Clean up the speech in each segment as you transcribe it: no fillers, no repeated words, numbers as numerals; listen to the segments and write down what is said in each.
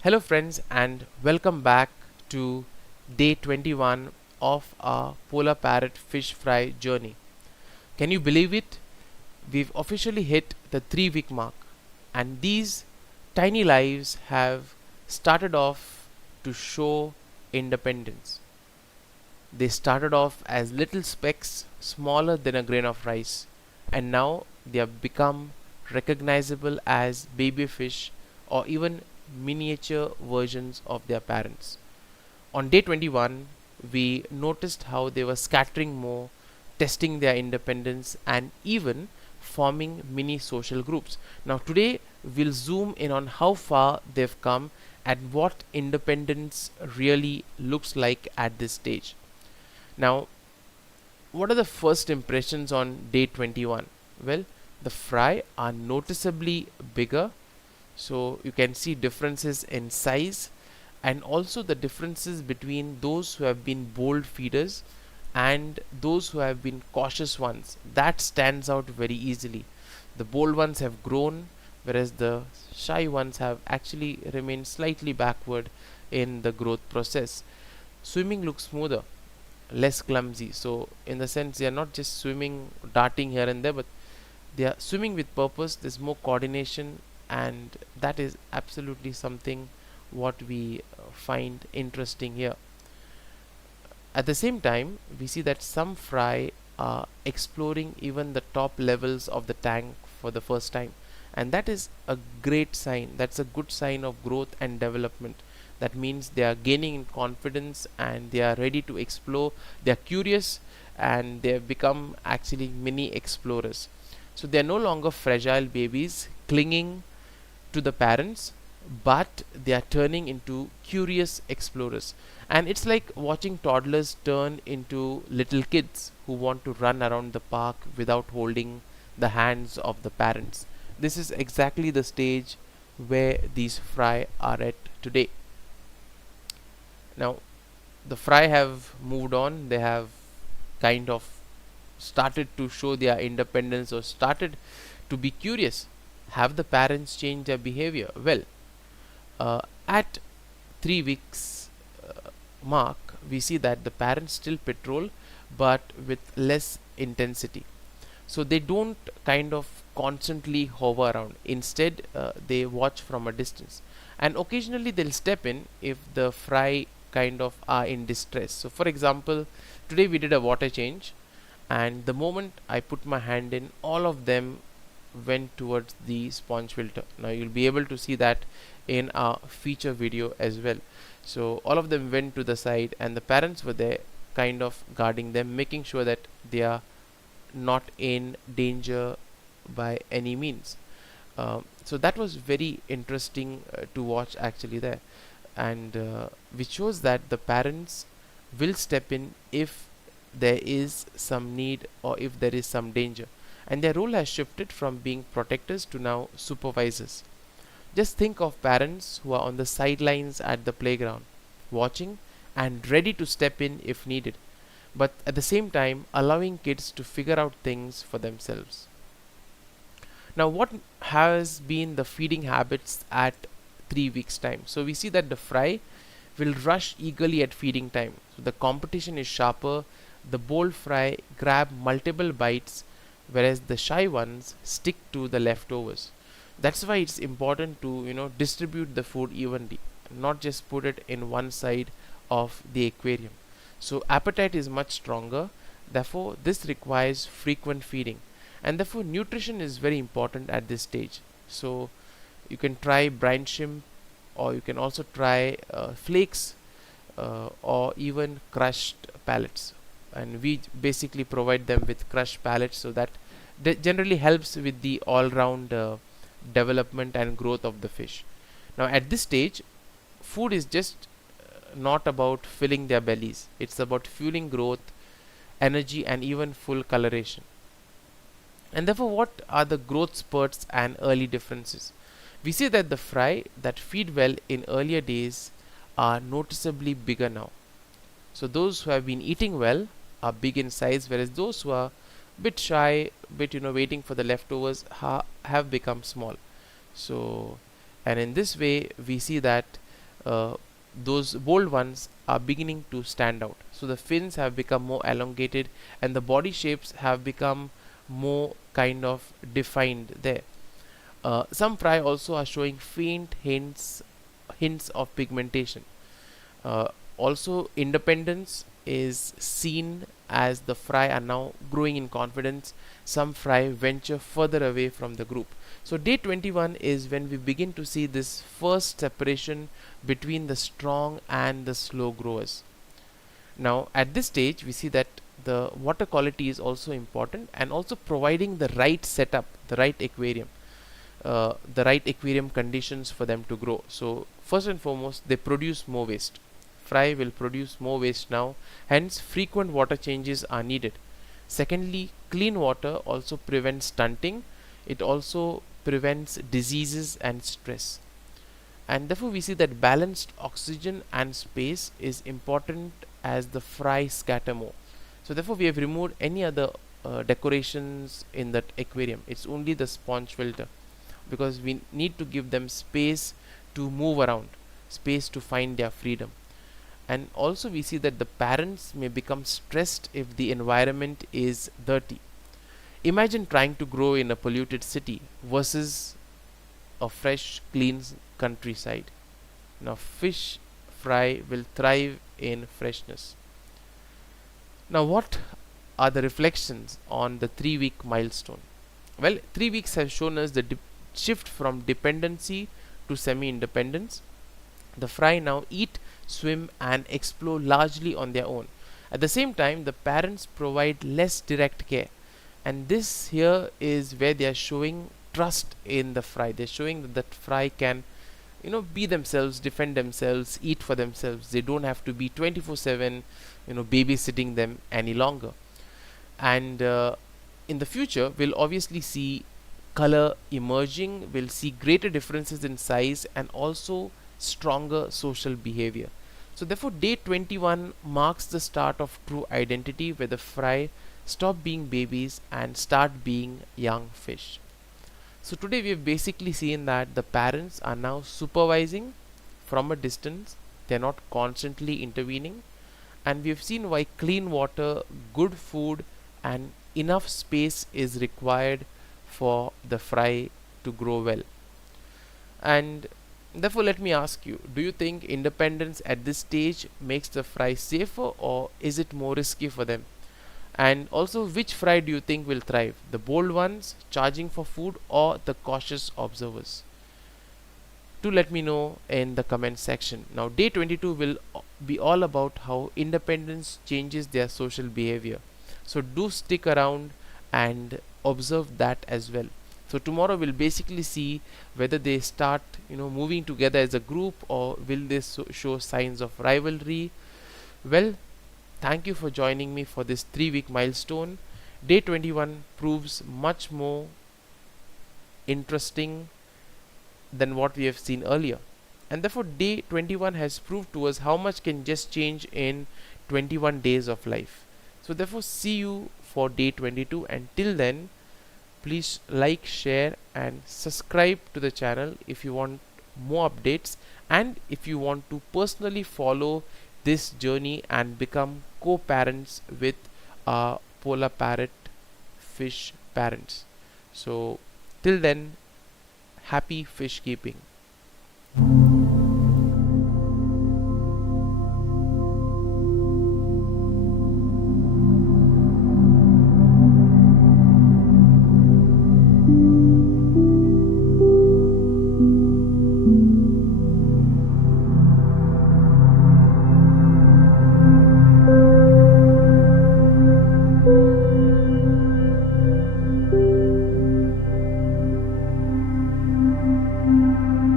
Hello friends, and welcome back to day 21 of our Polar Parrot Fish Fry journey. Can you believe it? We've officially hit the 3-week mark, and these tiny lives have started off to show independence. They started off as little specks smaller than a grain of rice, and now they have become recognizable as baby fish or even miniature versions of their parents. On day 21, we noticed how they were scattering more, testing their independence, and even forming mini social groups. Now, today we'll zoom in on how far they've come and what independence really looks like at this stage. Now, what are the first impressions on day 21? Well, the fry are noticeably bigger, so you can see differences in size and also the differences between those who have been bold feeders and those who have been cautious ones. That stands out very easily. The bold ones have grown, whereas the shy ones have actually remained slightly backward in the growth process. Swimming looks smoother, less clumsy, so in the sense they are not just swimming, darting here and there, but they are swimming with purpose. There's more coordination, and that is absolutely something what we find interesting here. At the same time, we see that some fry are exploring even the top levels of the tank for the first time, and that is a great sign. That's a good sign of growth and development. That means they are gaining in confidence and they are ready to explore. They are curious and they have become actually mini explorers. So they are no longer fragile babies clinging to the parents, but they are turning into curious explorers. And it's like watching toddlers turn into little kids who want to run around the park without holding the hands of the parents. This is exactly the stage where these fry are at today. Now, the fry have moved on. They have kind of started to show their independence or started to be curious. Have the parents changed their behavior? Well, at 3 weeks mark, we see that the parents still patrol, but with less intensity. So they don't kind of constantly hover around. Instead, they watch from a distance, and occasionally they'll step in if the fry kind of are in distress. So, for example, today we did a water change, and the moment I put my hand in, all of them went towards the sponge filter. Now you'll be able to see that in our feature video as well. So all of them went to the side and the parents were there kind of guarding them, making sure that they are not in danger by any means. So that was very interesting to watch actually there, and which shows that the parents will step in if there is some need or if there is some danger, and their role has shifted from being protectors to now supervisors. Just think of parents who are on the sidelines at the playground, watching and ready to step in if needed, but at the same time allowing kids to figure out things for themselves. Now, what has been the feeding habits at 3 weeks time? So we see that the fry will rush eagerly at feeding time. So the competition is sharper. The bold fry grab multiple bites, whereas the shy ones stick to the leftovers. That's why it's important to distribute the food evenly, not just put it in one side of the aquarium. So appetite is much stronger, therefore this requires frequent feeding, and therefore nutrition is very important at this stage. So you can try brine shrimp, or you can also try flakes, or even crushed pellets, and we basically provide them with crushed pellets, so that generally helps with the all-round development and growth of the fish. Now at this stage, food is just not about filling their bellies, it's about fueling growth, energy, and even full coloration. And therefore, what are the growth spurts and early differences? We see that the fry that feed well in earlier days are noticeably bigger now. So those who have been eating well are big in size, whereas those who are bit shy, bit waiting for the leftovers have become small. So, and in this way we see that uh, those bold ones are beginning to stand out. So the fins have become more elongated and the body shapes have become more kind of defined there. Some fry also are showing faint hints of pigmentation. Uh, Also, independence is seen as the fry are now growing in confidence. Some fry venture further away from the group. So, day 21 is when we begin to see this first separation between the strong and the slow growers. Now, at this stage, we see that the water quality is also important, and also providing the right setup, the right aquarium conditions for them to grow. So first and foremost, they produce more waste. Fry will produce more waste now, hence frequent water changes are needed. Secondly, clean water also prevents stunting. It also prevents diseases and stress. And therefore we see that balanced oxygen and space is important as the fry scatter more. So therefore we have removed any other decorations in that aquarium. It's only the sponge filter, because we need to give them space to move around, space to find their freedom. And also we see that the parents may become stressed if the environment is dirty. Imagine trying to grow in a polluted city versus a fresh, clean countryside. Now fish fry will thrive in freshness. Now what are the reflections on the 3-week milestone? Well, 3 weeks have shown us the shift from dependency to semi-independence. The fry now eat, swim and explore largely on their own. At the same time, the parents provide less direct care, and this here is where they are showing trust in the fry. They're showing that the fry can, be themselves, defend themselves, eat for themselves. They don't have to be 24/7, babysitting them any longer. And in the future, we'll obviously see color emerging, we'll see greater differences in size and also stronger social behavior. So therefore day 21 marks the start of true identity, where the fry stop being babies and start being young fish. So today we have basically seen that the parents are now supervising from a distance. They're not constantly intervening, and we have seen why clean water, good food and enough space is required for the fry to grow well. And therefore let me ask you, do you think independence at this stage makes the fry safer, or is it more risky for them? And also, which fry do you think will thrive, the bold ones charging for food or the cautious observers? Do let me know in the comment section. Now day 22 will be all about how independence changes their social behavior, so do stick around and observe that as well. So tomorrow we'll basically see whether they start moving together as a group, or will they show signs of rivalry. Well, thank you for joining me for this 3-week milestone. Day 21 proves much more interesting than what we have seen earlier, and therefore day 21 has proved to us how much can just change in 21 days of life. So therefore see you for day 22, and till then please like, share and subscribe to the channel if you want more updates, and if you want to personally follow this journey and become co-parents with our polar parrot fish parents. So till then, happy fish keeping.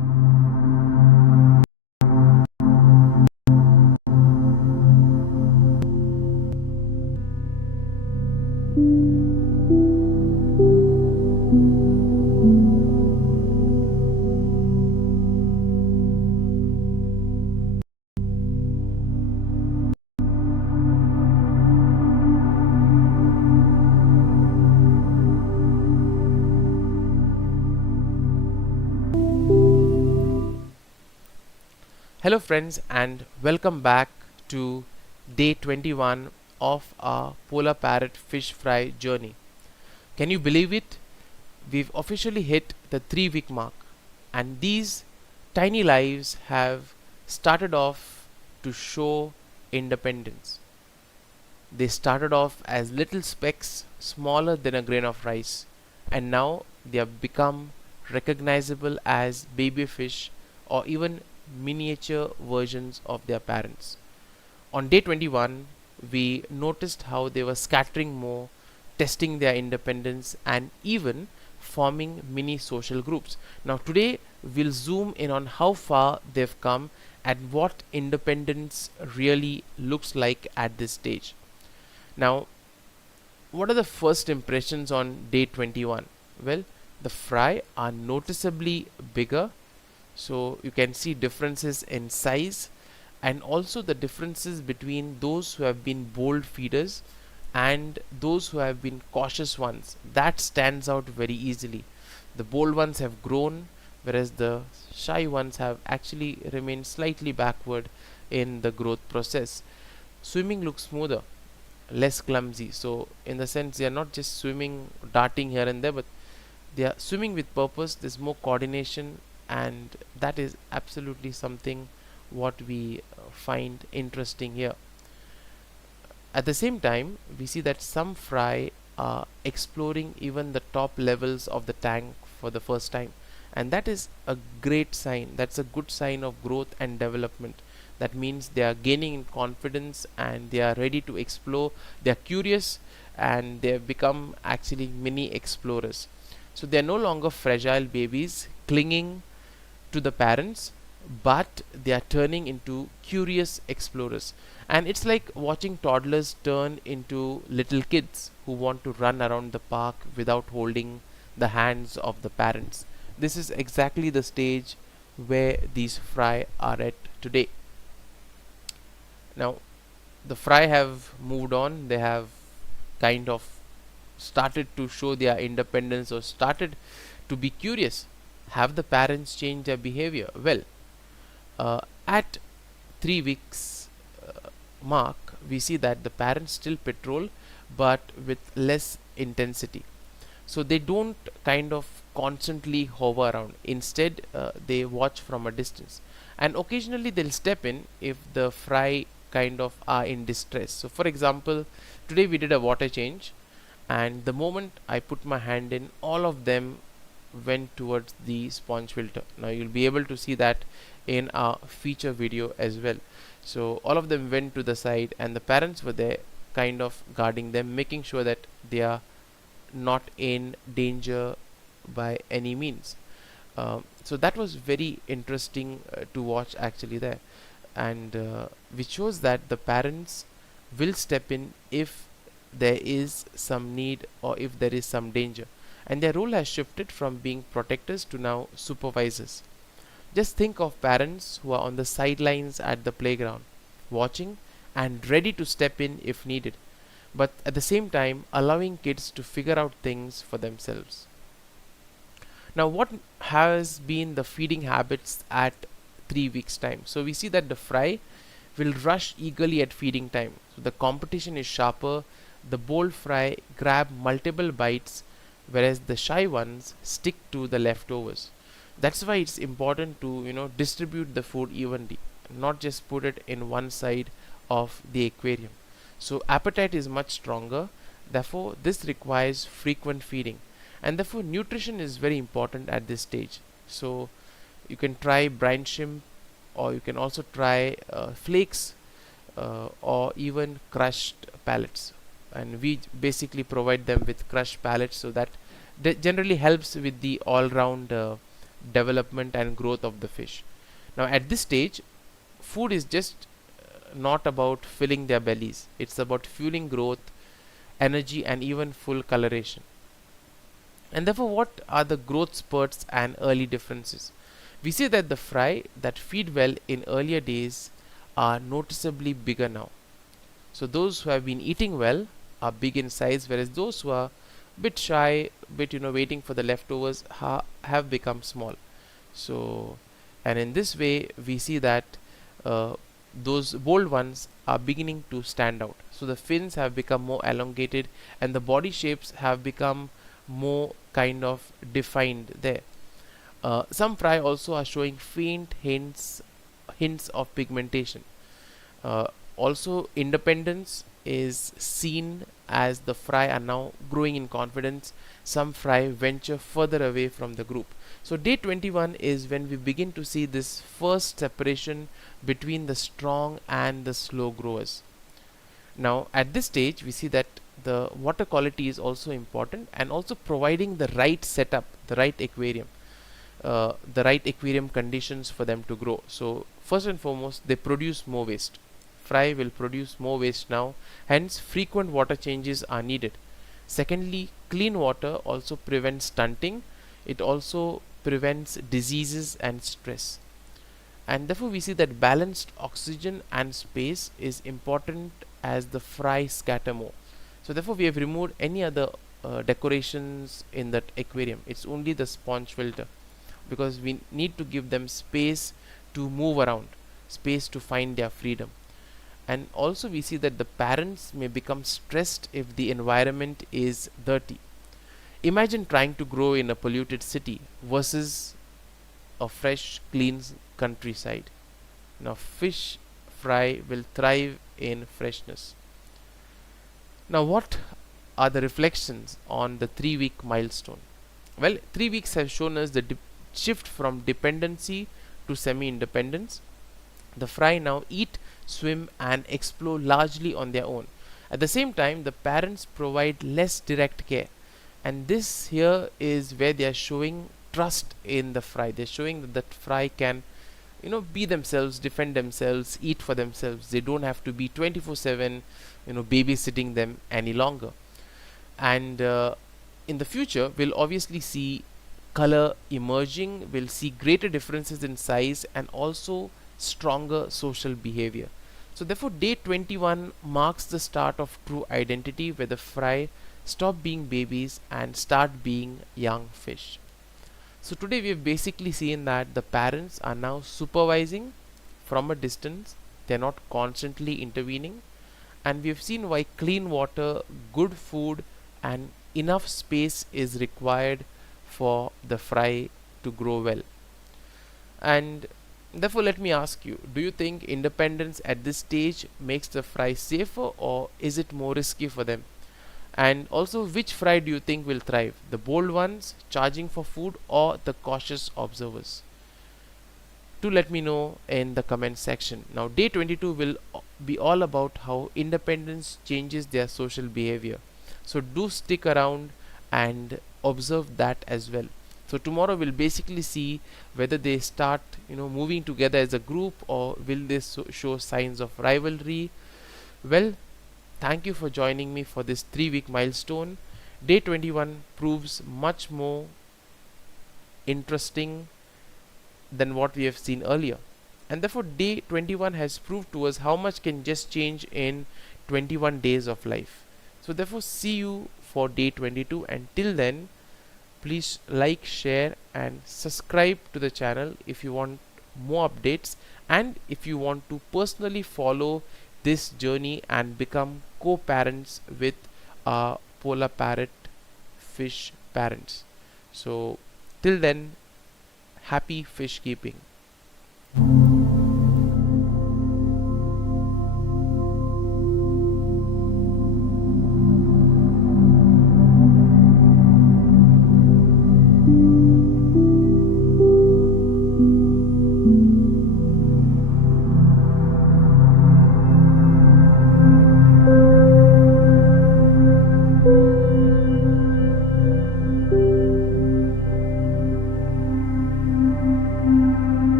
Hello friends, and welcome back to day 21 of our Polar Parrot fish fry journey. Can you believe it? We've officially hit the 3-week mark, and these tiny lives have started off to show independence. They started off as little specks smaller than a grain of rice, and now they have become recognizable as baby fish or even miniature versions of their parents. On day 21, we noticed how they were scattering more, testing their independence, and even forming mini social groups. Now, today we'll zoom in on how far they've come and what independence really looks like at this stage. Now, what are the first impressions on day 21? Well, the fry are noticeably bigger, so you can see differences in size and also the differences between those who have been bold feeders and those who have been cautious ones. That stands out very easily. The bold ones have grown, whereas the shy ones have actually remained slightly backward in the growth process. Swimming looks smoother, less clumsy, so in the sense they are not just swimming, darting here and there, but they are swimming with purpose. There's more coordination, and that is absolutely something what we find interesting here. At the same time, we see that some fry are exploring even the top levels of the tank for the first time, and that is a great sign. That's a good sign of growth and development. That means they are gaining in confidence and they are ready to explore. They are curious and they have become actually mini explorers. So they are no longer fragile babies clinging to the parents, but they are turning into curious explorers. And it's like watching toddlers turn into little kids who want to run around the park without holding the hands of the parents. This is exactly the stage where these fry are at today. Now, the fry have moved on. They have kind of started to show their independence or started to be curious. Have the parents changed their behavior? Well, at 3 weeks mark, we see that the parents still patrol, but with less intensity. So they don't kind of constantly hover around. Instead, they watch from a distance, and occasionally they'll step in if the fry kind of are in distress. So for example, today we did a water change, and the moment I put my hand in, all of them went towards the sponge filter. Now you'll be able to see that in our feature video as well. So all of them went to the side, and the parents were there kind of guarding them, making sure that they are not in danger by any means. So that was very interesting to watch actually there, and which shows that the parents will step in if there is some need or if there is some danger, and their role has shifted from being protectors to now supervisors. Just think of parents who are on the sidelines at the playground, watching and ready to step in if needed, but at the same time allowing kids to figure out things for themselves. Now, what has been the feeding habits at 3 weeks time? So we see that the fry will rush eagerly at feeding time. So the competition is sharper. The bold fry grab multiple bites, whereas the shy ones stick to the leftovers. That's why it's important to distribute the food evenly, not just put it in one side of the aquarium. So appetite is much stronger, therefore this requires frequent feeding, and therefore nutrition is very important at this stage. So you can try brine shrimp, or you can also try flakes, or even crushed pellets, and we basically provide them with crushed pellets, so that generally helps with the all-round development and growth of the fish. Now at this stage, food is just not about filling their bellies, it's about fueling growth, energy, and even full coloration. And therefore, what are the growth spurts and early differences? We see that the fry that feed well in earlier days are noticeably bigger now. So those who have been eating well are big in size, whereas those who are bit shy, bit waiting for the leftovers have become small. So, and in this way we see that those bold ones are beginning to stand out. So the fins have become more elongated and the body shapes have become more kind of defined there. Some fry also are showing faint hints of pigmentation. Uh, Also, independence is seen as the fry are now growing in confidence. Some fry venture further away from the group. So, day 21 is when we begin to see this first separation between the strong and the slow growers. Now, at this stage, we see that the water quality is also important, and also providing the right setup, the right aquarium conditions for them to grow. So, first and foremost, they produce more waste. Fry will produce more waste now, hence frequent water changes are needed. Secondly, clean water also prevents stunting. It also prevents diseases and stress. And therefore we see that balanced oxygen and space is important as the fry scatter more. So therefore we have removed any other decorations in that aquarium. It's only the sponge filter, because we need to give them space to move around, space to find their freedom. And also we see that the parents may become stressed if the environment is dirty. Imagine trying to grow in a polluted city versus a fresh, clean countryside. Now fish fry will thrive in freshness. Now what are the reflections on the 3-week milestone? Well, 3 weeks have shown us the shift from dependency to semi-independence. The fry now eat, swim and explore largely on their own. At the same time, the parents provide less direct care, and this here is where they are showing trust in the fry. They're showing that that fry can, be themselves, defend themselves, eat for themselves. They don't have to be 24/7, babysitting them any longer. And in the future, we'll obviously see color emerging. We'll see greater differences in size and also stronger social behavior. So therefore day 21 marks the start of true identity, where the fry stop being babies and start being young fish. So today we have basically seen that the parents are now supervising from a distance. They're not constantly intervening, and we have seen why clean water, good food and enough space is required for the fry to grow well. And therefore let me ask you, do you think independence at this stage makes the fry safer, or is it more risky for them? And also, which fry do you think will thrive, the bold ones charging for food or the cautious observers? Do let me know in the comment section. Now day 22 will be all about how independence changes their social behavior, so do stick around and observe that as well. So tomorrow we'll basically see whether they start moving together as a group, or will they show signs of rivalry. Well, thank you for joining me for this 3-week milestone. Day 21 proves much more interesting than what we have seen earlier, and therefore day 21 has proved to us how much can just change in 21 days of life. So therefore see you for day 22, and till then please like, share and subscribe to the channel if you want more updates, and if you want to personally follow this journey and become co-parents with our polar parrot fish parents. So till then, happy fish keeping.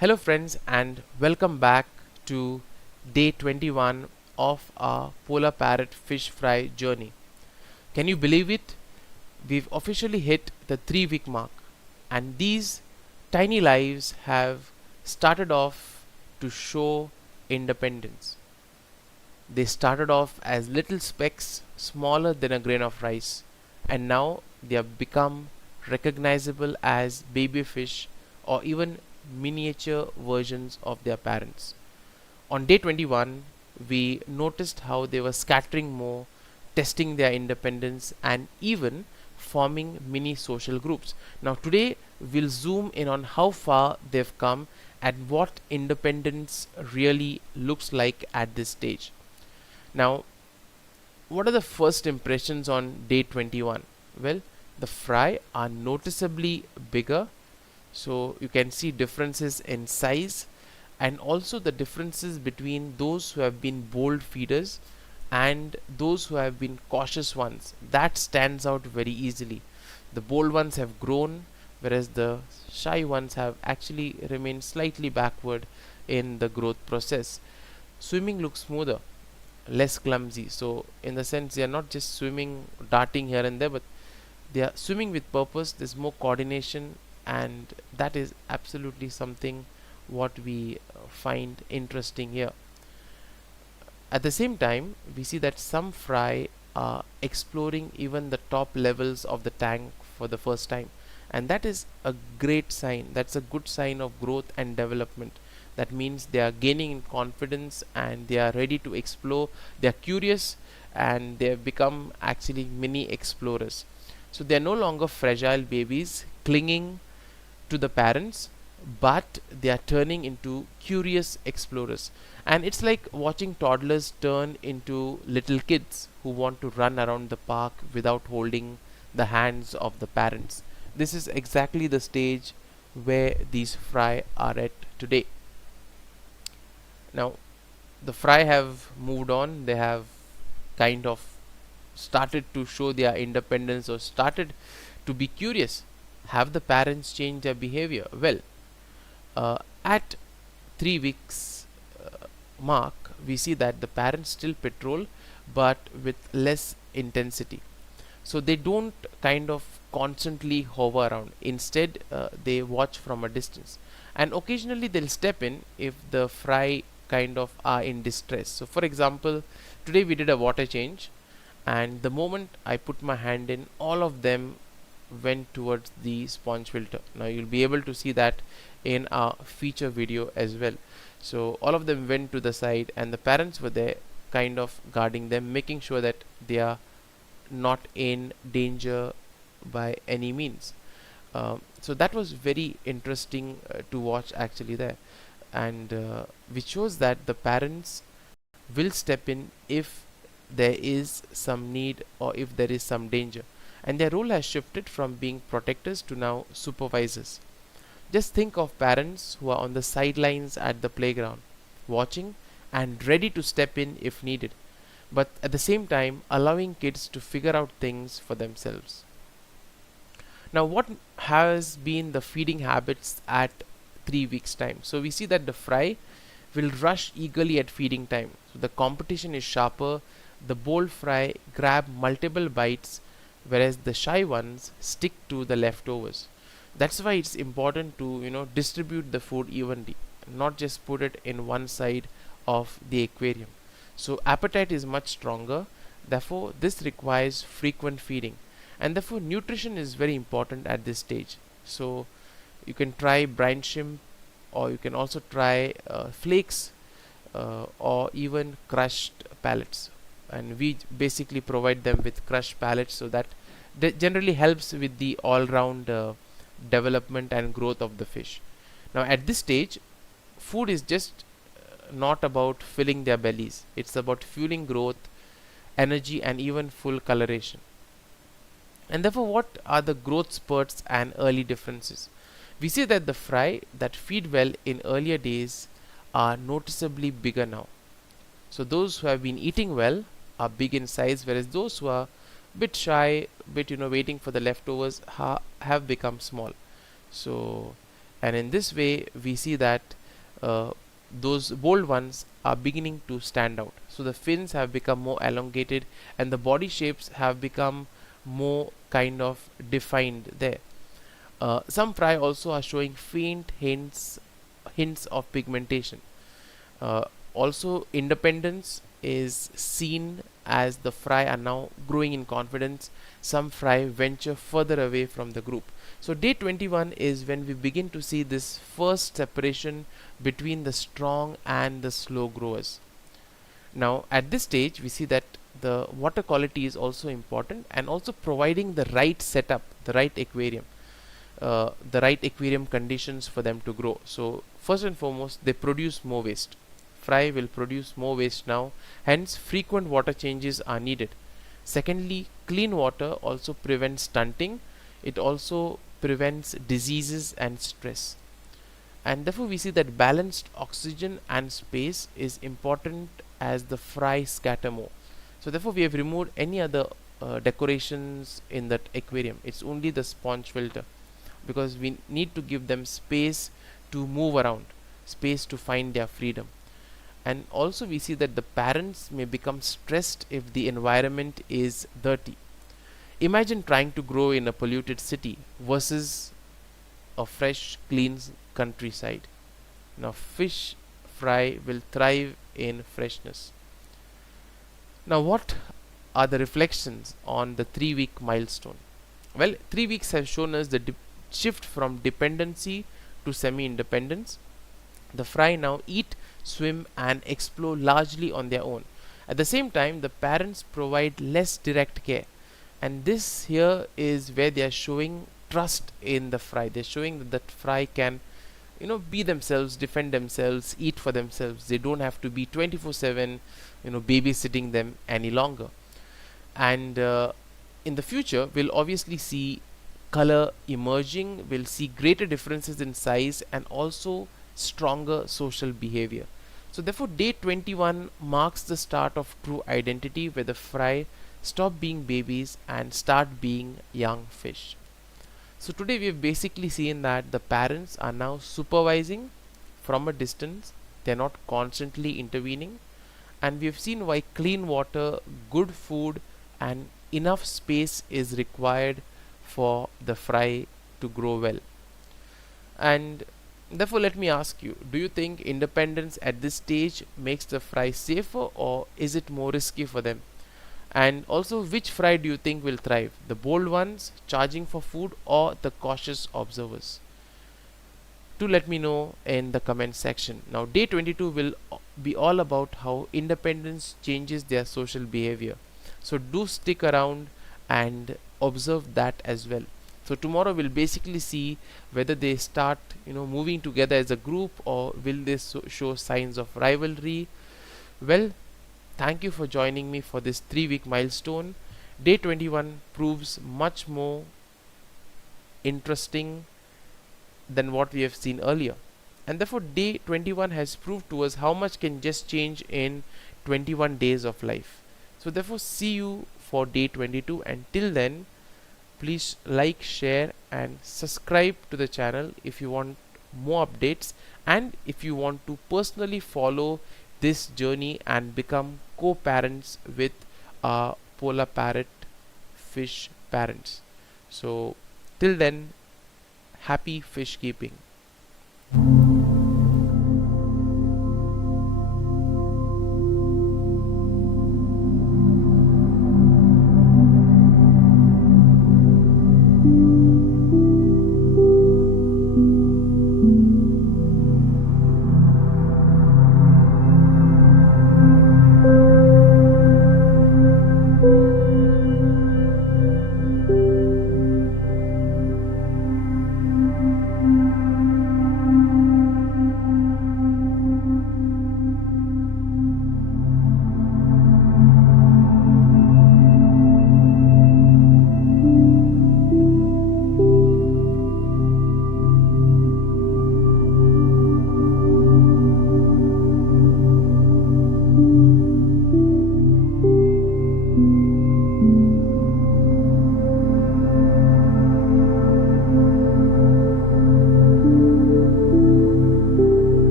Hello friends, and welcome back to day 21 of our Polar Parrot Fish Fry journey. Can you believe it? We've officially hit the 3-week mark, and these tiny lives have started off to show independence. They started off as little specks smaller than a grain of rice, and now they have become recognizable as baby fish or even miniature versions of their parents. On day 21, we noticed how they were scattering more, testing their independence, and even forming mini social groups. Now, today we'll zoom in on how far they've come and what independence really looks like at this stage. Now, what are the first impressions on day 21? Well, the fry are noticeably bigger, so you can see differences in size and also the differences between those who have been bold feeders and those who have been cautious ones. That stands out very easily. The bold ones have grown, whereas the shy ones have actually remained slightly backward in the growth process. Swimming looks smoother, less clumsy, so in the sense they are not just swimming, darting here and there, but they are swimming with purpose. There's more coordination, and that is absolutely something what we find interesting here. At the same time, we see that some fry are exploring even the top levels of the tank for the first time, and that is a great sign. That's a good sign of growth and development. That means they are gaining in confidence and they are ready to explore. They are curious and they have become actually mini explorers. So they are no longer fragile babies clinging to the parents, but they are turning into curious explorers. And it's like watching toddlers turn into little kids who want to run around the park without holding the hands of the parents. This is exactly the stage where these fry are at today. Now, the fry have moved on. They have kind of started to show their independence or started to be curious. Have the parents changed their behavior? Well, at 3 weeks mark, we see that the parents still patrol, but with less intensity. So they don't kind of constantly hover around. Instead, they watch from a distance, and occasionally they'll step in if the fry kind of are in distress. So, for example, today we did a water change, and the moment I put my hand in, all of them went towards the sponge filter. Now you'll be able to see that in our feature video as well. So all of them went to the side and the parents were there kind of guarding them, making sure that they are not in danger by any means. So that was very interesting to watch actually there, and which shows that the parents will step in if there is some need or if there is some danger, and their role has shifted from being protectors to now supervisors. Just think of parents who are on the sidelines at the playground, watching and ready to step in if needed, but at the same time allowing kids to figure out things for themselves. Now, what has been the feeding habits at 3 weeks time? So we see that the fry will rush eagerly at feeding time. So the competition is sharper. The bold fry grab multiple bites, whereas the shy ones stick to the leftovers. That's why it's important to distribute the food evenly, not just put it in one side of the aquarium. So appetite is much stronger, therefore this requires frequent feeding, and therefore nutrition is very important at this stage. So you can try brine shrimp, or you can also try flakes, or even crushed pellets, and we basically provide them with crushed pellets, so that generally helps with the all-round development and growth of the fish. Now at this stage, food is just not about filling their bellies, it's about fueling growth, energy, and even full coloration. And therefore, what are the growth spurts and early differences? We see that the fry that feed well in earlier days are noticeably bigger now. So those who have been eating well are big in size, whereas those who are bit shy, bit waiting for the leftovers have become small. So And in this way we see that uh, those bold ones are beginning to stand out. So the fins have become more elongated and the body shapes have become more kind of defined there. Some fry also are showing faint hints of pigmentation. Uh, Also, independence is seen as the fry are now growing in confidence. Some fry venture further away from the group. So, day 21 is when we begin to see this first separation between the strong and the slow growers. Now, at this stage, we see that the water quality is also important, and also providing the right setup, the right aquarium conditions for them to grow. So, first and foremost, they produce more waste. Fry will produce more waste now, hence frequent water changes are needed. Secondly, clean water also prevents stunting. It also prevents diseases and stress. And therefore we see that balanced oxygen and space is important as the fry scatter more. So therefore we have removed any other decorations in that aquarium. It's only the sponge filter, because we need to give them space to move around, space to find their freedom. And also we see that the parents may become stressed if the environment is dirty. Imagine trying to grow in a polluted city versus a fresh clean countryside. Now fish fry will thrive in freshness. Now what are the reflections on the 3-week milestone? Well, 3 weeks have shown us the shift from dependency to semi-independence. The fry now eat, swim and explore largely on their own. At the same time, the parents provide less direct care, and this here is where they are showing trust in the fry. They're showing that that fry can, be themselves, defend themselves, eat for themselves. They don't have to be 24/7, babysitting them any longer. And in the future, we'll obviously see color emerging. We'll see greater differences in size and also stronger social behavior. So therefore day 21 marks the start of true identity, where the fry stop being babies and start being young fish. So today we have basically seen that the parents are now supervising from a distance. They are not constantly intervening, and we have seen why clean water, good food and enough space is required for the fry to grow well. And therefore, let me ask you, do you think independence at this stage makes the fry safer, or is it more risky for them? And also, which fry do you think will thrive? The bold ones charging for food, or the cautious observers? Do let me know in the comment section. Now, day 22 will be all about how independence changes their social behavior. So, do stick around and observe that as well. So tomorrow we'll basically see whether they start moving together as a group, or will they show signs of rivalry. Well, thank you for joining me for this 3-week milestone. Day 21 proves much more interesting than what we have seen earlier, and therefore day 21 has proved to us how much can just change in 21 days of life. So therefore see you for day 22, and till then please like, share and subscribe to the channel if you want more updates, and if you want to personally follow this journey and become co-parents with our polar parrot fish parents. So till then, happy fish keeping.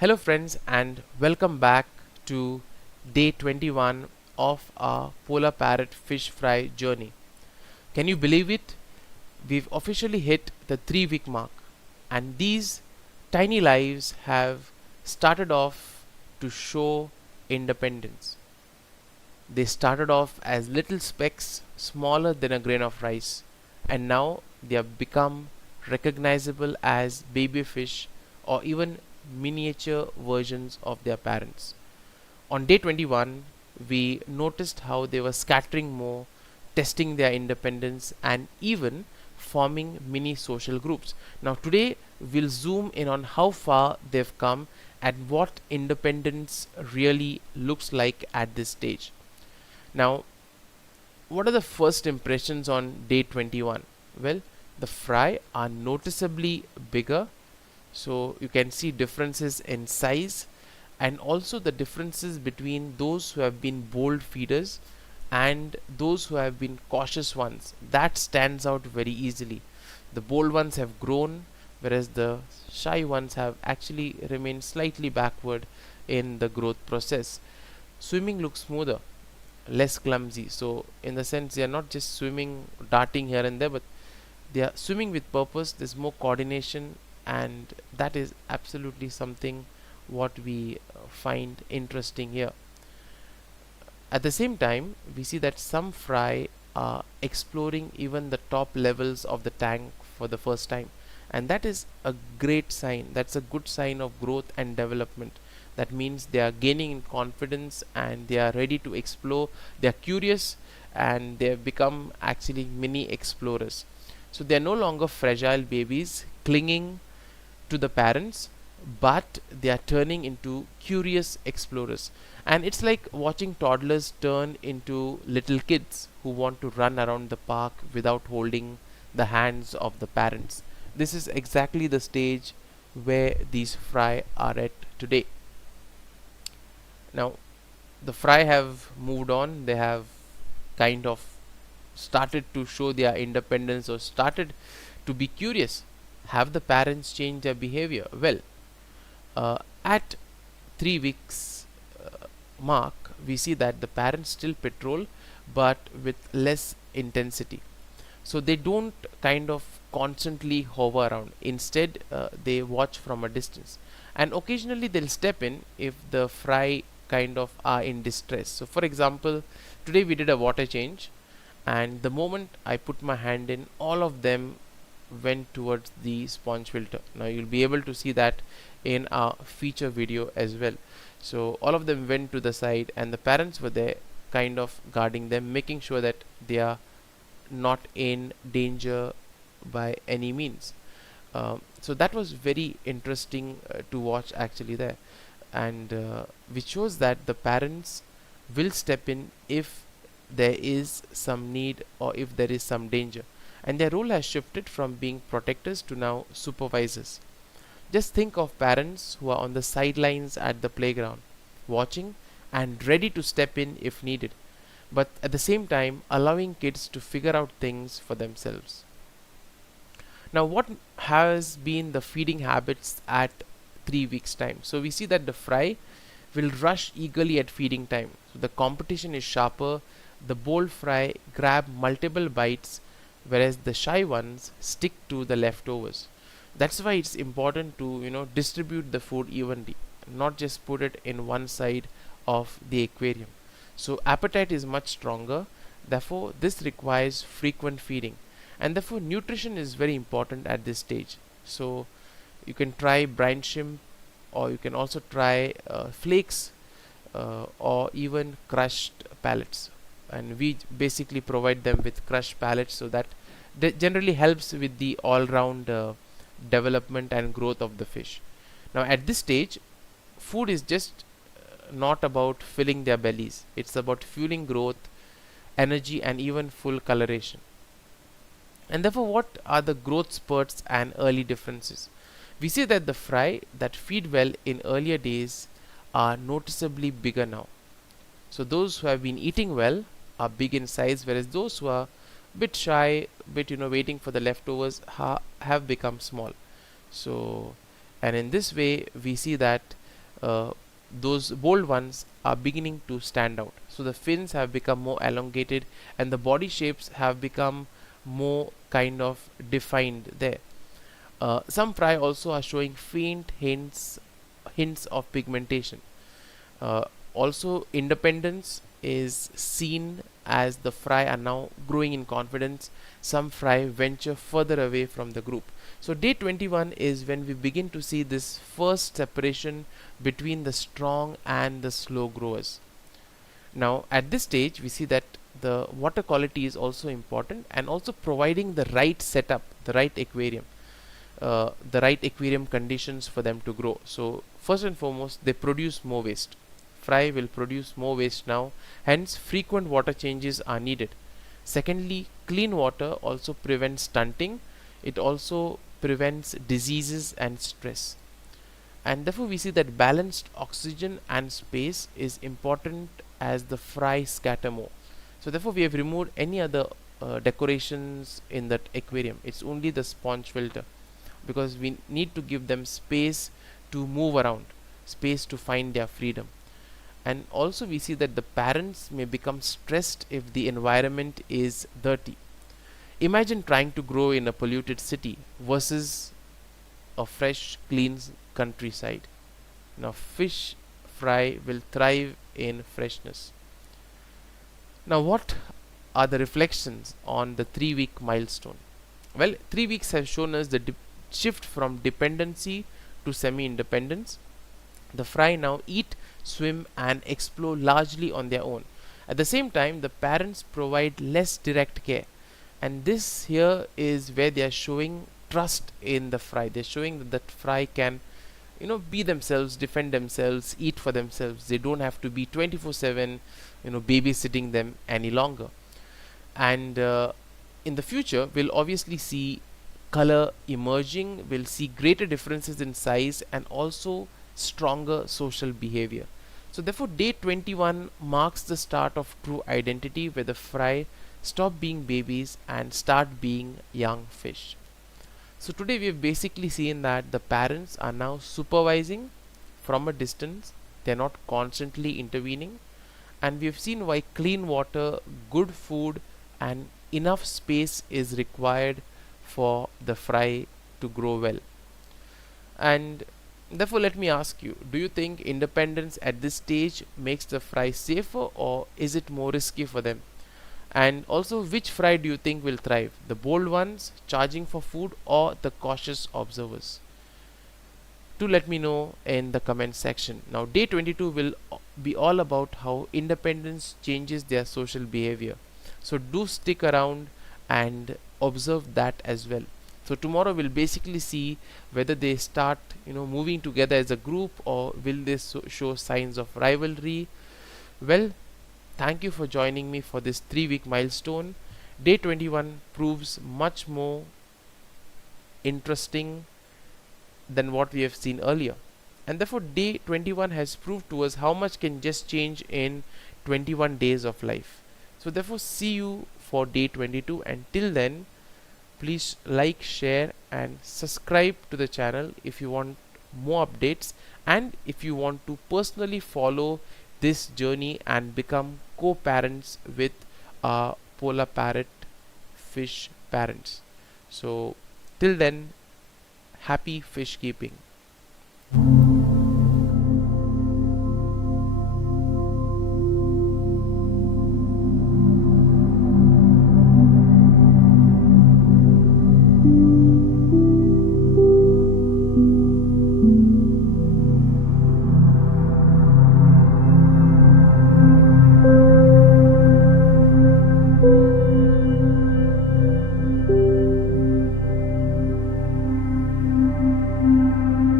Hello friends, and welcome back to day 21 of our Polar Parrot Fish Fry journey. Can you believe it? We've officially hit the 3-week mark, and these tiny lives have started off to show independence. They started off as little specks smaller than a grain of rice, and now they have become recognizable as baby fish or even miniature versions of their parents. On day 21, we noticed how they were scattering more, testing their independence, and even forming mini social groups. Now, today we'll zoom in on how far they've come and what independence really looks like at this stage. Now, what are the first impressions on day 21? Well, the fry are noticeably bigger, so you can see differences in size and also the differences between those who have been bold feeders and those who have been cautious ones. That stands out very easily. The bold ones have grown, whereas the shy ones have actually remained slightly backward in the growth process. Swimming looks smoother, less clumsy, so in the sense they are not just swimming, darting here and there, but they are swimming with purpose. There's more coordination, and that is absolutely something what we find interesting here. At the same time, we see that some fry are exploring even the top levels of the tank for the first time, and that is a great sign. That's a good sign of growth and development. That means they are gaining in confidence and they are ready to explore. They are curious and they have become actually mini explorers. So they are no longer fragile babies clinging to the parents, but they are turning into curious explorers. And it's like watching toddlers turn into little kids who want to run around the park without holding the hands of the parents. This is exactly the stage where these fry are at today. Now, the fry have moved on. They have kind of started to show their independence or started to be curious. Have the parents changed their behavior? Well, at 3 weeks mark, we see that the parents still patrol, but with less intensity. So they don't kind of constantly hover around. Instead, they watch from a distance, and occasionally they'll step in if the fry kind of are in distress. So, for example, today we did a water change, and the moment I put my hand in, all of them went towards the sponge filter. Now you'll be able to see that in our feature video as well. So all of them went to the side and the parents were there kind of guarding them, making sure that they are not in danger by any means. So that was very interesting to watch actually there, and which shows that the parents will step in if there is some need or if there is some danger, and their role has shifted from being protectors to now supervisors. Just think of parents who are on the sidelines at the playground, watching and ready to step in if needed, but at the same time allowing kids to figure out things for themselves. Now, what has been the feeding habits at 3 weeks time? So we see that the fry will rush eagerly at feeding time. So the competition is sharper. The bold fry grab multiple bites, whereas the shy ones stick to the leftovers. That's why it's important to distribute the food evenly, not just put it in one side of the aquarium. So appetite is much stronger, therefore this requires frequent feeding, and therefore nutrition is very important at this stage. So you can try brine shrimp, or you can also try flakes, or even crushed pellets, and we basically provide them with crushed pellets, so that generally helps with the all-round development and growth of the fish. Now at this stage, food is just not about filling their bellies, it's about fueling growth, energy, and even full coloration. And therefore, what are the growth spurts and early differences? We see that the fry that feed well in earlier days are noticeably bigger now. So those who have been eating well are big in size, whereas those who are bit shy, bit waiting for the leftovers have become small. So, and in this way we see that uh, those bold ones are beginning to stand out. So the fins have become more elongated and the body shapes have become more kind of defined there. Some fry also are showing faint hints of pigmentation. Uh, Also, independence is seen as the fry are now growing in confidence. Some fry venture further away from the group. So, day 21 is when we begin to see this first separation between the strong and the slow growers. Now, at this stage, we see that the water quality is also important, and also providing the right setup, the right aquarium conditions for them to grow. So, first and foremost, they produce more waste. Fry will produce more waste now, hence frequent water changes are needed. Secondly, clean water also prevents stunting. It also prevents diseases and stress. And therefore we see that balanced oxygen and space is important as the fry scatter more. So therefore we have removed any other decorations in that aquarium. It's only the sponge filter, because we need to give them space to move around, space to find their freedom. And also we see that the parents may become stressed if the environment is dirty. Imagine trying to grow in a polluted city versus a fresh clean countryside. Now fish fry will thrive in freshness. Now what are the reflections on the 3-week milestone? Well, 3 weeks have shown us the shift from dependency to semi-independence. The fry now eat, swim and explore largely on their own. At the same time, the parents provide less direct care, and this here is where they are showing trust in the fry. They're showing that that fry can, be themselves, defend themselves, eat for themselves. They don't have to be 24/7, babysitting them any longer. And in the future, we'll obviously see color emerging. We'll see greater differences in size and also stronger social behavior. So therefore day 21 marks the start of true identity, where the fry stop being babies and start being young fish. So today we have basically seen that the parents are now supervising from a distance. They are not constantly intervening, and we have seen why clean water, good food and enough space is required for the fry to grow well. And therefore, let me ask you, do you think independence at this stage makes the fry safer, or is it more risky for them? And also, which fry do you think will thrive? The bold ones charging for food, or the cautious observers? Do let me know in the comment section. Now, day 22 will be all about how independence changes their social behavior. So, do stick around and observe that as well. So tomorrow we'll basically see whether they start moving together as a group, or will they show signs of rivalry. Well, thank you for joining me for this 3-week milestone. Day 21 proves much more interesting than what we have seen earlier, and therefore day 21 has proved to us how much can just change in 21 days of life. So therefore see you for day 22, and till then, please like, share and subscribe to the channel if you want more updates, and if you want to personally follow this journey and become co-parents with our polar parrot fish parents. So till then, happy fish keeping.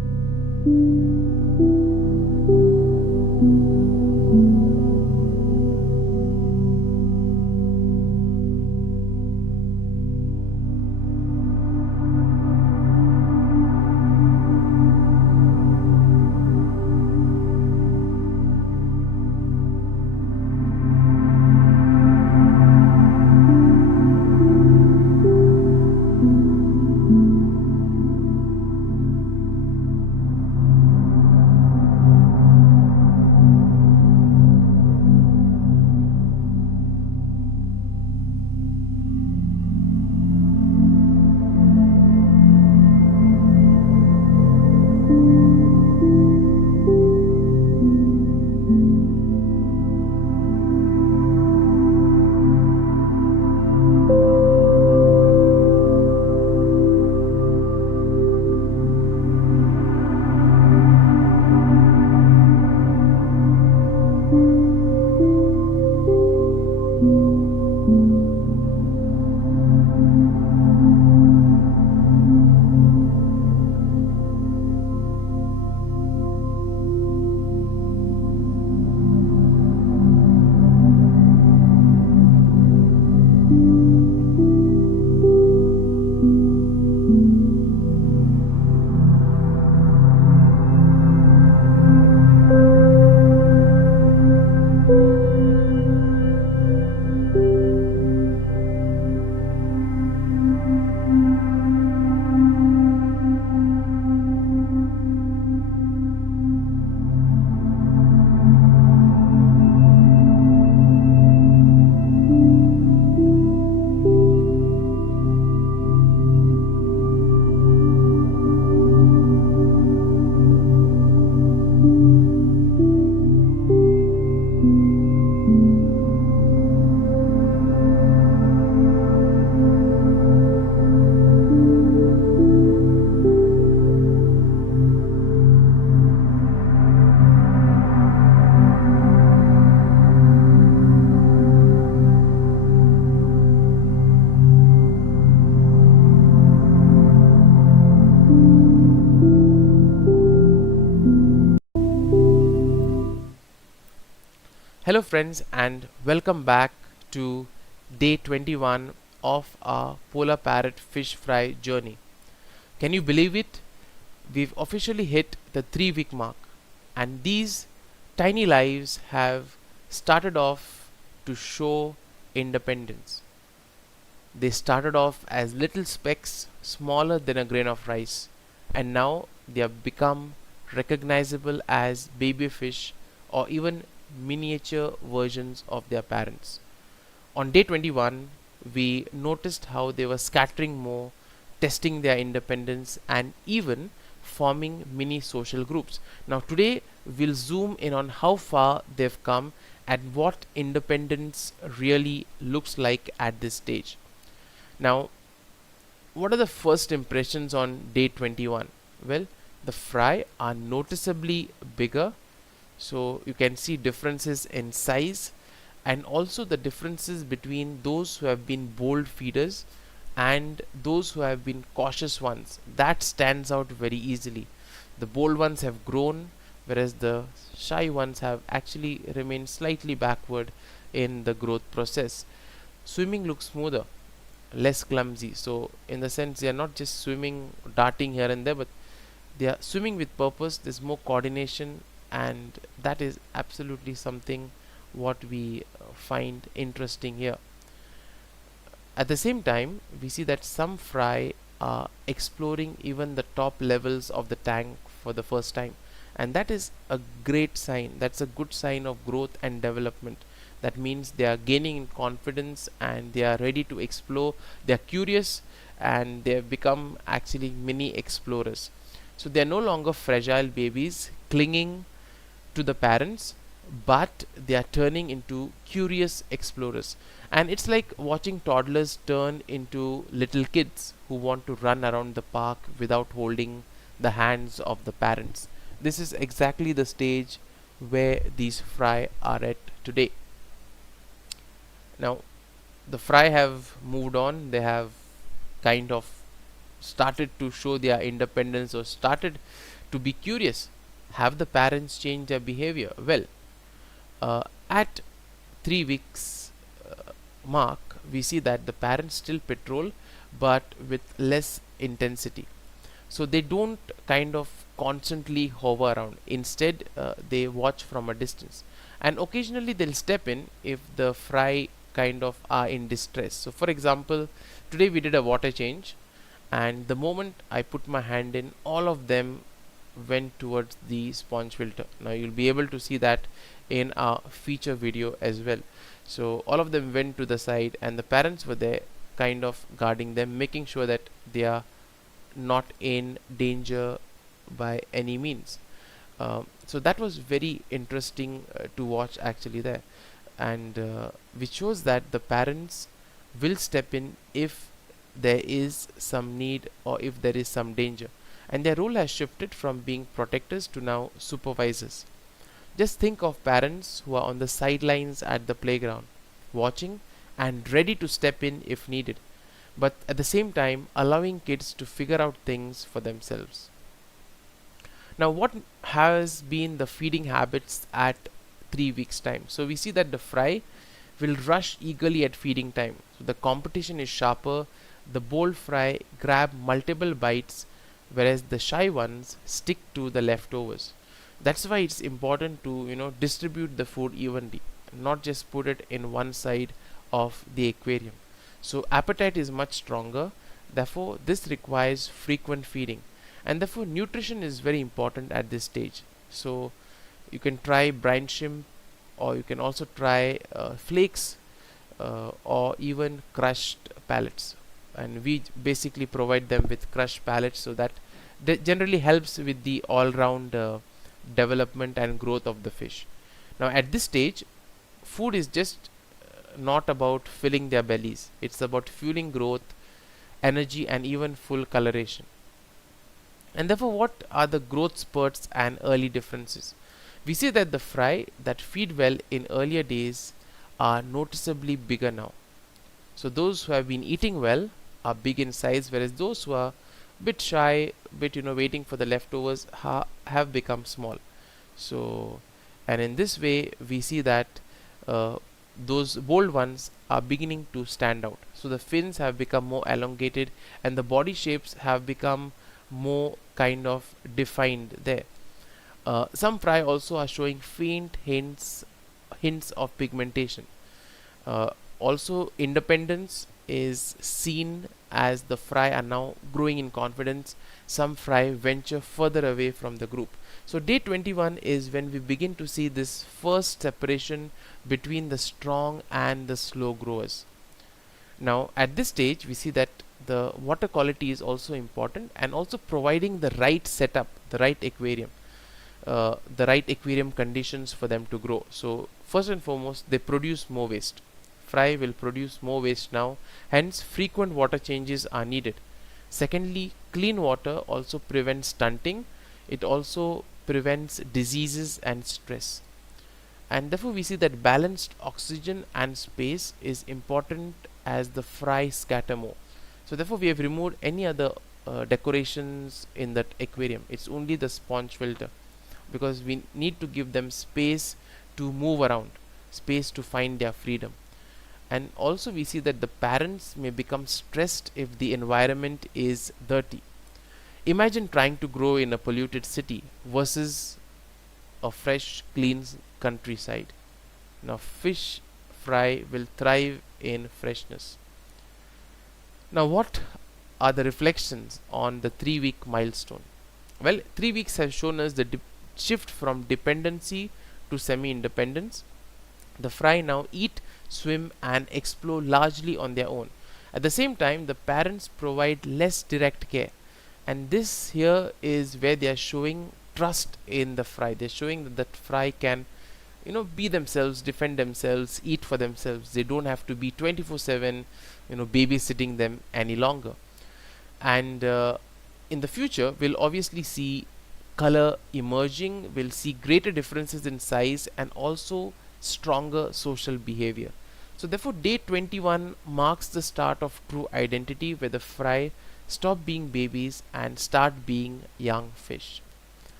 Hello friends, and welcome back to day 21 of our Polar Parrot fish fry journey. Can you believe it? We've officially hit the 3-week mark, and these tiny lives have started off to show independence. They started off as little specks smaller than a grain of rice, and now they have become recognizable as baby fish or even miniature versions of their parents. On day 21, we noticed how they were scattering more, testing their independence, and even forming mini social groups. Now, today we'll zoom in on how far they've come and what independence really looks like at this stage. Now, what are the first impressions on day 21? Well, the fry are noticeably bigger, so you can see differences in size and also the differences between those who have been bold feeders and those who have been cautious ones. That stands out very easily. The bold ones have grown, whereas the shy ones have actually remained slightly backward in the growth process. Swimming looks smoother, less clumsy, so in the sense they are not just swimming, darting here and there, but they are swimming with purpose. There's more coordination, and that is absolutely something what we find interesting here. At the same time, we see that some fry are exploring even the top levels of the tank for the first time, and that is a great sign. That's a good sign of growth and development. That means they are gaining in confidence and they are ready to explore. They are curious and they have become actually mini explorers. So they are no longer fragile babies clinging to the parents, but they are turning into curious explorers. And it's like watching toddlers turn into little kids who want to run around the park without holding the hands of the parents. This is exactly the stage where these fry are at today. Now, the fry have moved on. They have kind of started to show their independence or started to be curious. Have the parents change their behavior? Well, at 3 weeks mark, we see that the parents still patrol, but with less intensity. So they don't kind of constantly hover around. Instead, they watch from a distance, and occasionally they'll step in if the fry kind of are in distress. So, for example, today we did a water change, and the moment I put my hand in, all of them went towards the sponge filter. Now you'll be able to see that in our feature video as well. So all of them went to the side, and the parents were there kind of guarding them, making sure that they are not in danger by any means. So that was very interesting to watch actually there, and which shows that the parents will step in if there is some need or if there is some danger, and their role has shifted from being protectors to now supervisors. Just think of parents who are on the sidelines at the playground, watching and ready to step in if needed, but at the same time allowing kids to figure out things for themselves. Now, what has been the feeding habits at 3 weeks time? So we see that the fry will rush eagerly at feeding time. So the competition is sharper. The bold fry grab multiple bites, whereas the shy ones stick to the leftovers. That's why it's important to distribute the food evenly, not just put it in one side of the aquarium. So appetite is much stronger. Therefore, this requires frequent feeding, and therefore nutrition is very important at this stage. So you can try brine shrimp, or you can also try flakes, or even crushed pellets, and we basically provide them with crushed pellets, so that generally helps with the all-round development and growth of the fish. Now at this stage, food is just not about filling their bellies, it's about fueling growth, energy, and even full coloration. And therefore, what are the growth spurts and early differences? We see that the fry that feed well in earlier days are noticeably bigger now. So those who have been eating well are big in size, whereas those who are a bit shy, bit waiting for the leftovers, have become small. So, and in this way we see that those bold ones are beginning to stand out. So the fins have become more elongated, and the body shapes have become more kind of defined there. Some fry also are showing faint hints of pigmentation. Also, independence is seen as the fry are now growing in confidence. Some fry venture further away from the group. So day 21 is when we begin to see this first separation between the strong and the slow growers. Now at this stage we see that the water quality is also important, and also providing the right setup, the right aquarium conditions for them to grow. So first and foremost, they produce more waste. Fry will produce more waste now, hence frequent water changes are needed. Secondly, clean water also prevents stunting. It also prevents diseases and stress, and therefore we see that balanced oxygen and space is important as the fry scatter more. So therefore we have removed any other decorations in that aquarium. It's only the sponge filter, because we need to give them space to move around, space to find their freedom. And also we see that the parents may become stressed if the environment is dirty. Imagine trying to grow in a polluted city versus a fresh, clean countryside. Now fish fry will thrive in freshness. Now what are the reflections on the 3-week milestone? Well, 3 weeks have shown us the shift from dependency to semi-independence. The fry now eat, swim, and explore largely on their own. At the same time, the parents provide less direct care, and this here is where they are showing trust in the fry. They're showing that the fry can be themselves, defend themselves, eat for themselves. They don't have to be 24/7 babysitting them any longer. And in the future we'll obviously see color emerging, we'll see greater differences in size, and also stronger social behavior. So therefore day 21 marks the start of true identity, where the fry stop being babies and start being young fish.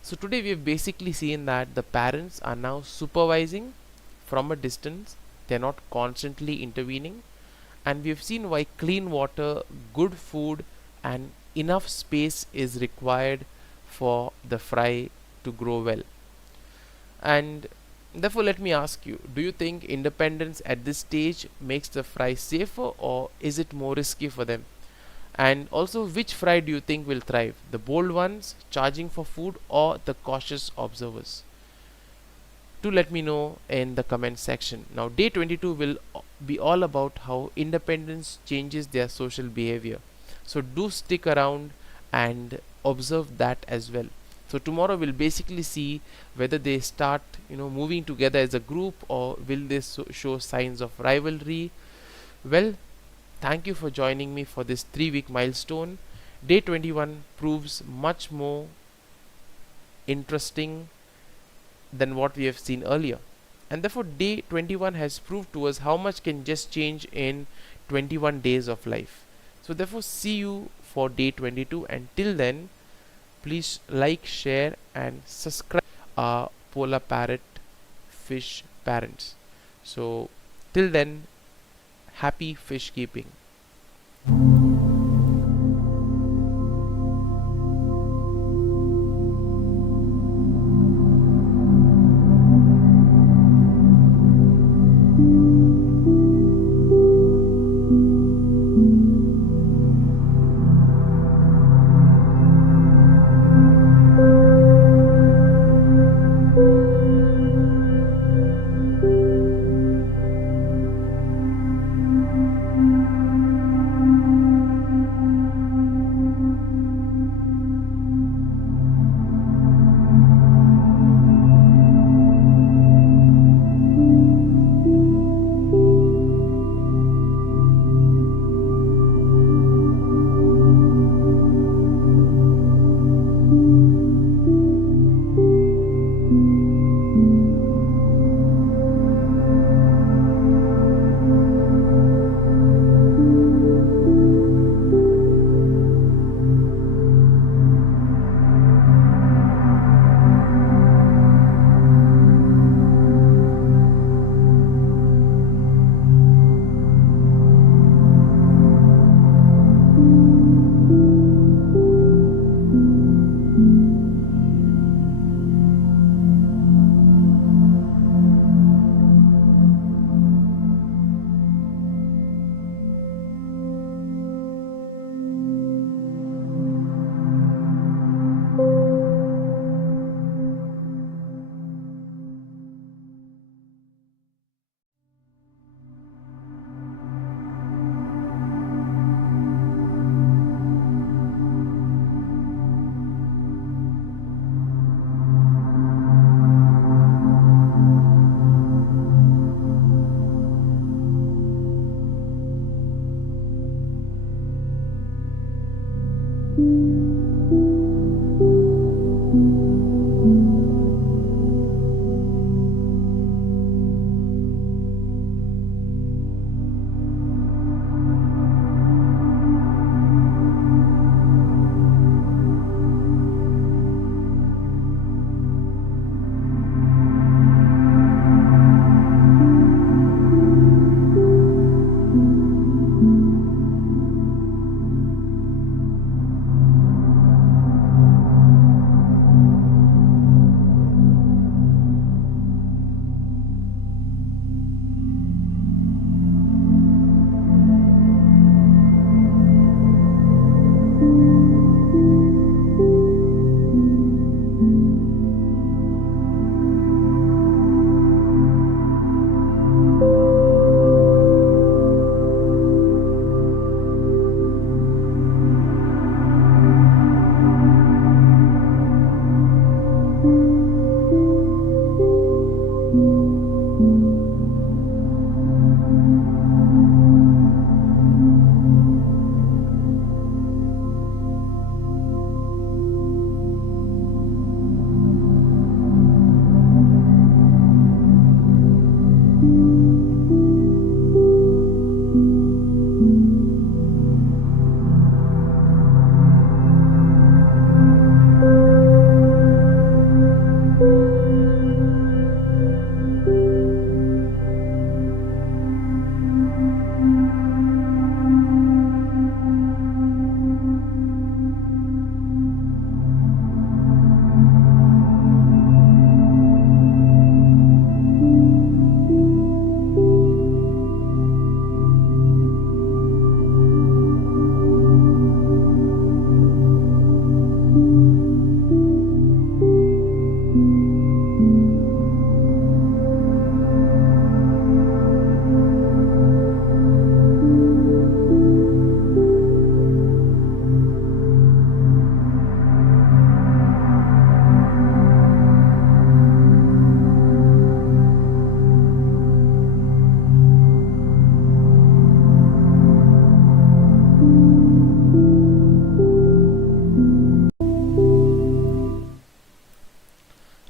So today we have basically seen that the parents are now supervising from a distance. They're not constantly intervening, and we've seen why clean water, good food, and enough space is required for the fry to grow well. And therefore, let me ask you, do you think independence at this stage makes the fry safer, or is it more risky for them? And also, which fry do you think will thrive? The bold ones charging for food, or the cautious observers? Do let me know in the comment section. Now, day 22 will be all about how independence changes their social behavior. So, do stick around and observe that as well. So, tomorrow we'll basically see whether they start, moving together as a group, or will they show signs of rivalry. Well, thank you for joining me for this 3-week milestone. Day 21 proves much more interesting than what we have seen earlier. And therefore, day 21 has proved to us how much can just change in 21 days of life. So, therefore, see you for day 22. And till then, please like, share, and subscribe our Polar Parrot fish parents. So, till then, happy fish keeping.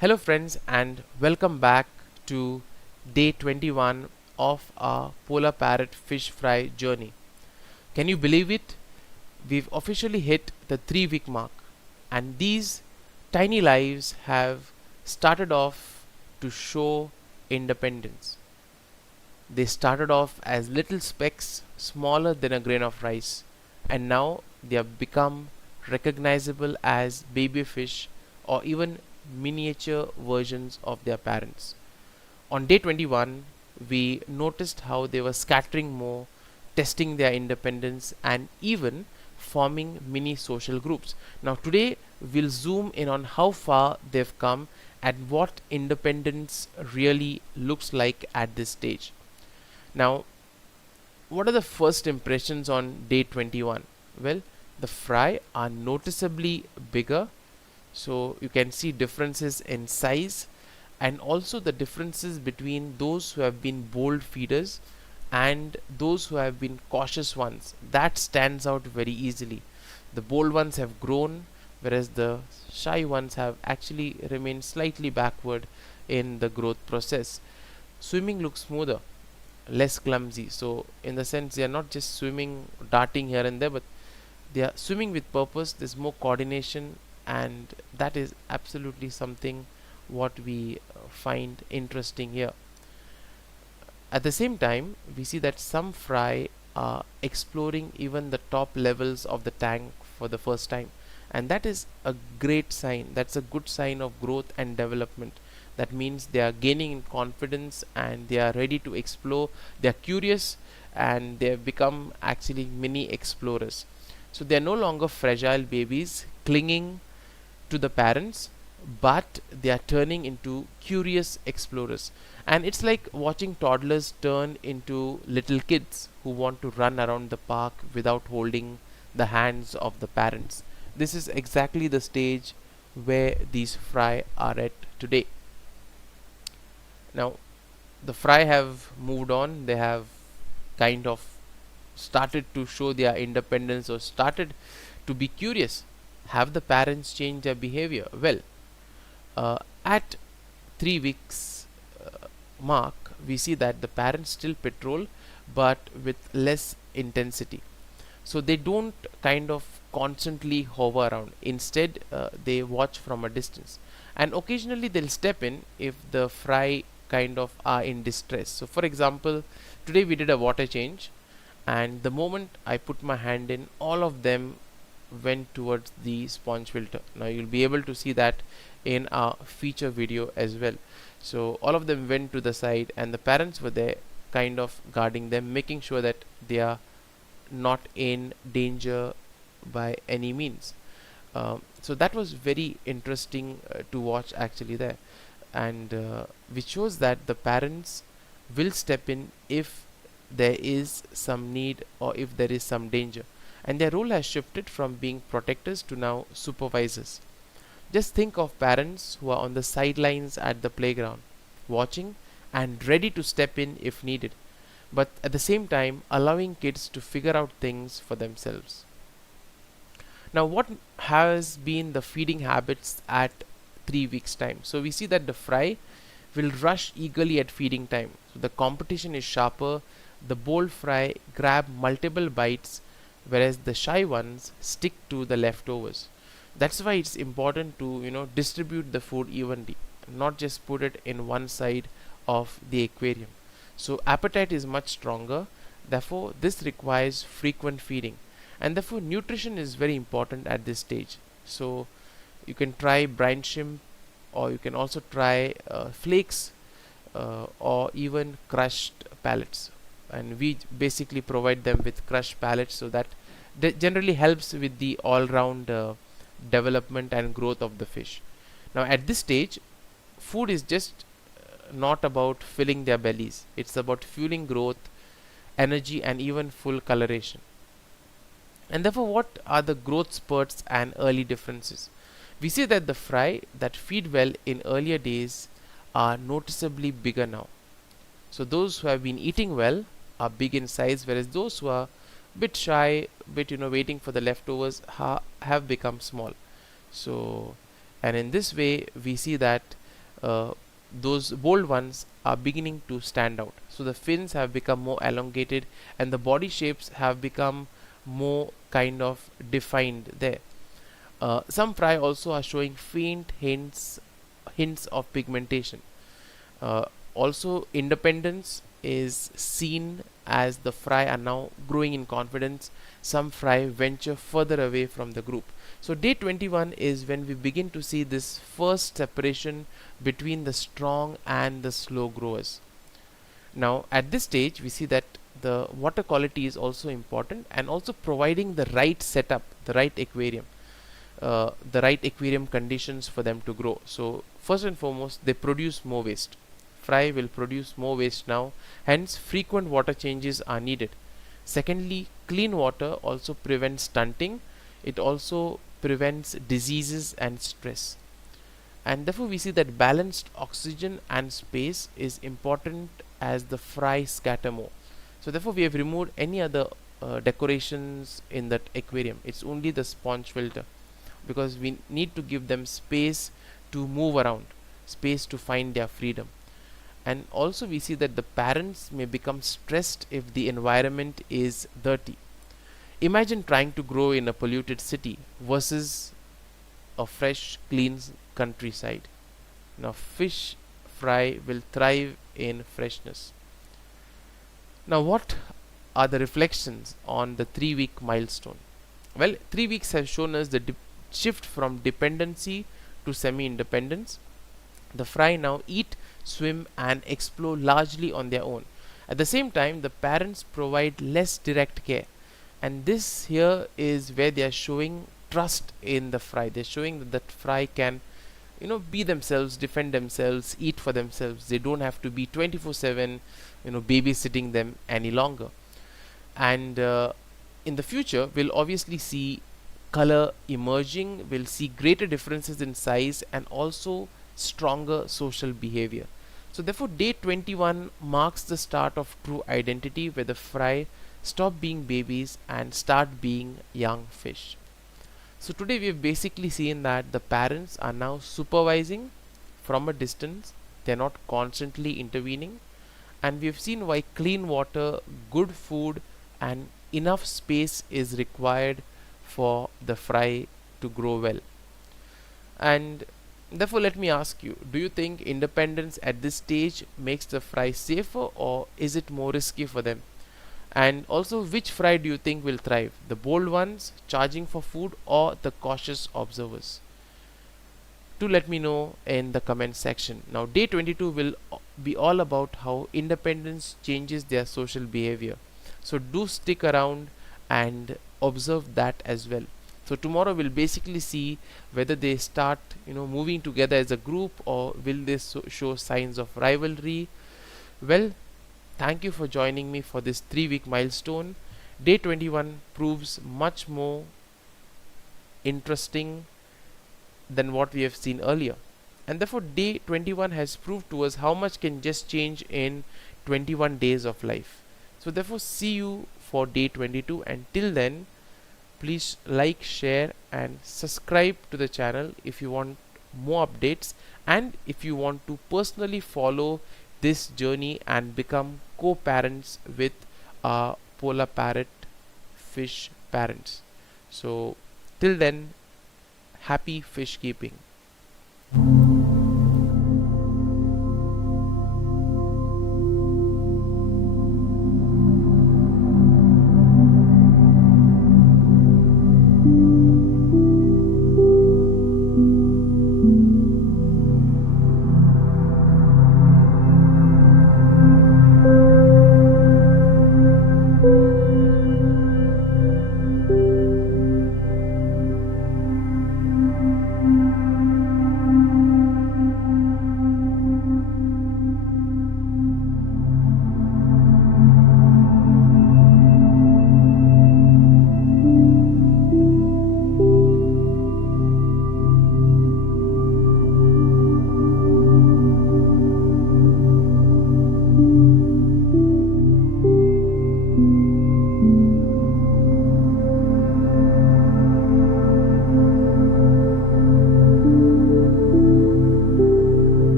Hello friends, and welcome back to day 21 of our Polar Parrot Fish Fry journey. Can you believe it? We've officially hit the 3-week mark, and these tiny lives have started off to show independence. They started off as little specks smaller than a grain of rice, and now they have become recognizable as baby fish or even miniature versions of their parents. On day 21, we noticed how they were scattering more, testing their independence, and even forming mini social groups. Now, today we'll zoom in on how far they've come and what independence really looks like at this stage. Now, what are the first impressions on day 21? Well, the fry are noticeably bigger, so you can see differences in size and also the differences between those who have been bold feeders and those who have been cautious ones. That stands out very easily. The bold ones have grown, whereas the shy ones have actually remained slightly backward in the growth process. Swimming looks smoother, less clumsy, so in the sense they are not just swimming, darting here and there, but they are swimming with purpose. There's more coordination, and that is absolutely something what we find interesting here. At the same time, we see that some fry are exploring even the top levels of the tank for the first time, and that is a great sign. That's a good sign of growth and development. That means they are gaining in confidence and they are ready to explore. They are curious and they have become actually mini explorers. So they are no longer fragile babies clinging to the parents, but they are turning into curious explorers. And it's like watching toddlers turn into little kids who want to run around the park without holding the hands of the parents. This is exactly the stage where these fry are at today. Now, the fry have moved on. They have kind of started to show their independence or started to be curious. Have the parents changed their behavior? Well, at 3 weeks mark, we see that the parents still patrol, but with less intensity. So they don't kind of constantly hover around. Instead, they watch from a distance, and occasionally they'll step in if the fry kind of are in distress. So, for example, today we did a water change, and the moment I put my hand in, all of them went towards the sponge filter. Now you'll be able to see that in our feature video as well. So all of them went to the side and the parents were there kind of guarding them, making sure that they are not in danger by any means. So that was very interesting to watch actually there, and which shows that the parents will step in if there is some need or if there is some danger, and their role has shifted from being protectors to now supervisors. Just think of parents who are on the sidelines at the playground, watching and ready to step in if needed, but at the same time allowing kids to figure out things for themselves. Now, what has been the feeding habits at 3 weeks time? So we see that the fry will rush eagerly at feeding time. So the competition is sharper. The bold fry grab multiple bites, whereas the shy ones stick to the leftovers. That's why it's important to distribute the food evenly, not just put it in one side of the aquarium. So appetite is much stronger, therefore this requires frequent feeding, and therefore nutrition is very important at this stage. So you can try brine shrimp, or you can also try flakes, or even crushed pellets, and we basically provide them with crushed pellets, so that generally helps with the all-round development and growth of the fish. Now at this stage, food is just not about filling their bellies, it's about fueling growth, energy, and even full coloration. And therefore, what are the growth spurts and early differences? We see that the fry that feed well in earlier days are noticeably bigger now. So those who have been eating well are big in size, whereas those who are bit shy, bit waiting for the leftovers have become small. So, and in this way we see that uh, those bold ones are beginning to stand out. So the fins have become more elongated and the body shapes have become more kind of defined there. Some fry also are showing faint hints of pigmentation. Uh, Also, independence is seen as the fry are now growing in confidence. Some fry venture further away from the group. So, day 21 is when we begin to see this first separation between the strong and the slow growers. Now, at this stage, we see that the water quality is also important, and also providing the right setup, the right aquarium conditions for them to grow. So, first and foremost, they produce more waste. Fry will produce more waste now, hence frequent water changes are needed. Secondly, clean water also prevents stunting. It also prevents diseases and stress. And therefore we see that balanced oxygen and space is important as the fry scatter more. So therefore we have removed any other decorations in that aquarium. It's only the sponge filter, because we need to give them space to move around, space to find their freedom. And also we see that the parents may become stressed if the environment is dirty. Imagine trying to grow in a polluted city versus a fresh clean countryside. Now fish fry will thrive in freshness. Now what are the reflections on the 3-week milestone? Well, 3 weeks have shown us the shift from dependency to semi-independence. The fry now eat, swim and explore largely on their own. At the same time, the parents provide less direct care, and this here is where they are showing trust in the fry. They're showing that that fry can, be themselves, defend themselves, eat for themselves. They don't have to be 24/7, babysitting them any longer. And in the future, we'll obviously see color emerging. We'll see greater differences in size and also stronger social behavior. So therefore day 21 marks the start of true identity, where the fry stop being babies and start being young fish. So today we have basically seen that the parents are now supervising from a distance. They are not constantly intervening, and we have seen why clean water, good food and enough space is required for the fry to grow well. And therefore let me ask you, do you think independence at this stage makes the fry safer, or is it more risky for them? And also, which fry do you think will thrive, the bold ones charging for food or the cautious observers? Do let me know in the comment section. Now day 22 will be all about how independence changes their social behavior, so do stick around and observe that as well. So tomorrow we'll basically see whether they start moving together as a group, or will they show signs of rivalry. Well, thank you for joining me for this 3-week milestone. Day 21 proves much more interesting than what we have seen earlier, and therefore day 21 has proved to us how much can just change in 21 days of life. So therefore see you for day 22, and till then please like, share and subscribe to the channel if you want more updates, and if you want to personally follow this journey and become co-parents with our polar parrot fish parents. So till then, happy fish keeping.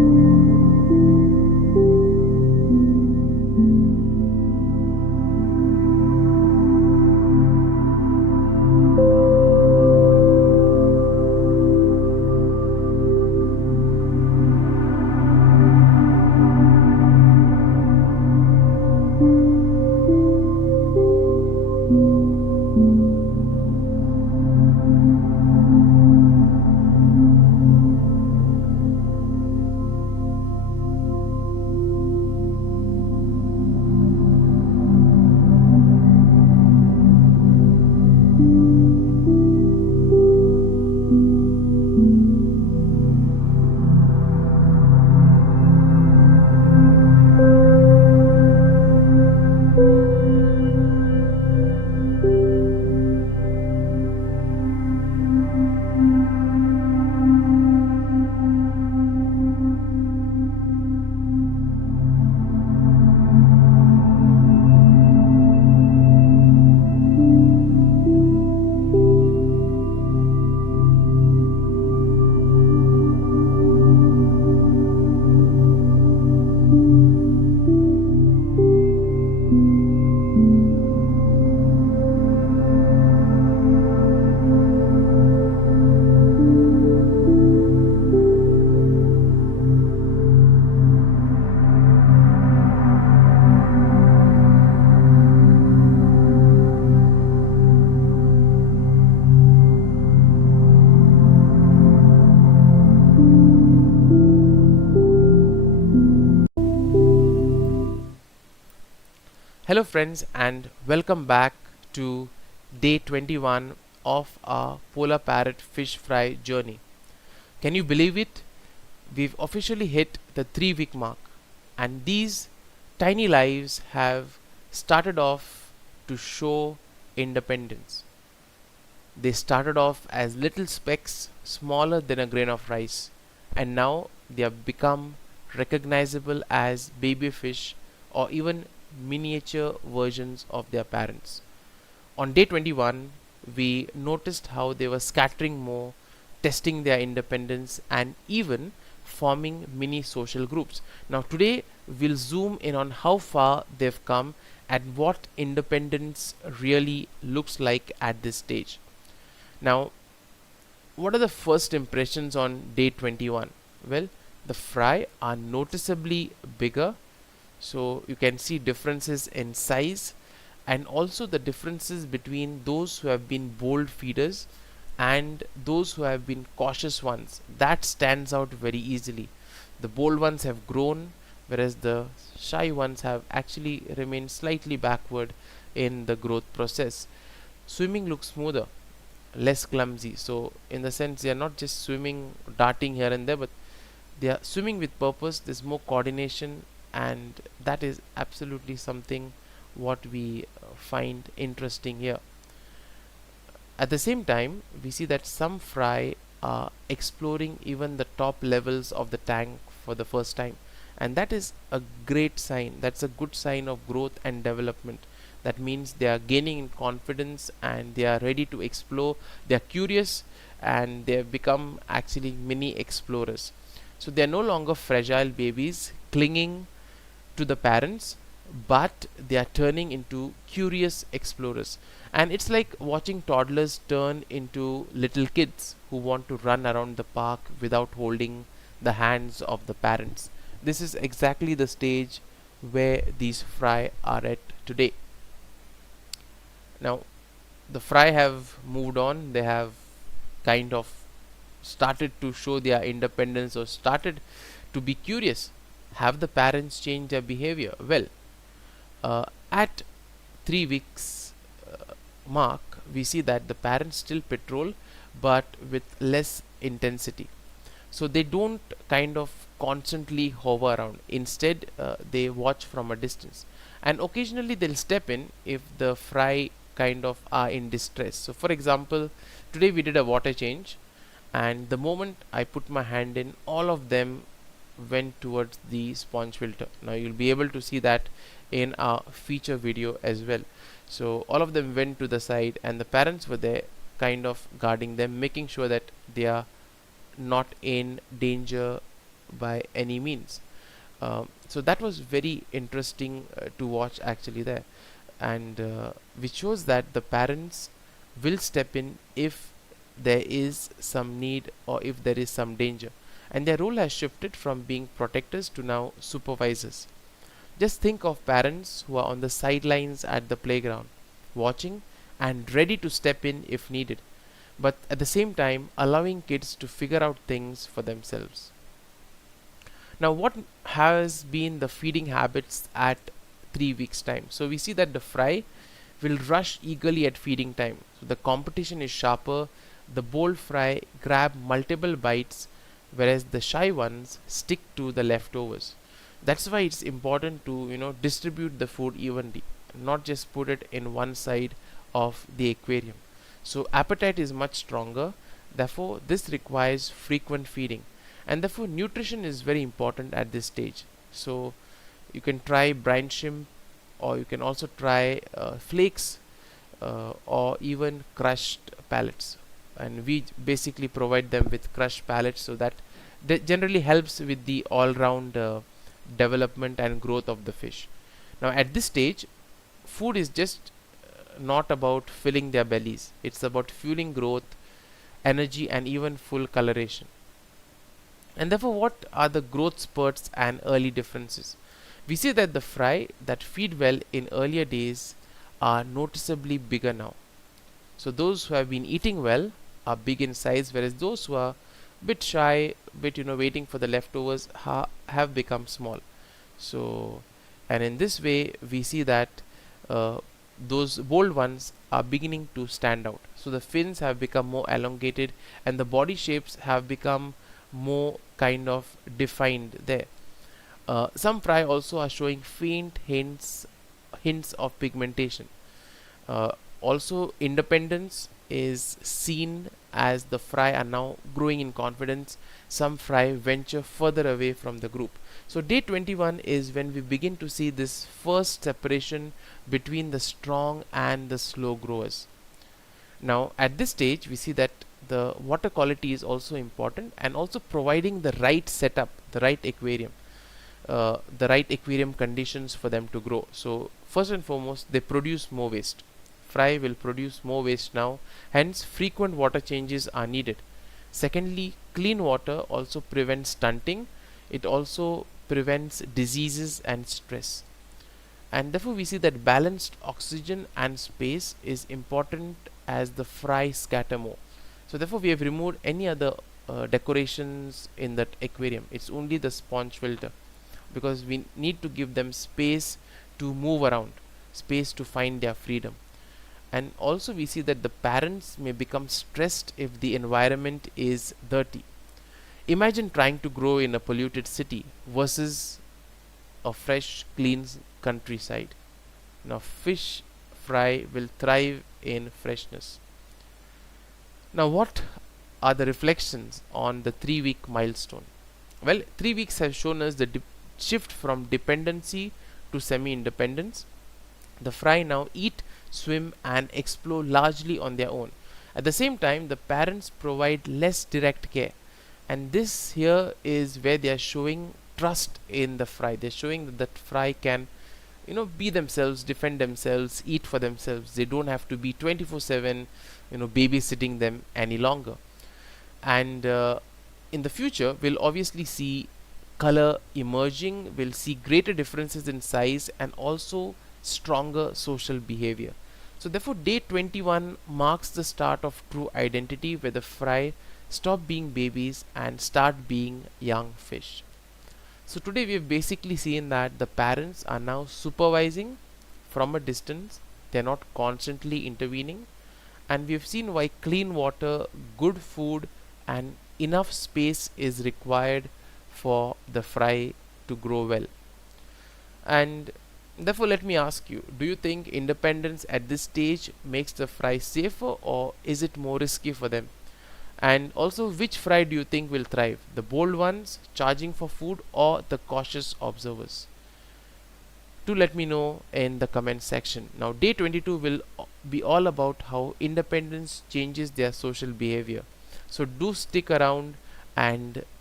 Hello friends, and welcome back to day 21 of our Polar Parrot fish fry journey. Can you believe it? We've officially hit the 3-week mark, and these tiny lives have started off to show independence. They started off as little specks smaller than a grain of rice, and now they have become recognizable as baby fish or even miniature versions of their parents. On day 21, we noticed how they were scattering more, testing their independence, and even forming mini social groups. Now, today we'll zoom in on how far they've come and what independence really looks like at this stage. Now, what are the first impressions on day 21? Well, the fry are noticeably bigger, so you can see differences in size and also the differences between those who have been bold feeders and those who have been cautious ones. That stands out very easily. The bold ones have grown, whereas the shy ones have actually remained slightly backward in the growth process. Swimming looks smoother, less clumsy, so in the sense they are not just swimming, darting here and there, but they are swimming with purpose. There's more coordination, and that is absolutely something what we find interesting here. At the same time, we see that some fry are exploring even the top levels of the tank for the first time, and that is a great sign. That's a good sign of growth and development. That means they are gaining in confidence and they are ready to explore. They are curious and they have become actually mini explorers. So they are no longer fragile babies clinging to the parents, but they are turning into curious explorers. And it's like watching toddlers turn into little kids who want to run around the park without holding the hands of the parents. This is exactly the stage where these fry are at today. Now, the fry have moved on. They have kind of started to show their independence or started to be curious. Have the parents changed their behavior? Well, at 3 weeks mark, we see that the parents still patrol, but with less intensity. So they don't kind of constantly hover around. Instead, they watch from a distance, and occasionally they'll step in if the fry kind of are in distress. So for example, today we did a water change, and the moment I put my hand in, all of them went towards the sponge filter. Now you'll be able to see that in our feature video as well. So all of them went to the side, and the parents were there kind of guarding them, making sure that they are not in danger by any means. So that was very interesting to watch actually there, and which shows that the parents will step in if there is some need or if there is some danger, and their role has shifted from being protectors to now supervisors. Just think of parents who are on the sidelines at the playground, watching and ready to step in if needed, but at the same time allowing kids to figure out things for themselves. Now, what has been the feeding habits at 3 weeks' time? So, we see that the fry will rush eagerly at feeding time. So, the competition is sharper. The bold fry grab multiple bites, whereas the shy ones stick to the leftovers. That's why it's important to distribute the food evenly, not just put it in one side of the aquarium. So appetite is much stronger, therefore this requires frequent feeding, and therefore nutrition is very important at this stage. So you can try brine shrimp, or you can also try flakes, or even crushed pellets, and we basically provide them with crushed pellets, so that generally helps with the all-round development and growth of the fish. Now at this stage, food is just not about filling their bellies, it's about fueling growth, energy, and even full coloration. And therefore, what are the growth spurts and early differences? We see that the fry that feed well in earlier days are noticeably bigger now. So those who have been eating well are big in size, whereas those who are bit shy, bit waiting for the leftovers, have become small. So, and in this way we see that uh, those bold ones are beginning to stand out. So the fins have become more elongated, and the body shapes have become more kind of defined there. Some fry also are showing faint hints of pigmentation. Also, independence is seen as the fry are now growing in confidence. Some fry venture further away from the group. So day 21 is when we begin to see this first separation between the strong and the slow growers. Now at this stage we see that the water quality is also important, and also providing the right setup, the right aquarium, the right aquarium conditions for them to grow. So first and foremost, they produce more waste. Fry will produce more waste now, hence frequent water changes are needed. Secondly, clean water also prevents stunting. It also prevents diseases and stress, and therefore we see that balanced oxygen and space is important as the fry scatter more. So therefore we have removed any other decorations in that aquarium. It's only the sponge filter, because we need to give them space to move around, space to find their freedom. And also we see that the parents may become stressed if the environment is dirty. Imagine trying to grow in a polluted city versus a fresh, clean countryside. Now fish fry will thrive in freshness. Now what are the reflections on the 3 week milestone? Well, 3 weeks have shown us the shift from dependency to semi-independence. The fry now eat, swim, and explore largely on their own. At the same time, the parents provide less direct care, and this here is where they are showing trust in the fry. They're showing that that fry can be themselves, defend themselves, eat for themselves. They don't have to be 24/7 babysitting them any longer. And in the future we'll obviously see color emerging, we'll see greater differences in size, and also stronger social behavior. So therefore day 21 marks the start of true identity, where the fry stop being babies and start being young fish. So today we have basically seen that the parents are now supervising from a distance. They're not constantly intervening, and we have seen why clean water, good food, and enough space is required for the fry to grow well. And therefore let me ask you, do you think independence at this stage makes the fry safer, or is it more risky for them? And also, which fry do you think will thrive, the bold ones charging for food, or the cautious observers? Do let me know in the comment section. Now day 22 will be all about how independence changes their social behavior. So do stick around, and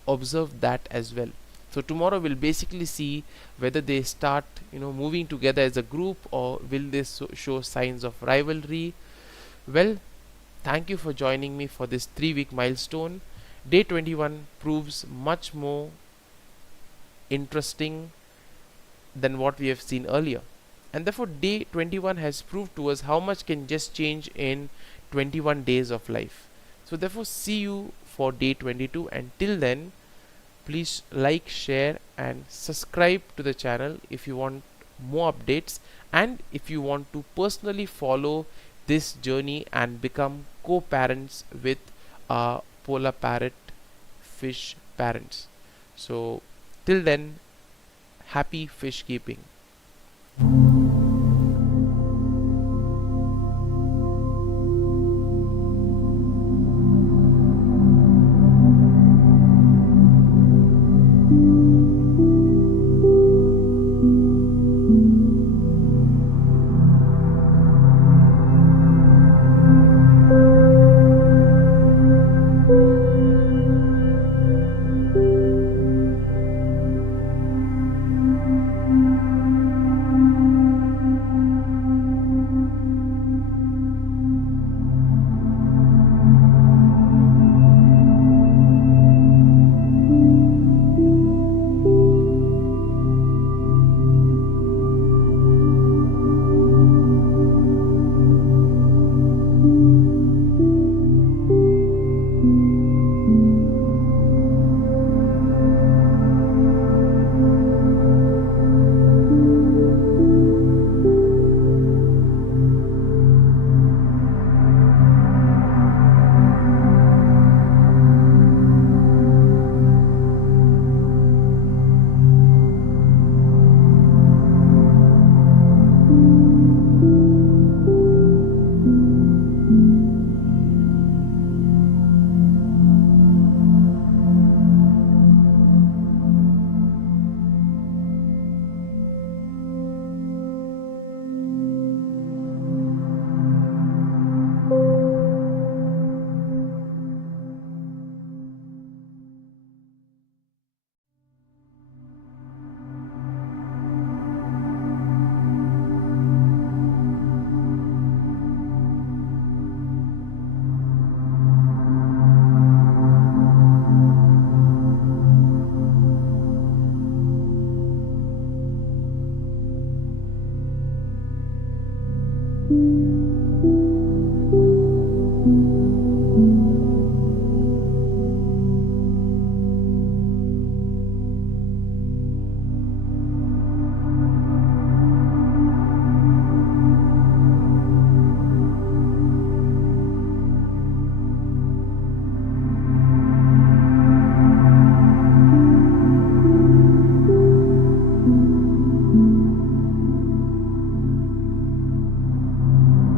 observe that as well. So tomorrow we'll basically see whether they start moving together as a group, or will they show signs of rivalry. Well, thank you for joining me for this 3-week milestone. Day 21 proves much more interesting than what we have seen earlier, and therefore day 21 has proved to us how much can just change in 21 days of life. So therefore, see you for day 22, and till then, please like, share and subscribe to the channel if you want more updates, and if you want to personally follow this journey and become co-parents with our polar parrot fish parents. So till then, happy fish keeping.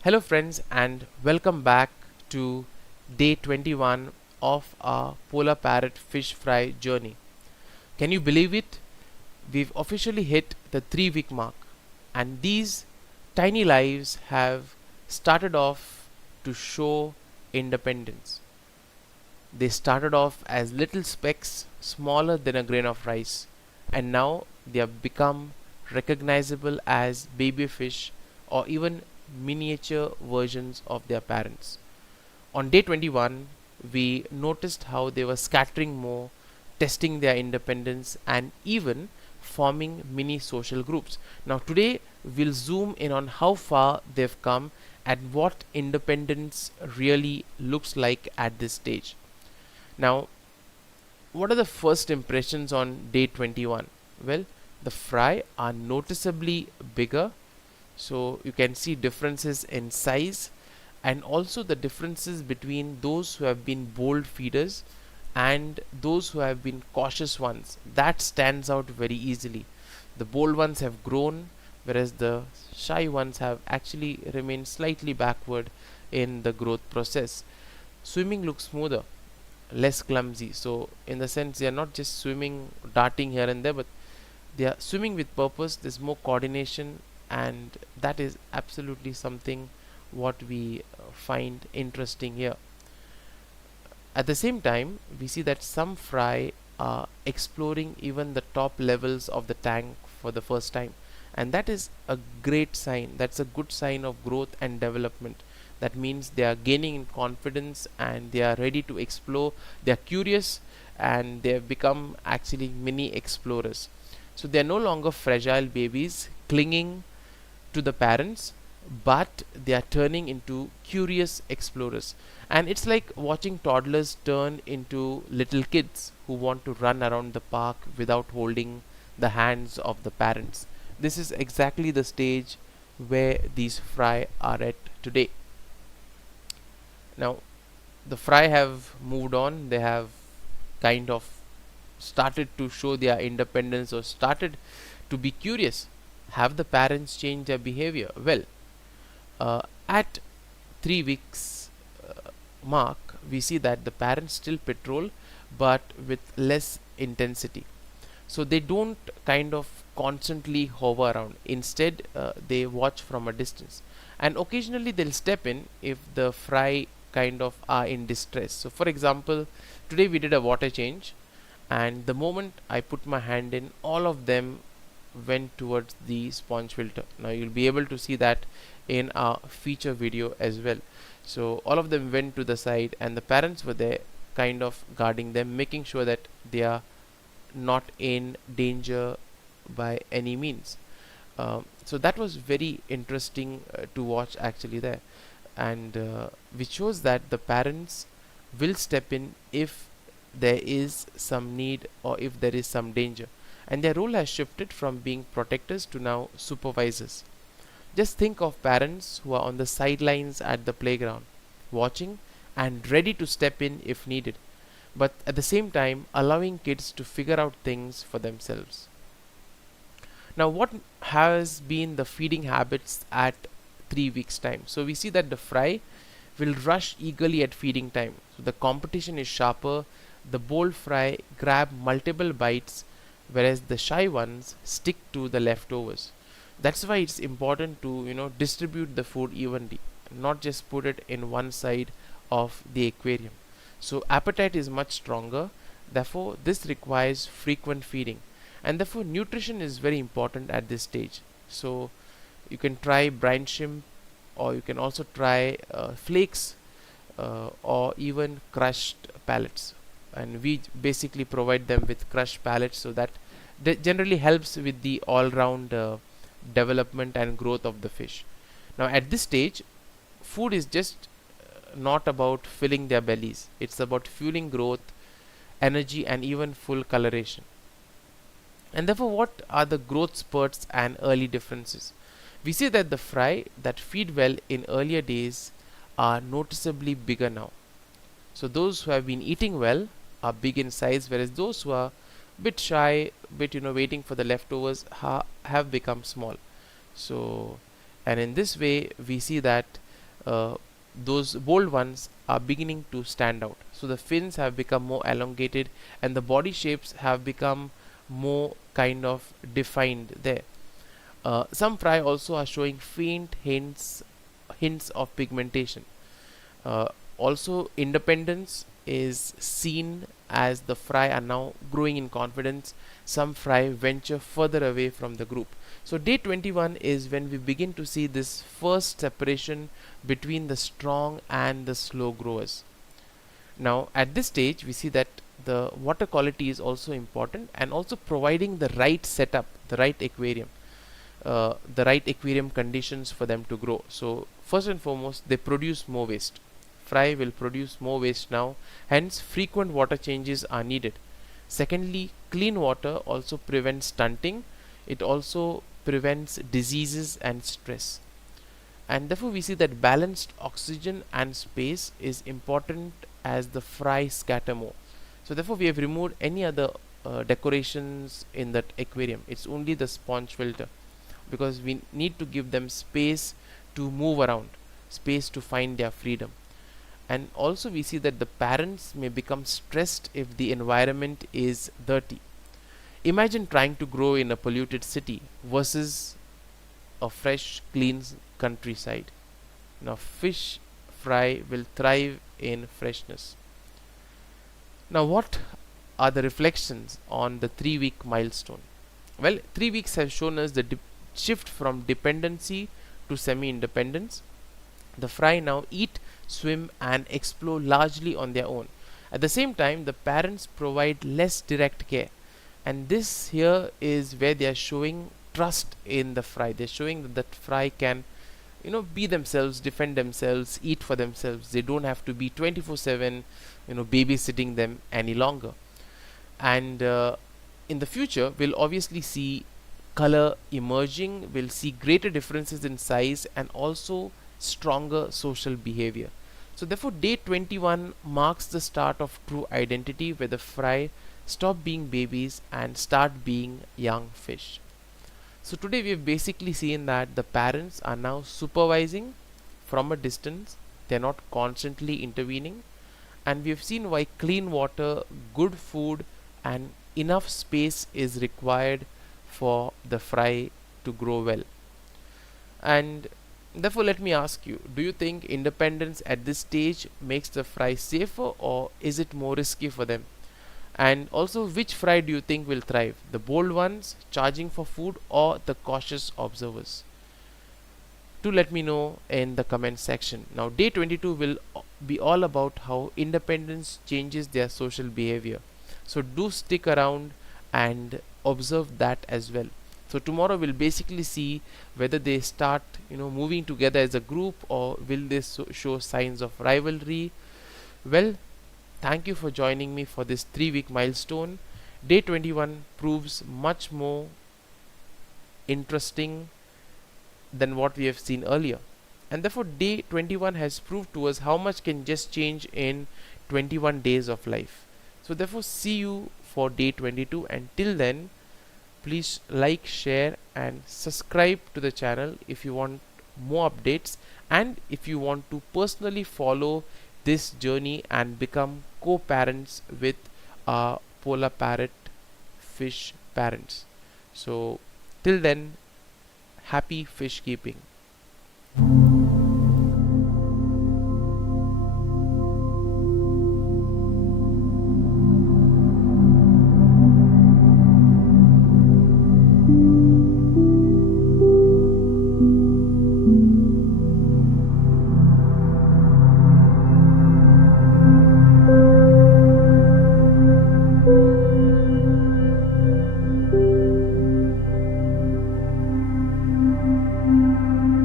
Hello friends, and welcome back to day 21 of our Polar Parrot Fish Fry journey. Can you believe it? We've officially hit the 3-week mark, and these tiny lives have started off to show independence. They started off as little specks smaller than a grain of rice, and now they have become recognizable as baby fish or even miniature versions of their parents. On day 21, we noticed how they were scattering more, testing their independence, and even forming mini social groups. Now, today we'll zoom in on how far they've come and what independence really looks like at this stage. Now, what are the first impressions on day 21? Well, the fry are noticeably bigger, so you can see differences in size and also the differences between those who have been bold feeders and those who have been cautious ones. That stands out very easily. The bold ones have grown, whereas the shy ones have actually remained slightly backward in the growth process. Swimming looks smoother, less clumsy, so in the sense they are not just swimming, darting here and there, but they are swimming with purpose. There's more coordination, and that is absolutely something what we find interesting here. At the same time, we see that some fry are exploring even the top levels of the tank for the first time, and that is a great sign. That's a good sign of growth and development. That means they are gaining in confidence and they are ready to explore. They are curious and they have become actually mini explorers. So they are no longer fragile babies clinging to the parents, but they are turning into curious explorers. And it's like watching toddlers turn into little kids who want to run around the park without holding the hands of the parents. This is exactly the stage where these fry are at today. Now, the fry have moved on. They have kind of started to show their independence or started to be curious. Have the parents changed their behavior? Well, at 3 weeks mark, we see that the parents still patrol, but with less intensity. So they don't kind of constantly hover around. Instead, they watch from a distance, and occasionally they'll step in if the fry kind of are in distress. So, for example, today we did a water change, and the moment I put my hand in, all of them went towards the sponge filter. Now you'll be able to see that in our feature video as well. So all of them went to the side and the parents were there kind of guarding them, making sure that they are not in danger by any means. So that was very interesting to watch actually there, and which shows that the parents will step in if there is some need or if there is some danger, and their role has shifted from being protectors to now supervisors. Just think of parents who are on the sidelines at the playground, watching and ready to step in if needed, but at the same time allowing kids to figure out things for themselves. Now, what has been the feeding habits at 3 weeks time? So we see that the fry will rush eagerly at feeding time. So the competition is sharper. The bold fry grab multiple bites, whereas the shy ones stick to the leftovers. That's why it's important to distribute the food evenly, not just put it in one side of the aquarium. So appetite is much stronger, therefore this requires frequent feeding, and therefore nutrition is very important at this stage. So you can try brine shrimp, or you can also try flakes, or even crushed pellets, and we basically provide them with crushed pellets, so that generally helps with the all-round development and growth of the fish. Now at this stage, food is just not about filling their bellies, it's about fueling growth, energy, and even full coloration. And therefore, what are the growth spurts and early differences? We see that the fry that feed well in earlier days are noticeably bigger now. So those who have been eating well are big in size, whereas those who are bit shy, bit waiting for the leftovers have become small. So, and in this way we see that uh, those bold ones are beginning to stand out. So the fins have become more elongated and the body shapes have become more kind of defined there. Some fry also are showing faint hints of pigmentation. Uh, Also, independence is seen as the fry are now growing in confidence. Some fry venture further away from the group. So, day 21 is when we begin to see this first separation between the strong and the slow growers. Now, at this stage, we see that the water quality is also important, and also providing the right setup, the right aquarium conditions for them to grow. So, first and foremost, they produce more waste. Fry will produce more waste now, hence frequent water changes are needed. Secondly, clean water also prevents stunting. It also prevents diseases and stress. And therefore we see that balanced oxygen and space is important as the fry scatter more. So therefore we have removed any other decorations in that aquarium. It's only the sponge filter, because we need to give them space to move around, space to find their freedom. And also we see that the parents may become stressed if the environment is dirty. Imagine trying to grow in a polluted city versus a fresh, clean countryside. Now fish fry will thrive in freshness. Now what are the reflections on the 3-week milestone? Well, 3 weeks have shown us the shift from dependency to semi-independence. The fry now eat, swim and explore largely on their own. At the same time, the parents provide less direct care, and this here is where they are showing trust in the fry. They're showing that the fry can, be themselves, defend themselves, eat for themselves. They don't have to be 24/7, babysitting them any longer. And in the future, we'll obviously see color emerging. We'll see greater differences in size and also stronger social behavior. So therefore day 21 marks the start of true identity, where the fry stop being babies and start being young fish. So today we have basically seen that the parents are now supervising from a distance. They're not constantly intervening, and we have seen why clean water, good food and enough space is required for the fry to grow well. And therefore let me ask you, do you think independence at this stage makes the fry safer, or is it more risky for them? And also, which fry do you think will thrive, the bold ones charging for food or the cautious observers? Do let me know in the comment section. Now day 22 will be all about how independence changes their social behavior, so do stick around and observe that as well. So tomorrow we'll basically see whether they start moving together as a group, or will they show signs of rivalry. Well, thank you for joining me for this 3-week milestone. Day 21 proves much more interesting than what we have seen earlier, and therefore day 21 has proved to us how much can just change in 21 days of life. So therefore see you for day 22, and till then please like, share and subscribe to the channel if you want more updates, and if you want to personally follow this journey and become co-parents with our polar parrot fish parents. So till then, happy fish keeping.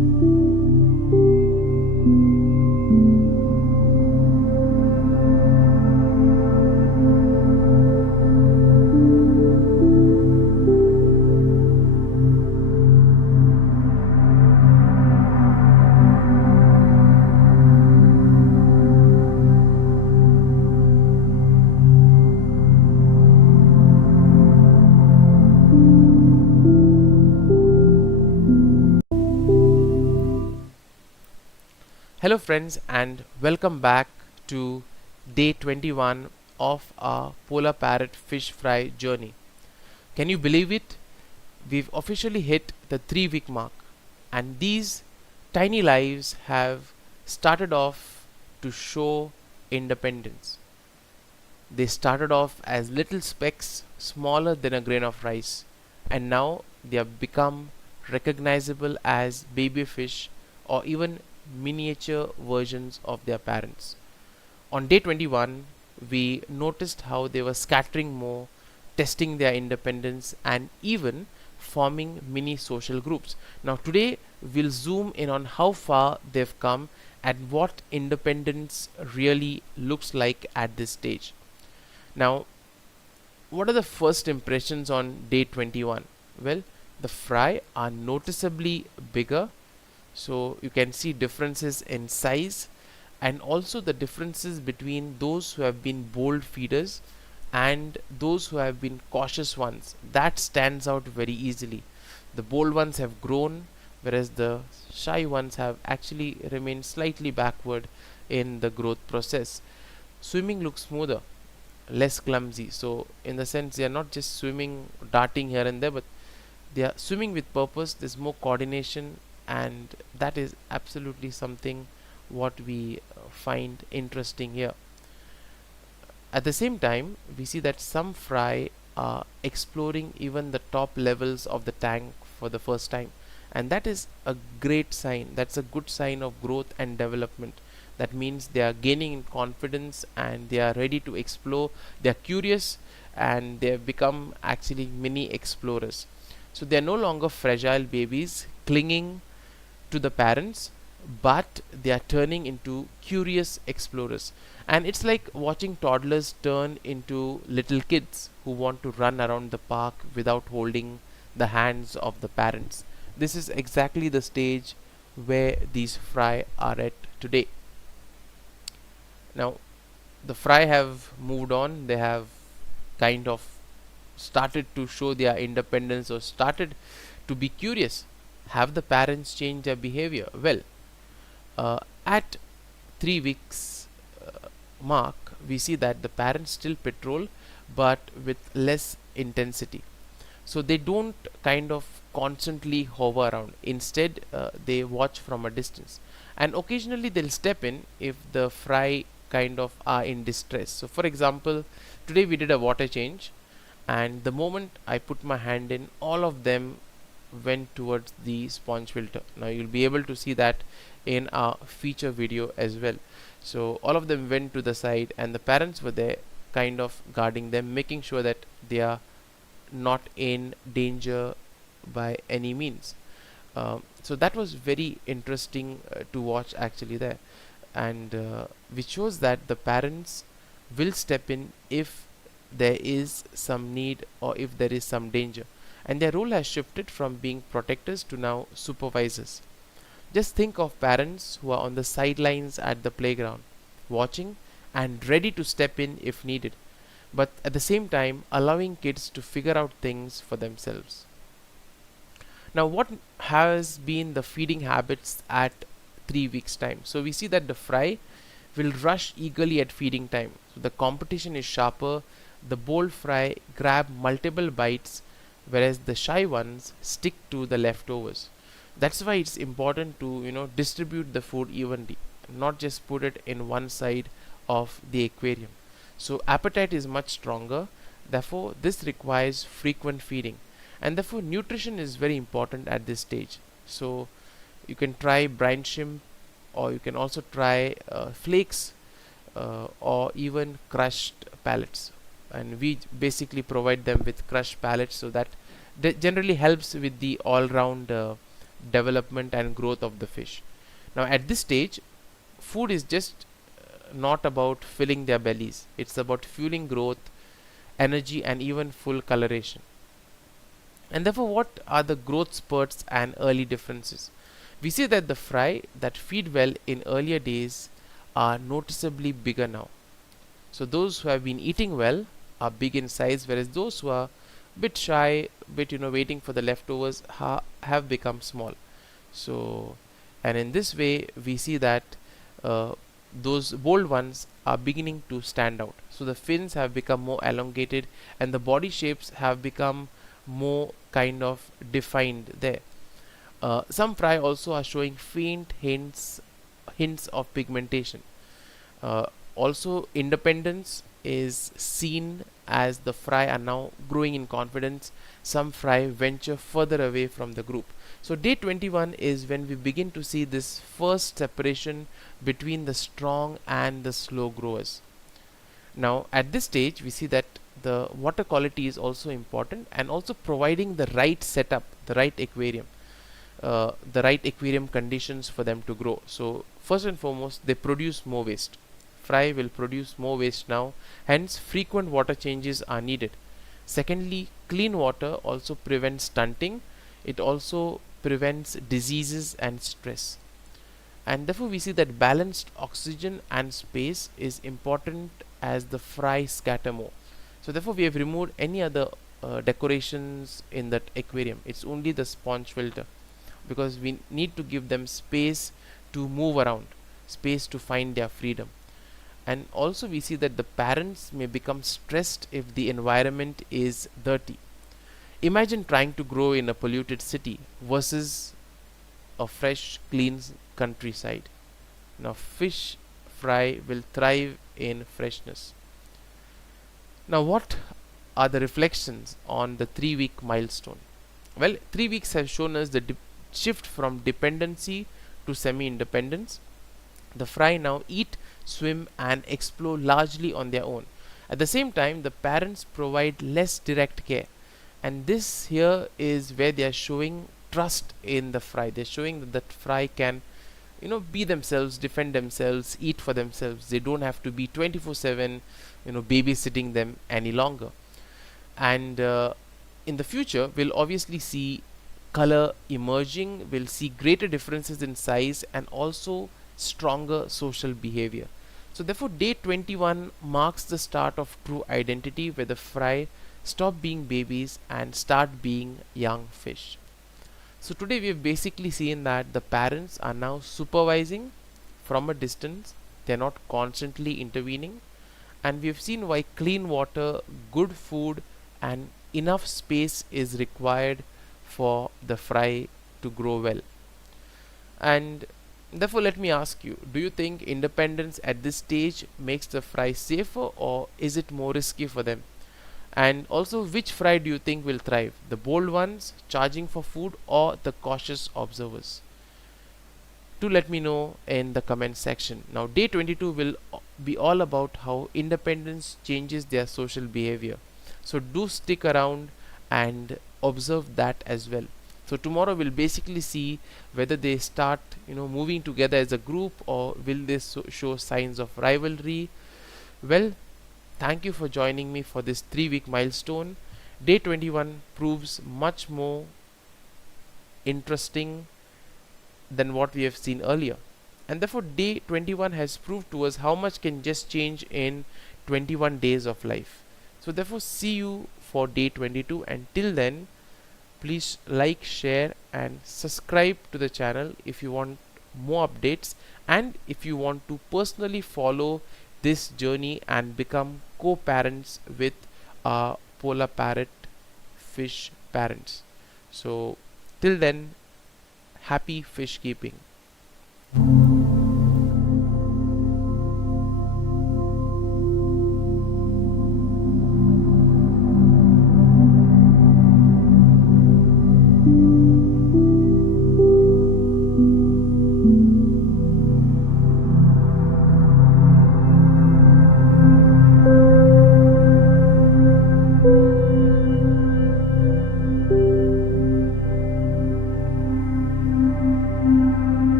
Hello friends, and welcome back to day 21 of our Polar Parrot Fish Fry journey. Can you believe it? We've officially hit the 3-week mark, and these tiny lives have started off to show independence. They started off as little specks smaller than a grain of rice, and now they have become recognizable as baby fish or even miniature versions of their parents. On day 21, we noticed how they were scattering more, testing their independence, and even forming mini social groups. Now, today we'll zoom in on how far they've come and what independence really looks like at this stage. Now, what are the first impressions on day 21? Well, the fry are noticeably bigger, so you can see differences in size and also the differences between those who have been bold feeders and those who have been cautious ones. That stands out very easily. The bold ones have grown, whereas the shy ones have actually remained slightly backward in the growth process. Swimming looks smoother, less clumsy, so in the sense they are not just swimming, darting here and there, but they are swimming with purpose. There's more coordination, and that is absolutely something what we find interesting here. At the same time, we see that some fry are exploring even the top levels of the tank for the first time, and that is a great sign. That's a good sign of growth and development. That means they are gaining in confidence and they are ready to explore. They are curious and they have become actually mini explorers. So they are no longer fragile babies clinging to the parents, but they are turning into curious explorers. And it's like watching toddlers turn into little kids who want to run around the park without holding the hands of the parents. This is exactly the stage where these fry are at today. Now, the fry have moved on. They have kind of started to show their independence or started to be curious. Have the parents changed their behavior? Well, at 3 weeks mark, we see that the parents still patrol, but with less intensity. So they don't kind of constantly hover around. Instead, they watch from a distance, and occasionally they'll step in if the fry kind of are in distress. So, for example, today we did a water change, and the moment I put my hand in, all of them went towards the sponge filter. Now you'll be able to see that in our feature video as well. So all of them went to the side and the parents were there kind of guarding them, making sure that they are not in danger by any means. So that was very interesting to watch actually there, and which shows that the parents will step in if there is some need or if there is some danger, and their role has shifted from being protectors to now supervisors. Just think of parents who are on the sidelines at the playground, watching and ready to step in if needed, but at the same time allowing kids to figure out things for themselves. Now, what has been the feeding habits at 3 weeks time? So we see that the fry will rush eagerly at feeding time. So the competition is sharper. The bold fry grab multiple bites, whereas the shy ones stick to the leftovers. That's why it's important to distribute the food evenly, not just put it in one side of the aquarium. So appetite is much stronger, therefore this requires frequent feeding, and therefore nutrition is very important at this stage. So you can try brine shrimp, or you can also try flakes, or even crushed pellets, and we basically provide them with crushed pellets, so that generally helps with the all-round development and growth of the fish. Now at this stage, food is just not about filling their bellies, it's about fueling growth, energy, and even full coloration. And therefore, what are the growth spurts and early differences? We see that the fry that feed well in earlier days are noticeably bigger now. So those who have been eating well are big in size, whereas those who are bit shy, bit waiting for the leftovers have become small. So, and in this way we see that uh, those bold ones are beginning to stand out. So the fins have become more elongated and the body shapes have become more kind of defined there. Some fry also are showing faint hints of pigmentation. Uh, Also, independence is seen as the fry are now growing in confidence. Some fry venture further away from the group. So, day 21 is when we begin to see this first separation between the strong and the slow growers. Now, at this stage, we see that the water quality is also important, and also providing the right setup, the right aquarium conditions for them to grow. So, first and foremost, they produce more waste. Fry will produce more waste now, hence frequent water changes are needed. Secondly, clean water also prevents stunting. It also prevents diseases and stress. And therefore we see that balanced oxygen and space is important as the fry scatter more. So therefore we have removed any other decorations in that aquarium. It's only the sponge filter, because we need to give them space to move around, space to find their freedom. And also we see that the parents may become stressed if the environment is dirty. Imagine trying to grow in a polluted city versus a fresh clean countryside. Now fish fry will thrive in freshness. Now what are the reflections on the 3-week milestone? Well, 3 weeks have shown us the shift from dependency to semi-independence. The fry now eat, swim and explore largely on their own. At the same time, the parents provide less direct care, and this here is where they are showing trust in the fry. They're showing that that fry can, be themselves, defend themselves, eat for themselves. They don't have to be 24/7, babysitting them any longer. And in the future, we'll obviously see color emerging. We'll see greater differences in size and also stronger social behavior. So therefore day 21 marks the start of true identity, where the fry stop being babies and start being young fish. So today we have basically seen that the parents are now supervising from a distance. They are not constantly intervening, and we have seen why clean water, good food and enough space is required for the fry to grow well. And therefore let me ask you, do you think independence at this stage makes the fry safer, or is it more risky for them? And also, which fry do you think will thrive, the bold ones charging for food or the cautious observers? Do let me know in the comment section. Now day 22 will be all about how independence changes their social behavior, so do stick around and observe that as well. So tomorrow we'll basically see whether they start moving together as a group, or will they show signs of rivalry. Well, thank you for joining me for this 3-week milestone. Day 21 proves much more interesting than what we have seen earlier, and therefore day 21 has proved to us how much can just change in 21 days of life. So therefore see you for day 22, and till then please like, share and subscribe to the channel if you want more updates, and if you want to personally follow this journey and become co-parents with our polar parrot fish parents. So till then, happy fish keeping.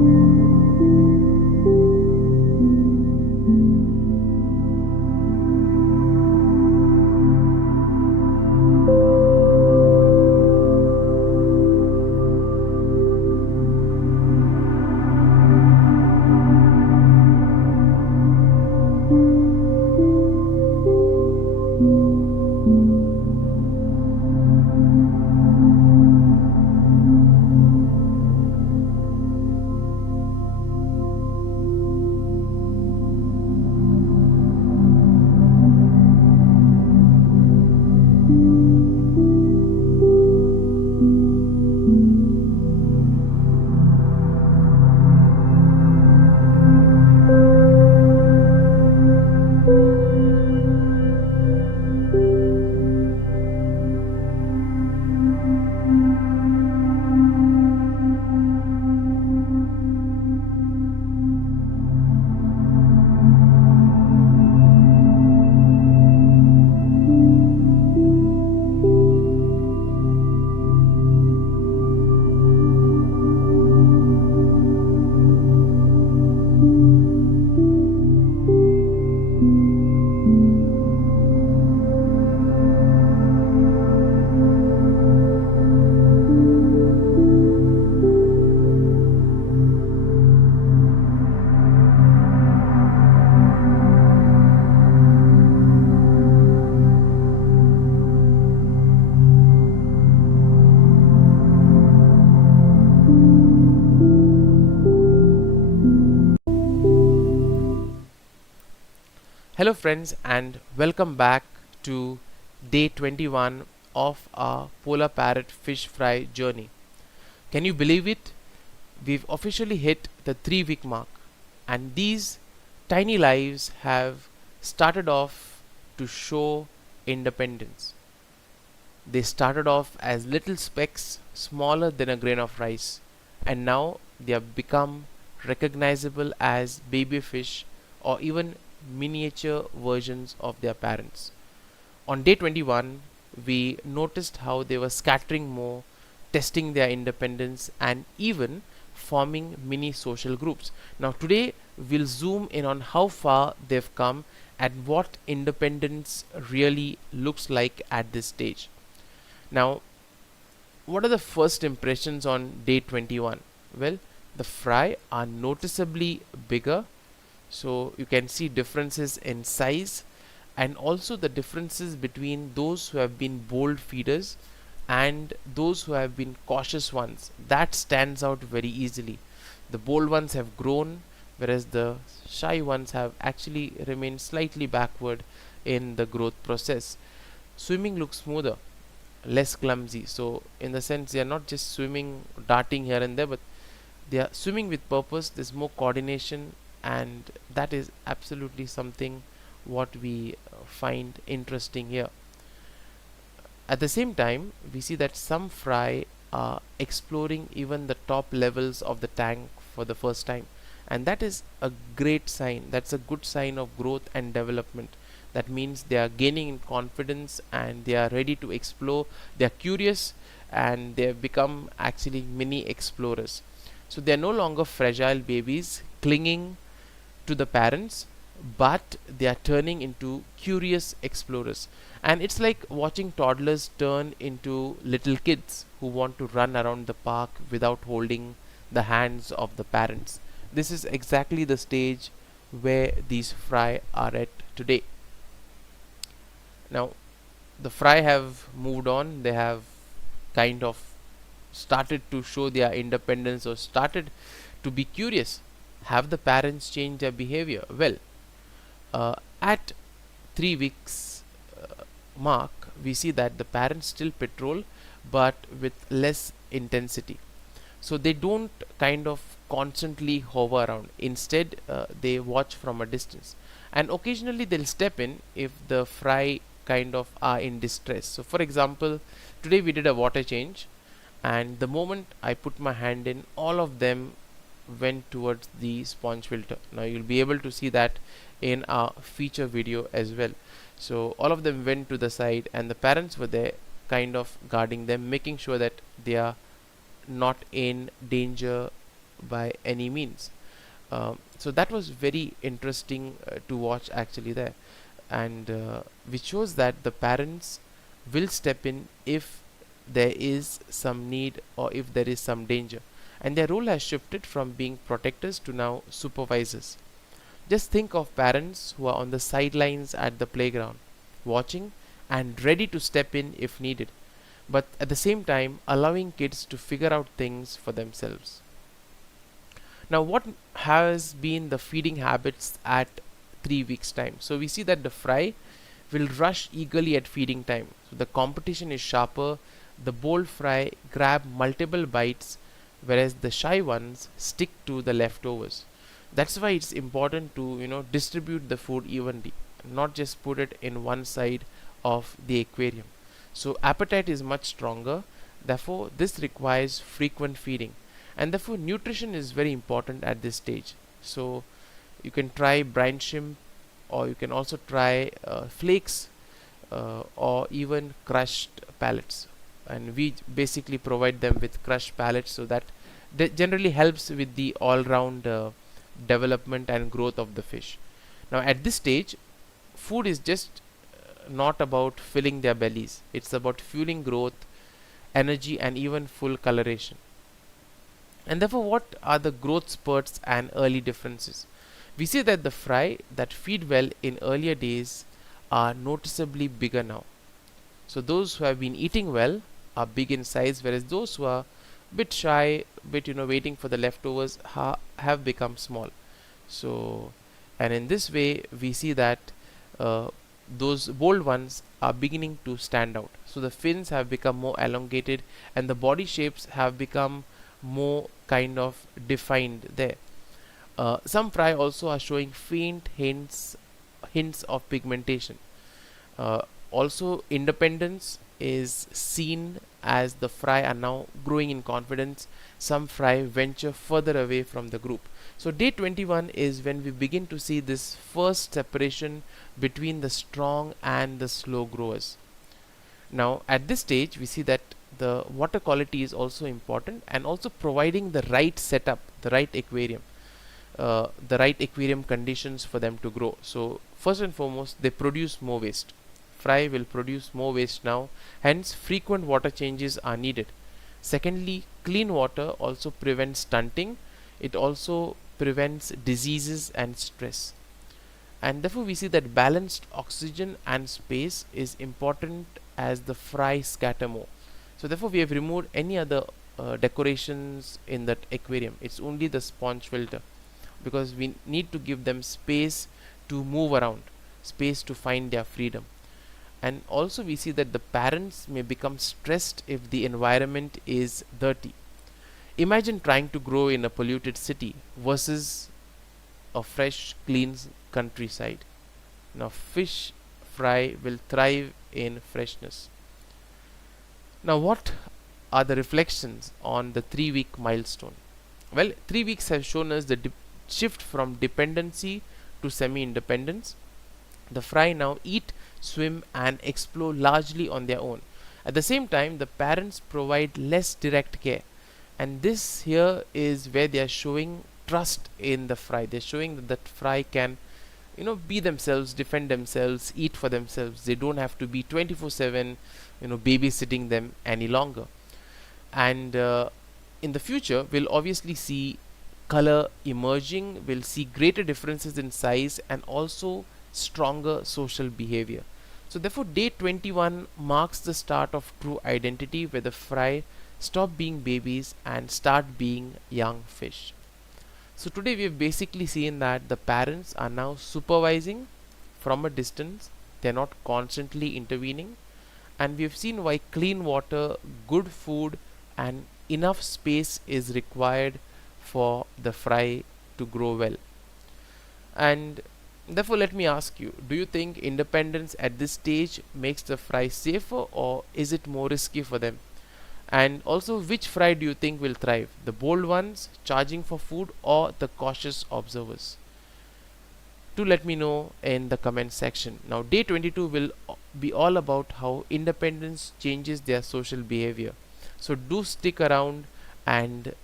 Hello friends, and welcome back to day 21 of our Polar Parrot fish fry journey. Can you believe it? We've officially hit the 3-week mark, and these tiny lives have started off to show independence. They started off as little specks smaller than a grain of rice, and now they have become recognizable as baby fish or even miniature versions of their parents. On day 21, we noticed how they were scattering more, testing their independence, and even forming mini social groups. Now, today we'll zoom in on how far they've come and what independence really looks like at this stage. Now, what are the first impressions on day 21? Well, the fry are noticeably bigger, so you can see differences in size and also the differences between those who have been bold feeders and those who have been cautious ones. That stands out very easily. The bold ones have grown, whereas the shy ones have actually remained slightly backward in the growth process. Swimming looks smoother, less clumsy, so in the sense they are not just swimming, darting here and there, but they are swimming with purpose. There's more coordination, and that is absolutely something what we find interesting here. At the same time, we see that some fry are exploring even the top levels of the tank for the first time, and that is a great sign. That's a good sign of growth and development. That means they are gaining in confidence and they are ready to explore. They are curious and they have become actually mini explorers. So they are no longer fragile babies clinging to the parents, but they are turning into curious explorers. And it's like watching toddlers turn into little kids who want to run around the park without holding the hands of the parents. This is exactly the stage where these fry are at today. Now, the fry have moved on. They have kind of started to show their independence or started to be curious. Have the parents changed their behavior? Well, at 3 weeks mark, we see that the parents still patrol, but with less intensity. So they don't kind of constantly hover around. Instead, they watch from a distance, and occasionally they'll step in if the fry kind of are in distress. So for example, today we did a water change, and the moment I put my hand in, all of them went towards the sponge filter. Now you'll be able to see that in our feature video as well. So all of them went to the side, and the parents were there kind of guarding them, making sure that they are not in danger by any means. So that was very interesting to watch actually there, and which shows that the parents will step in if there is some need or if there is some danger, and their role has shifted from being protectors to now supervisors. Just think of parents who are on the sidelines at the playground, watching and ready to step in if needed, but at the same time allowing kids to figure out things for themselves. Now, what has been the feeding habits at 3 weeks' time? So, we see that the fry will rush eagerly at feeding time. So, the competition is sharper. The bold fry grab multiple bites, whereas the shy ones stick to the leftovers. That's why it's important to distribute the food evenly, not just put it in one side of the aquarium. So appetite is much stronger, therefore this requires frequent feeding, and therefore nutrition is very important at this stage. So you can try brine shrimp, or you can also try flakes, or even crushed pellets, and we basically provide them with crushed pellets, so that generally helps with the all-round development and growth of the fish. Now at this stage, food is just not about filling their bellies, it's about fueling growth, energy, and even full coloration. And therefore, what are the growth spurts and early differences? We see that the fry that feed well in earlier days are noticeably bigger now. So those who have been eating well are big in size, whereas those who are bit shy, bit waiting for the leftovers, have become small. So, and in this way we see that uh, those bold ones are beginning to stand out. So the fins have become more elongated, and the body shapes have become more kind of defined there. Some fry also are showing faint hints of pigmentation. Also, independence is seen as the fry are now growing in confidence. Some fry venture further away from the group. So day 21 is when we begin to see this first separation between the strong and the slow growers. Now at this stage we see that the water quality is also important, and also providing the right setup, the right aquarium conditions for them to grow. So first and foremost, they produce more waste. Fry will produce more waste now, hence frequent water changes are needed. Secondly, clean water also prevents stunting. It also prevents diseases and stress, and therefore we see that balanced oxygen and space is important as the fry scatter more. So therefore we have removed any other decorations in that aquarium. It's only the sponge filter, because we need to give them space to move around, space to find their freedom. And also we see that the parents may become stressed if the environment is dirty. Imagine trying to grow in a polluted city versus a fresh, clean countryside. Now fish fry will thrive in freshness. Now what are the reflections on the 3 week milestone? Well, 3 weeks have shown us the shift from dependency to semi-independence. The fry now eat, swim, and explore largely on their own. At the same time, the parents provide less direct care, and this here is where they are showing trust in the fry. They're showing that that fry can be themselves, defend themselves, eat for themselves. They don't have to be 24/7 babysitting them any longer. And in the future we'll obviously see color emerging, we'll see greater differences in size, and also stronger social behavior. So therefore day 21 marks the start of true identity, where the fry stop being babies and start being young fish. So today we have basically seen that the parents are now supervising from a distance. They're not constantly intervening, and we have seen why clean water, good food, and enough space is required for the fry to grow well. And therefore let me ask you, do you think independence at this stage makes the fry safer, or is it more risky for them? And also, which fry do you think will thrive, the bold ones charging for food, or the cautious observers? Do let me know in the comment section. Now day 22 will be all about how independence changes their social behavior. So do stick around and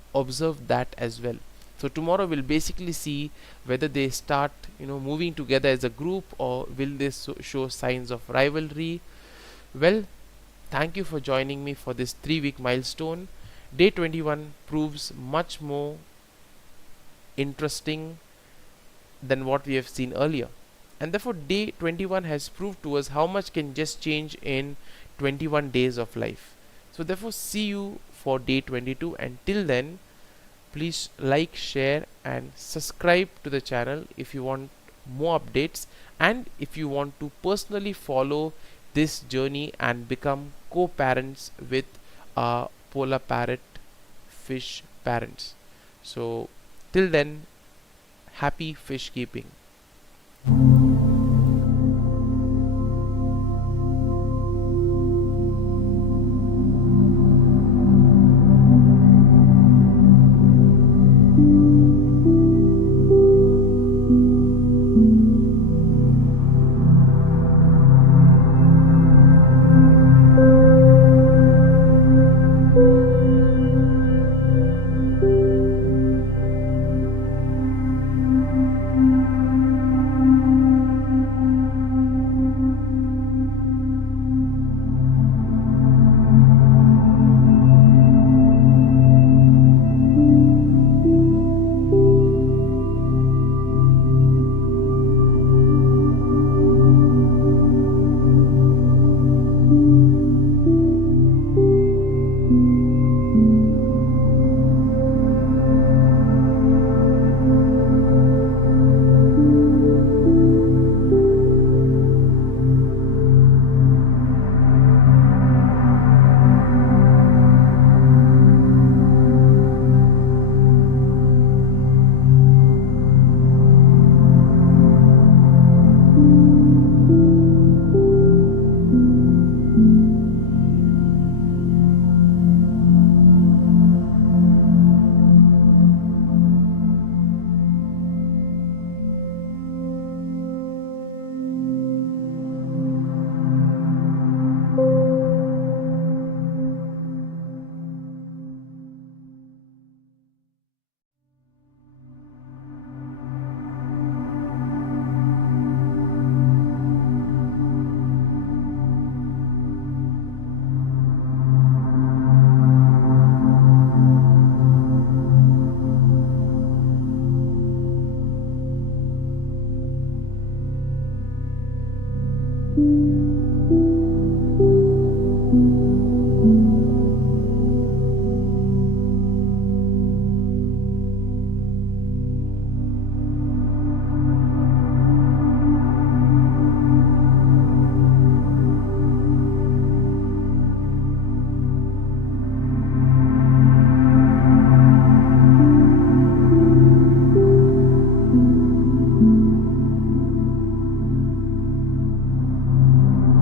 observe that as well. So tomorrow we'll basically see whether they start moving together as a group, or will they show signs of rivalry. Well, thank you for joining me for this 3-week milestone. Day 21 proves much more interesting than what we have seen earlier, and therefore day 21 has proved to us how much can just change in 21 days of life. So therefore, see you for day 22, and till then, please like, share and subscribe to the channel if you want more updates, and if you want to personally follow this journey and become co-parents with our polar parrot fish parents. So till then, happy fish keeping.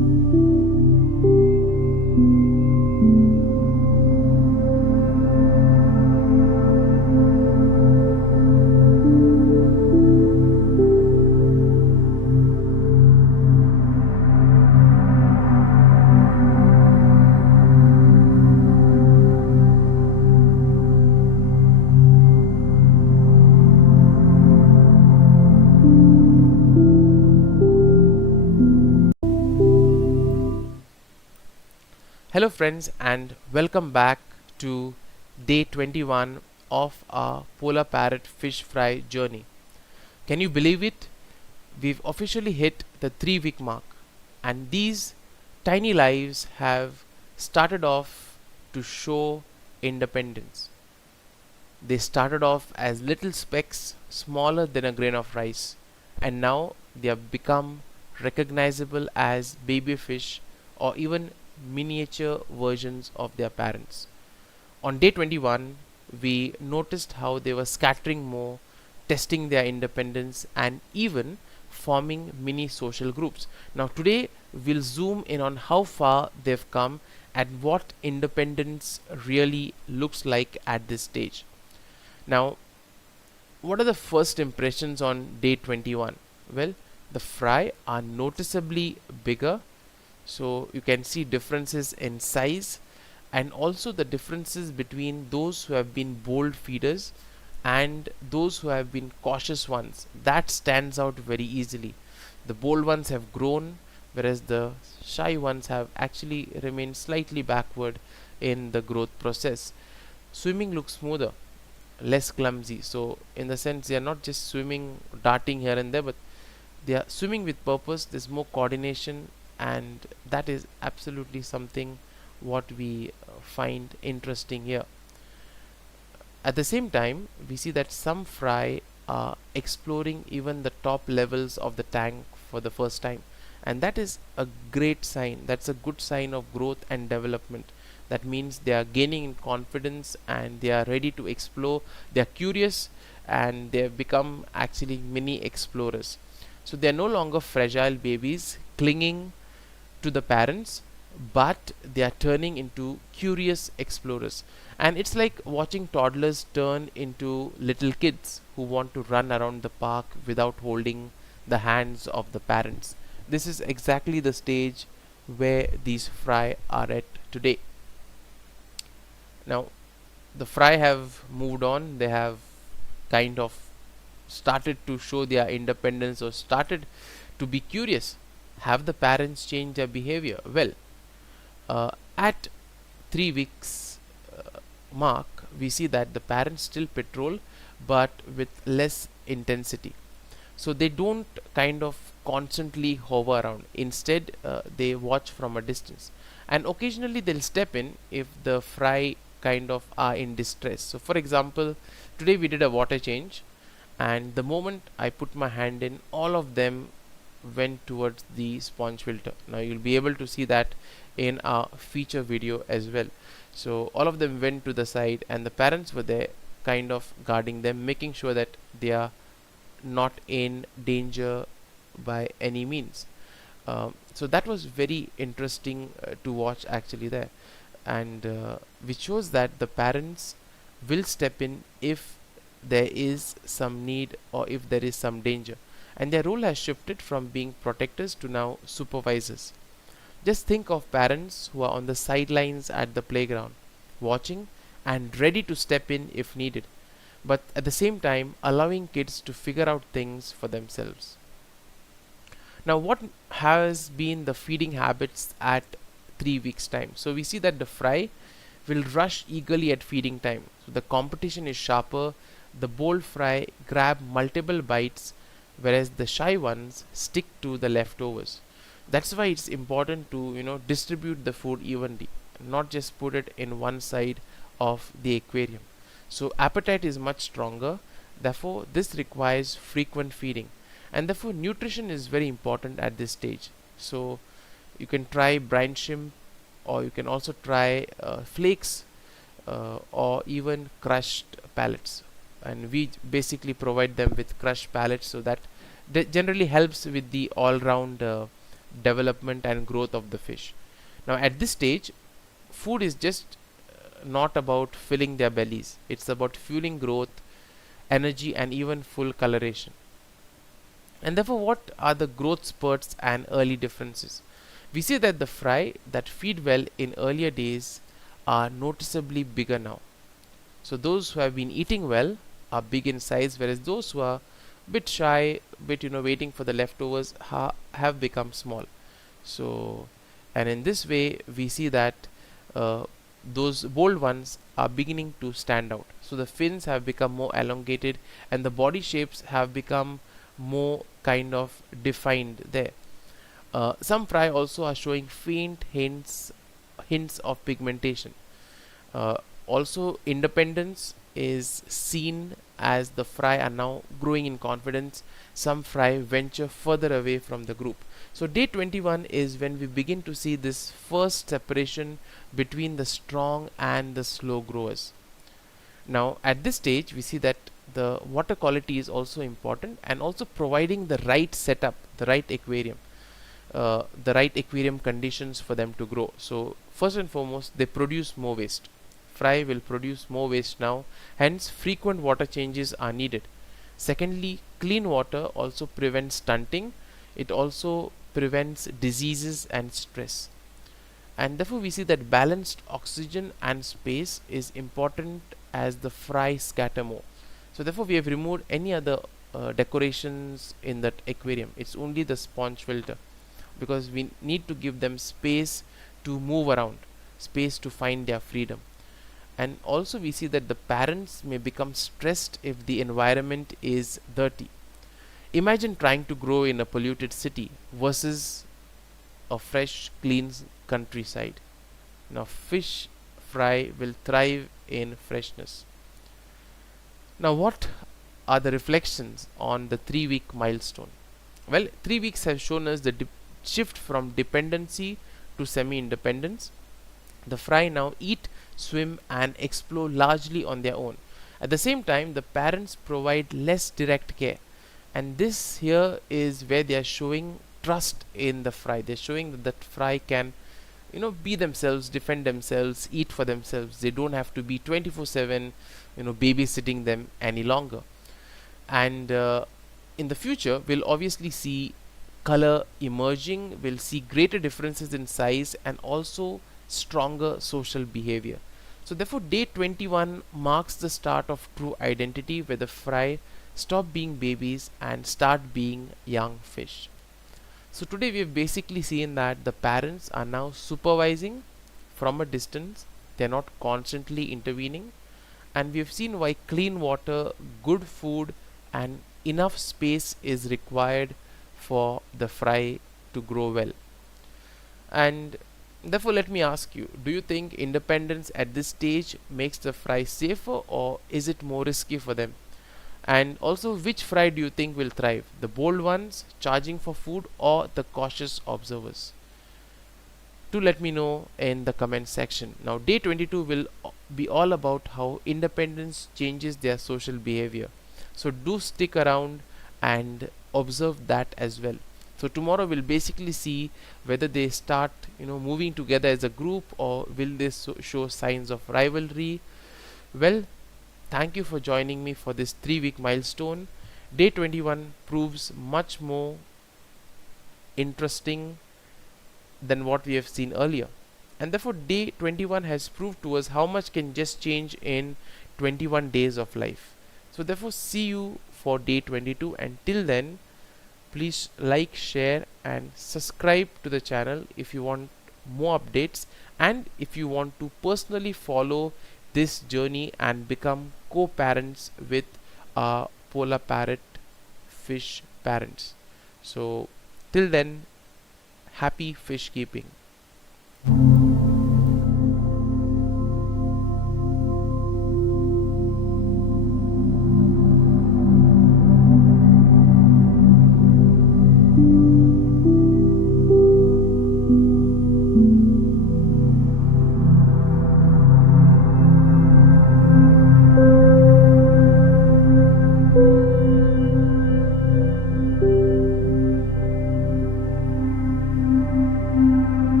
Hello friends, and welcome back to day 21 of our Polar Parrot Fish Fry journey. Can you believe it? We've officially hit the 3-week mark, and these tiny lives have started off to show independence. They started off as little specks smaller than a grain of rice, and now they have become recognizable as baby fish or even miniature versions of their parents. On day 21, we noticed how they were scattering more, testing their independence, and even forming mini social groups. Now, today we'll zoom in on how far they've come and what independence really looks like at this stage. Now, what are the first impressions on day 21? Well, the fry are noticeably bigger, so you can see differences in size and also the differences between those who have been bold feeders and those who have been cautious ones. That stands out very easily. The bold ones have grown, whereas the shy ones have actually remained slightly backward in the growth process. Swimming looks smoother, less clumsy, so in the sense they are not just swimming, darting here and there, but they are swimming with purpose. There's more coordination, and that is absolutely something what we find interesting here. At the same time, we see that some fry are exploring even the top levels of the tank for the first time, and that is a great sign. That's a good sign of growth and development. That means they are gaining in confidence and they are ready to explore. They are curious and they have become actually mini explorers. So they are no longer fragile babies clinging to the parents, but they are turning into curious explorers. And it's like watching toddlers turn into little kids who want to run around the park without holding the hands of the parents. This is exactly the stage where these fry are at today. Now, the fry have moved on. They have kind of started to show their independence or started to be curious. Have the parents changed their behavior? Well, at 3 weeks mark, we see that the parents still patrol, but with less intensity. So they don't kind of constantly hover around. Instead, they watch from a distance, and occasionally they'll step in if the fry kind of are in distress. So, for example, today we did a water change, and the moment I put my hand in, all of them went towards the sponge filter. Now you'll be able to see that in our feature video as well. So all of them went to the side and the parents were there kind of guarding them, making sure that they are not in danger by any means. So that was very interesting to watch actually there, and which shows that the parents will step in if there is some need or if there is some danger, and their role has shifted from being protectors to now supervisors. Just think of parents who are on the sidelines at the playground, watching and ready to step in if needed, but at the same time allowing kids to figure out things for themselves. Now, what has been the feeding habits at 3 weeks time? So we see that the fry will rush eagerly at feeding time. So the competition is sharper. The bold fry grab multiple bites, whereas the shy ones stick to the leftovers. That's why it's important to distribute the food evenly, not just put it in one side of the aquarium. So appetite is much stronger, therefore this requires frequent feeding, and therefore nutrition is very important at this stage. So you can try brine shrimp, or you can also try flakes, or even crushed pellets, and we basically provide them with crushed pellets, so that generally helps with the all-round development and growth of the fish. Now at this stage, food is just not about filling their bellies, it's about fueling growth, energy, and even full coloration. And therefore, what are the growth spurts and early differences? We see that the fry that feed well in earlier days are noticeably bigger now. So those who have been eating well are big in size, whereas those who are bit shy, bit waiting for the leftovers have become small. So, and in this way we see that uh, those bold ones are beginning to stand out. So the fins have become more elongated and the body shapes have become more kind of defined there. Some fry also are showing faint hints of pigmentation. Uh, Also, independence is seen as the fry are now growing in confidence. Some fry venture further away from the group. So, day 21 is when we begin to see this first separation between the strong and the slow growers. Now, at this stage, we see that the water quality is also important, and also providing the right setup, the right aquarium conditions for them to grow. So first and foremost, they produce more waste. Fry will produce more waste now, hence frequent water changes are needed. Secondly, clean water also prevents stunting. It also prevents diseases and stress. And therefore we see that balanced oxygen and space is important as the fry scatter more. So therefore we have removed any other decorations in that aquarium. It's only the sponge filter, because we need to give them space to move around, space to find their freedom. And also we see that the parents may become stressed if the environment is dirty. Imagine trying to grow in a polluted city versus a fresh, clean countryside. Now fish fry will thrive in freshness. Now what are the reflections on the 3-week milestone? Well, 3 weeks have shown us the shift from dependency to semi-independence. The fry now eat, swim and explore largely on their own. At the same time, the parents provide less direct care, and this here is where they are showing trust in the fry. They're showing that the fry can, be themselves, defend themselves, eat for themselves. They don't have to be 24/7, babysitting them any longer. And in the future, we'll obviously see color emerging, we'll see greater differences in size and also stronger social behavior. So therefore day 21 marks the start of true identity, where the fry stop being babies and start being young fish. So today we have basically seen that the parents are now supervising from a distance. They're not constantly intervening, and we have seen why clean water, good food and enough space is required for the fry to grow well. And therefore let me ask you, do you think independence at this stage makes the fry safer, or is it more risky for them? And also, which fry do you think will thrive, the bold ones charging for food or the cautious observers? Do let me know in the comment section. Now day 22 will be all about how independence changes their social behavior, so do stick around and observe that as well. So tomorrow we'll basically see whether they start moving together as a group, or will they show signs of rivalry. Well, thank you for joining me for this 3-week milestone. Day 21 proves much more interesting than what we have seen earlier, and therefore day 21 has proved to us how much can just change in 21 days of life. So therefore see you for day 22, and till then please like, share and subscribe to the channel if you want more updates, and if you want to personally follow this journey and become co-parents with our polar parrot fish parents. So till then, happy fish keeping.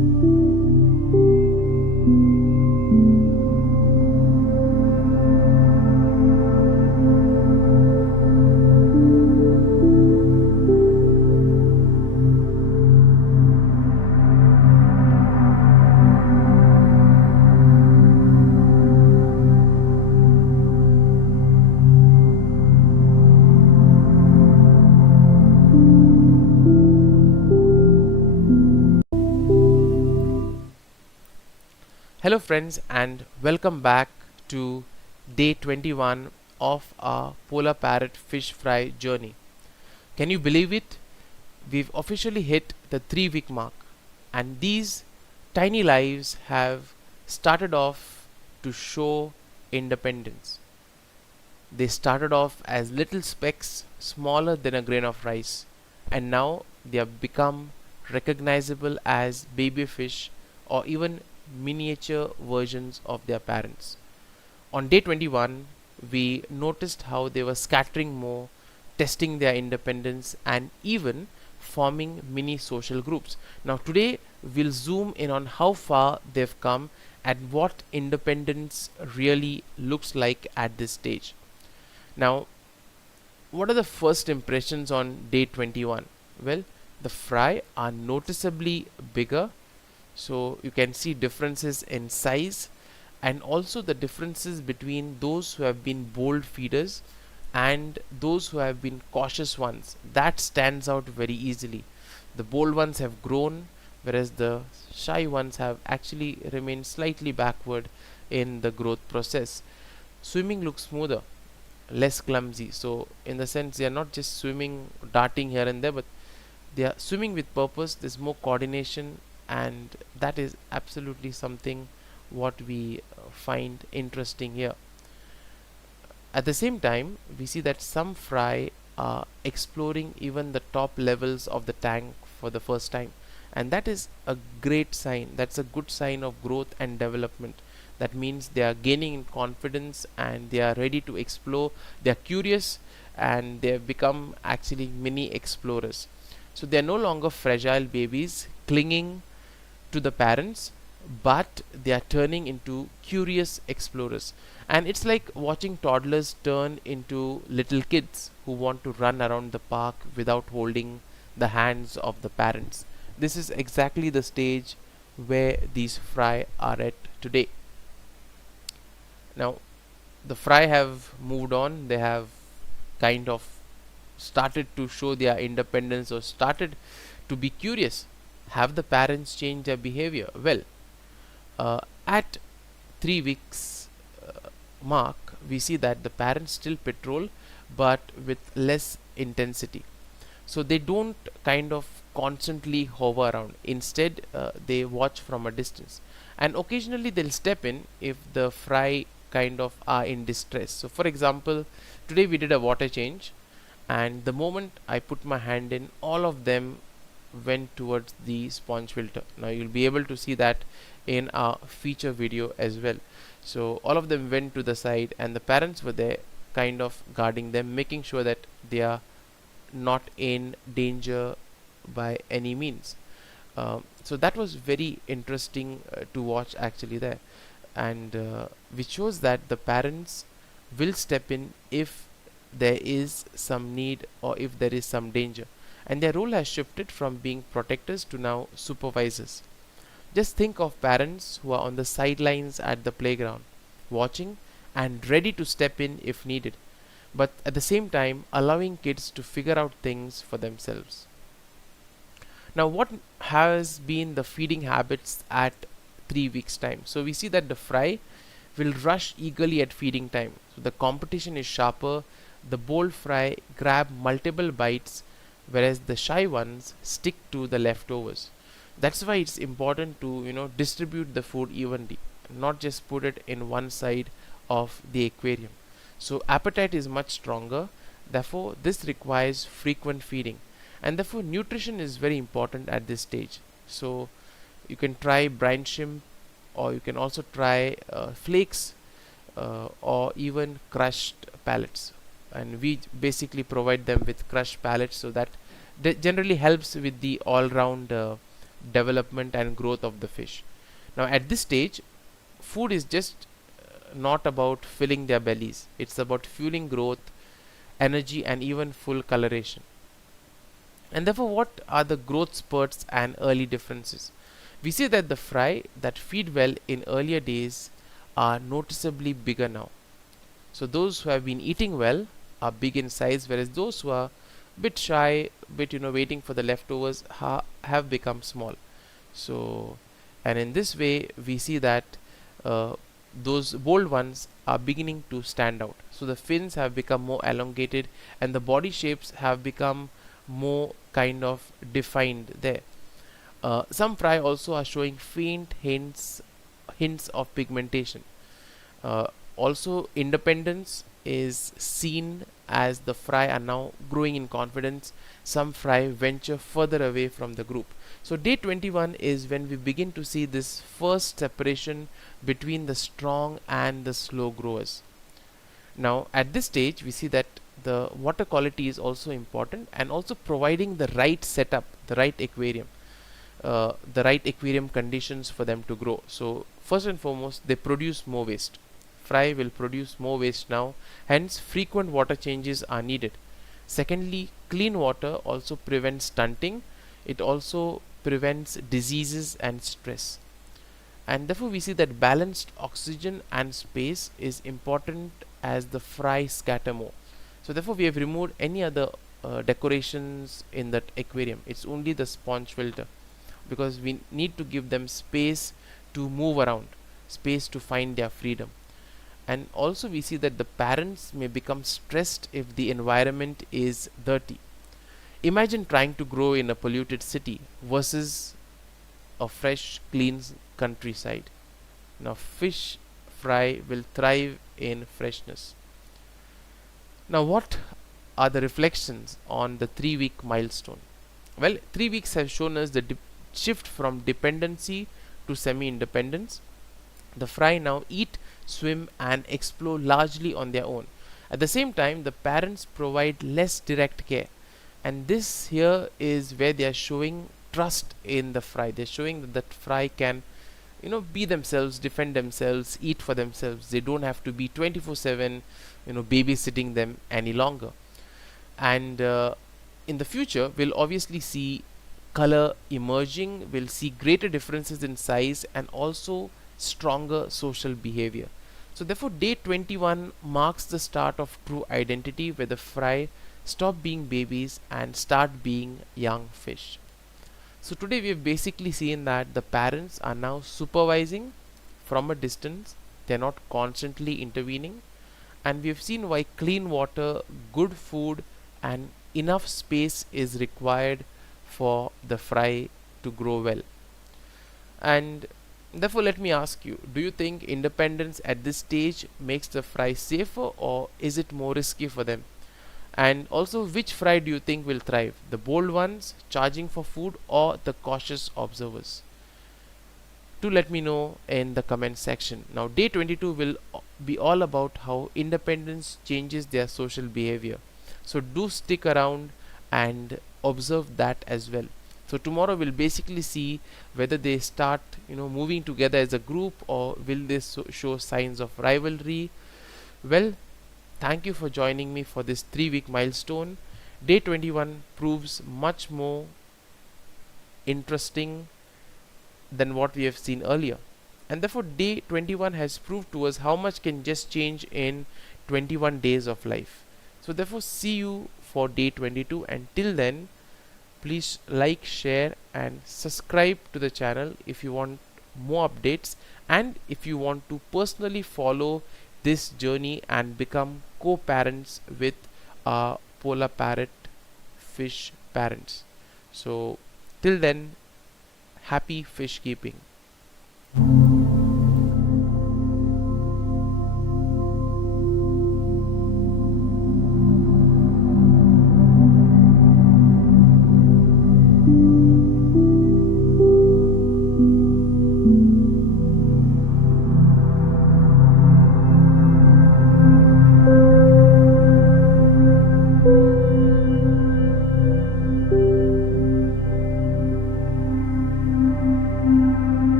Hello friends, and welcome back to day 21 of our Polar Parrot Fish Fry journey. Can you believe it? We've officially hit the 3-week mark, and these tiny lives have started off to show independence. They started off as little specks smaller than a grain of rice, and now they have become recognizable as baby fish or even miniature versions of their parents. On day 21, we noticed how they were scattering more, testing their independence, and even forming mini social groups. Now, today we'll zoom in on how far they've come and what independence really looks like at this stage. Now, what are the first impressions on day 21? Well, the fry are noticeably bigger, so you can see differences in size and also the differences between those who have been bold feeders and those who have been cautious ones. That stands out very easily. The bold ones have grown, whereas the shy ones have actually remained slightly backward in the growth process. Swimming looks smoother, less clumsy, so in the sense they are not just swimming, darting here and there, but they are swimming with purpose. There's more coordination, and that is absolutely something what we find interesting here. At the same time, we see that some fry are exploring even the top levels of the tank for the first time, and that is a great sign. That's a good sign of growth and development. That means they are gaining in confidence and they are ready to explore. They are curious and they have become actually mini explorers. So they are no longer fragile babies clinging to the parents, but they are turning into curious explorers. And it's like watching toddlers turn into little kids who want to run around the park without holding the hands of the parents. This is exactly the stage where these fry are at today. Now, the fry have moved on. They have kind of started to show their independence or started to be curious. Have the parents changed their behavior? Well, at 3 weeks mark, we see that the parents still patrol, but with less intensity. So they don't kind of constantly hover around. Instead, they watch from a distance, and occasionally they'll step in if the fry kind of are in distress. So, for example, today we did a water change, and the moment I put my hand in, all of them went towards the sponge filter. Now you'll be able to see that in our feature video as well. So all of them went to the side and the parents were there kind of guarding them, making sure that they are not in danger by any means. So that was very interesting to watch actually there, and which shows that the parents will step in if there is some need or if there is some danger, and their role has shifted from being protectors to now supervisors. Just think of parents who are on the sidelines at the playground, watching and ready to step in if needed, but at the same time allowing kids to figure out things for themselves. Now, what has been the feeding habits at 3 weeks time? So we see that the fry will rush eagerly at feeding time. So the competition is sharper. The bold fry grab multiple bites, whereas the shy ones stick to the leftovers. That's why it's important to distribute the food evenly, not just put it in one side of the aquarium. So appetite is much stronger, therefore this requires frequent feeding, and therefore nutrition is very important at this stage. So you can try brine shrimp, or you can also try flakes, or even crushed pellets, and we basically provide them with crushed pellets, so that generally helps with the all-round development and growth of the fish. Now at this stage, food is just not about filling their bellies, it's about fueling growth, energy, and even full coloration. And therefore, what are the growth spurts and early differences? We see that the fry that feed well in earlier days are noticeably bigger now. So those who have been eating well are big in size, whereas those who are bit shy, bit waiting for the leftovers have become small. So, and in this way we see that uh, those bold ones are beginning to stand out. So the fins have become more elongated and the body shapes have become more kind of defined there. Some fry also are showing faint hints of pigmentation. Uh, Also, independence is seen as the fry are now growing in confidence. Some fry venture further away from the group. So, day 21 is when we begin to see this first separation between the strong and the slow growers. Now, at this stage, we see that the water quality is also important, and also providing the right setup, the right aquarium conditions for them to grow. So, first and foremost, they produce more waste. Fry will produce more waste now, hence frequent water changes are needed. Secondly, clean water also prevents stunting. It also prevents diseases and stress. And therefore we see that balanced oxygen and space is important as the fry scatter more. So therefore we have removed any other decorations in that aquarium. It's only the sponge filter, because we need to give them space to move around, space to find their freedom. And also we see that the parents may become stressed if the environment is dirty. Imagine trying to grow in a polluted city versus a fresh clean countryside. Now fish fry will thrive in freshness. Now what are the reflections on the 3-week milestone? Well, 3 weeks have shown us the shift from dependency to semi-independence. The fry now eat, swim and explore largely on their own. At the same time, the parents provide less direct care, and this here is where they are showing trust in the fry. They're showing that that fry can, be themselves, defend themselves, eat for themselves. They don't have to be 24/7, babysitting them any longer. And in the future, we'll obviously see color emerging. We'll see greater differences in size and also stronger social behavior. So therefore day 21 marks the start of true identity, where the fry stop being babies and start being young fish. So today we have basically seen that the parents are now supervising from a distance. They are not constantly intervening, and we have seen why clean water, good food and enough space is required for the fry to grow well. And therefore, let me ask you, do you think independence at this stage makes the fry safer, or is it more risky for them? And also, which fry do you think will thrive? The bold ones charging for food, or the cautious observers? Do let me know in the comment section. Now, day 22 will be all about how independence changes their social behavior. So, do stick around and observe that as well. So tomorrow we'll basically see whether they start moving together as a group, or will they show signs of rivalry. Well, thank you for joining me for this 3-week milestone. Day 21 proves much more interesting than what we have seen earlier, and therefore day 21 has proved to us how much can just change in 21 days of life. So therefore see you for day 22, and till then, please like, share and subscribe to the channel if you want more updates, and if you want to personally follow this journey and become co-parents with our polar parrot fish parents. So till then, happy fish keeping.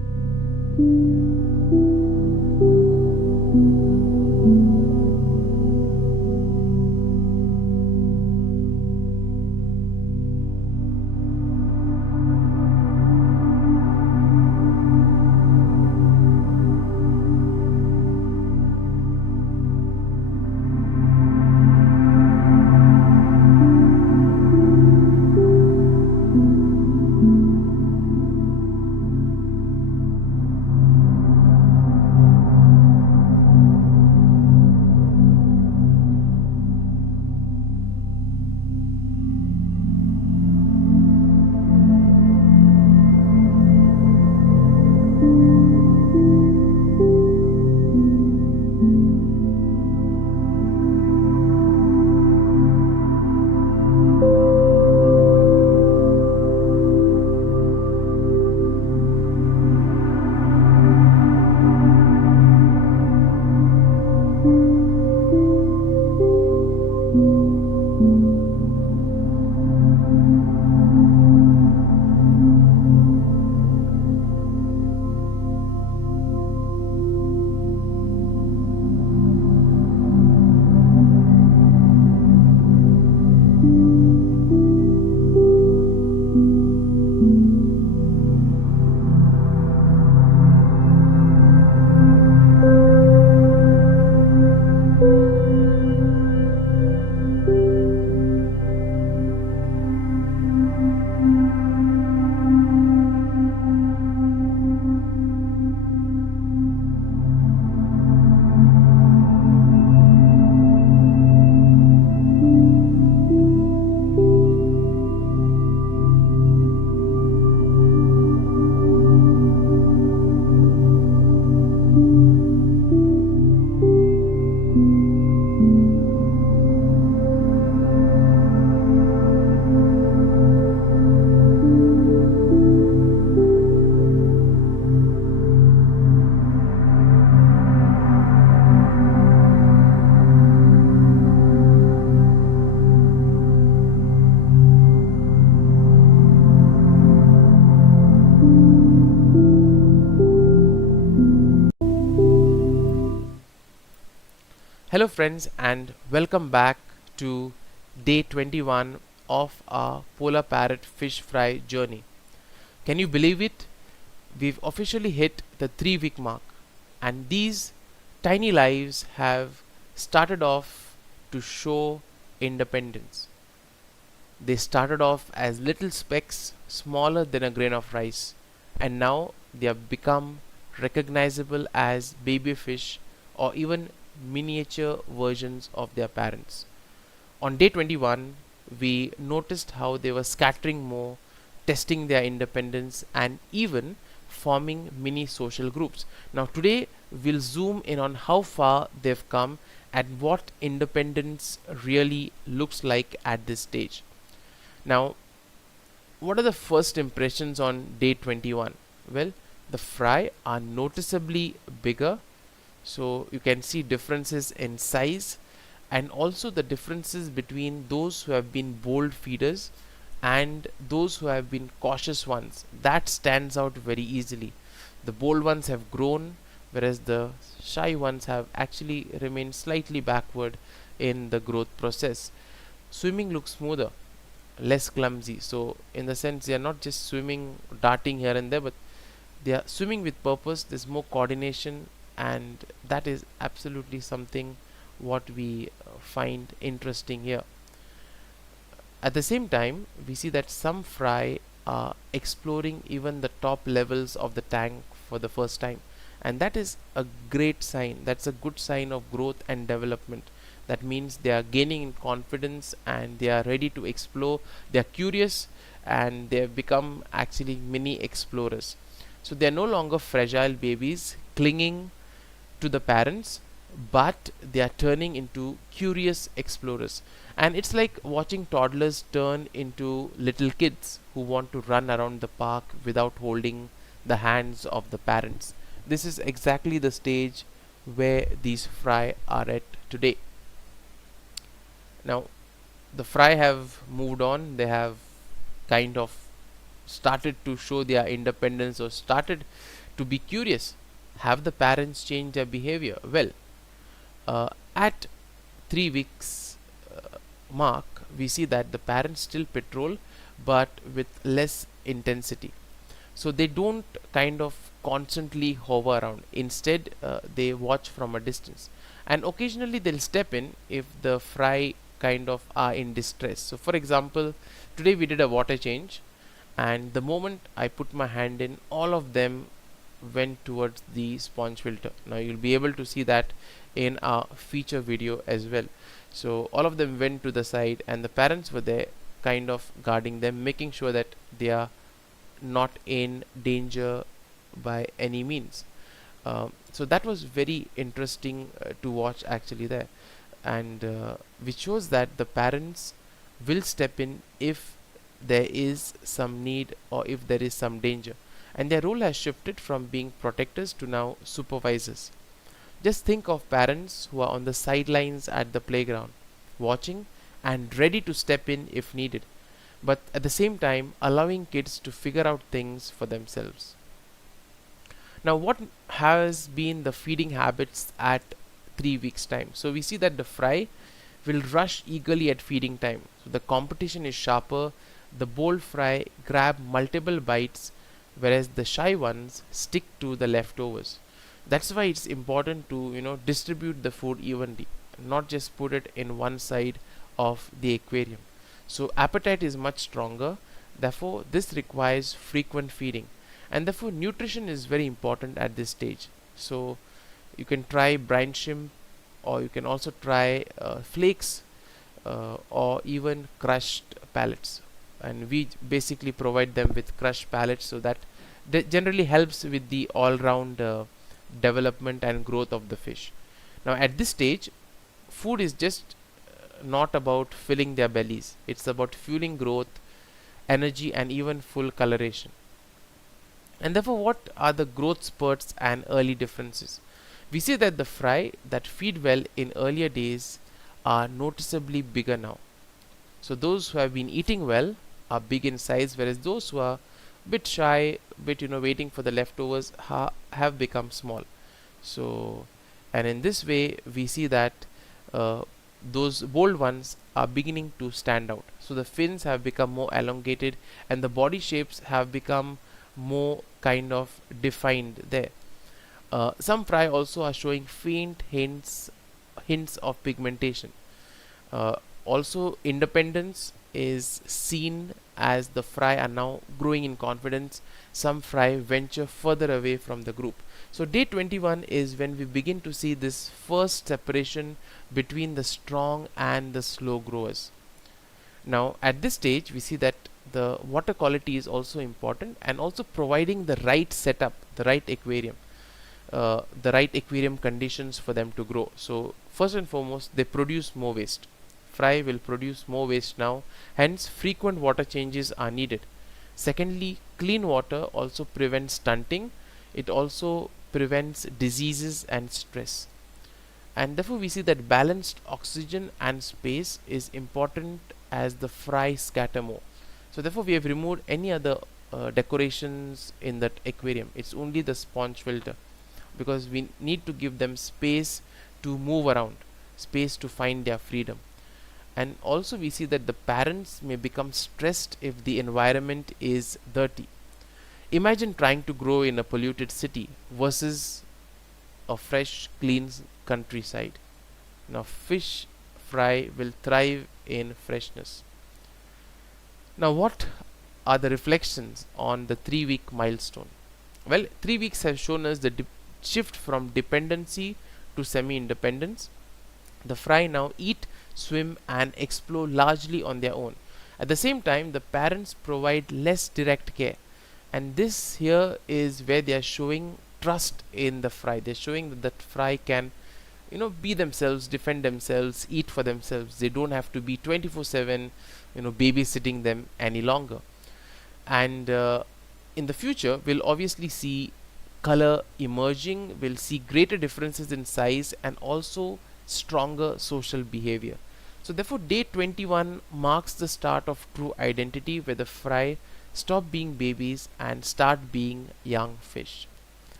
Hello friends, and welcome back to day 21 of our Polar Parrot fish fry journey. Can you believe it? We've officially hit the 3-week mark, and these tiny lives have started off to show independence. They started off as little specks smaller than a grain of rice, and now they have become recognizable as baby fish or even miniature versions of their parents. On day 21, we noticed how they were scattering more, testing their independence, and even forming mini social groups. Now, today we'll zoom in on how far they've come and what independence really looks like at this stage. Now, what are the first impressions on day 21? Well, the fry are noticeably bigger, so you can see differences in size and also the differences between those who have been bold feeders and those who have been cautious ones. That stands out very easily. The bold ones have grown, whereas the shy ones have actually remained slightly backward in the growth process. Swimming looks smoother, less clumsy, so in the sense they are not just swimming, darting here and there, but they are swimming with purpose. There's more coordination, and that is absolutely something what we find interesting here. At the same time, we see that some fry are exploring even the top levels of the tank for the first time, and that is a great sign. That's a good sign of growth and development. That means they are gaining in confidence and they are ready to explore. They are curious and they have become actually mini explorers. So they are no longer fragile babies clinging to the parents, but they are turning into curious explorers. And it's like watching toddlers turn into little kids who want to run around the park without holding the hands of the parents. This is exactly the stage where these fry are at today. Now, the fry have moved on. They have kind of started to show their independence or started To be curious, have the parents change their behavior? Well, at 3 weeks mark, we see that the parents still patrol, but with less intensity. So they don't kind of constantly hover around. Instead, they watch from a distance, and occasionally they'll step in if the fry kind of are in distress. So for example, today we did a water change, and the moment I put my hand in, all of them went towards the sponge filter. Now you'll be able to see that in our feature video as well. So all of them went to the side, and the parents were there kind of guarding them, making sure that they are not in danger by any means. So that was very interesting to watch actually there, and which shows that the parents will step in if there is some need or if there is some danger, and their role has shifted from being protectors to now supervisors. Just think of parents who are on the sidelines at the playground, watching and ready to step in if needed, but at the same time allowing kids to figure out things for themselves. Now, what has been the feeding habits at 3 weeks time? So we see that the fry will rush eagerly at feeding time. So the competition is sharper. The bold fry grab multiple bites, whereas the shy ones stick to the leftovers. That's why it's important to distribute the food evenly, not just put it in one side of the aquarium. So appetite is much stronger, therefore this requires frequent feeding, and therefore nutrition is very important at this stage. So you can try brine shrimp, or you can also try flakes, or even crushed pellets, and we basically provide them with crushed pellets, so that generally helps with the all-round development and growth of the fish. Now at this stage, food is just not about filling their bellies, it's about fueling growth, energy, and even full coloration. And therefore, what are the growth spurts and early differences? We see that the fry that feed well in earlier days are noticeably bigger now. So those who have been eating well are big in size, whereas those who are bit shy, bit waiting for the leftovers, have become small. So, and in this way we see that those bold ones are beginning to stand out. So the fins have become more elongated, and the body shapes have become more kind of defined there. Some fry also are showing faint hints of pigmentation. Also, independence is seen as the fry are now growing in confidence. Some fry venture further away from the group. So day 21 is when we begin to see this first separation between the strong and the slow growers. Now at this stage we see that the water quality is also important, and also providing the right setup, the right aquarium, the right aquarium conditions for them to grow. So first and foremost, they produce more waste. Fry will produce more waste now, hence frequent water changes are needed. Secondly, clean water also prevents stunting. It also prevents diseases and stress, and therefore we see that balanced oxygen and space is important as the fry scatter more. So therefore we have removed any other decorations in that aquarium. It's only the sponge filter, because we need to give them space to move around, space to find their freedom. And also we see that the parents may become stressed if the environment is dirty. Imagine trying to grow in a polluted city versus a fresh, clean countryside. Now fish fry will thrive in freshness. Now what are the reflections on the 3-week milestone? Well, 3 weeks have shown us the shift from dependency to semi-independence. The fry now eat, swim, and explore largely on their own. At the same time, the parents provide less direct care, and this here is where they are showing trust in the fry. They're showing that that fry can be themselves, defend themselves, eat for themselves. They don't have to be 24/7 babysitting them any longer. And in the future we'll obviously see color emerging, we'll see greater differences in size, and also stronger social behavior. So therefore day 21 marks the start of true identity, where the fry stop being babies and start being young fish.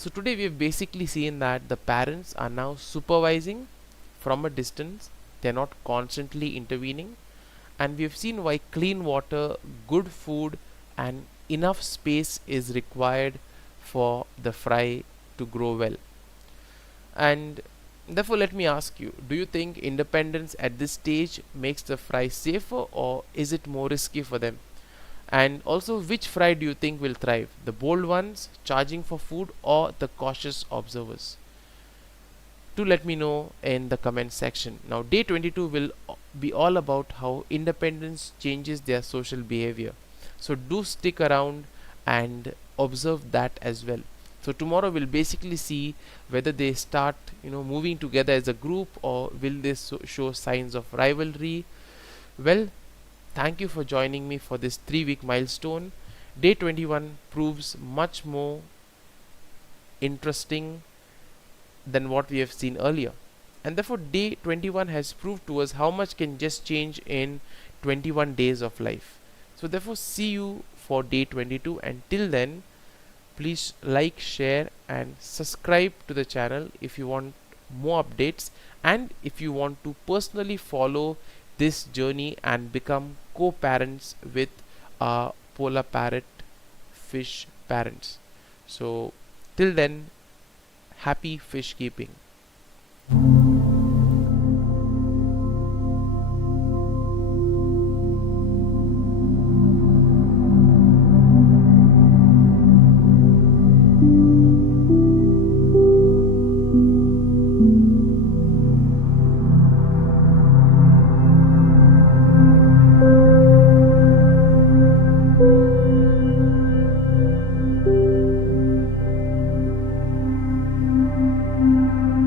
So today we have basically seen that the parents are now supervising from a distance. They're not constantly intervening, and we have seen why clean water, good food, and enough space is required for the fry to grow well. And therefore, let me ask you, do you think independence at this stage makes the fry safer, or is it more risky for them? And also, which fry do you think will thrive? The bold ones charging for food, or the cautious observers? Do let me know in the comment section. Now, day 22 will be all about how independence changes their social behavior. So, do stick around and observe that as well. So, tomorrow we'll basically see whether they start, moving together as a group, or will they show signs of rivalry. Well, thank you for joining me for this 3-week milestone. Day 21 proves much more interesting than what we have seen earlier. And therefore, day 21 has proved to us how much can just change in 21 days of life. So, therefore, see you for day 22. And till then, please like, share, and subscribe to the channel if you want more updates, and if you want to personally follow this journey and become co-parents with our polar parrot fish parents. So, till then, happy fish keeping.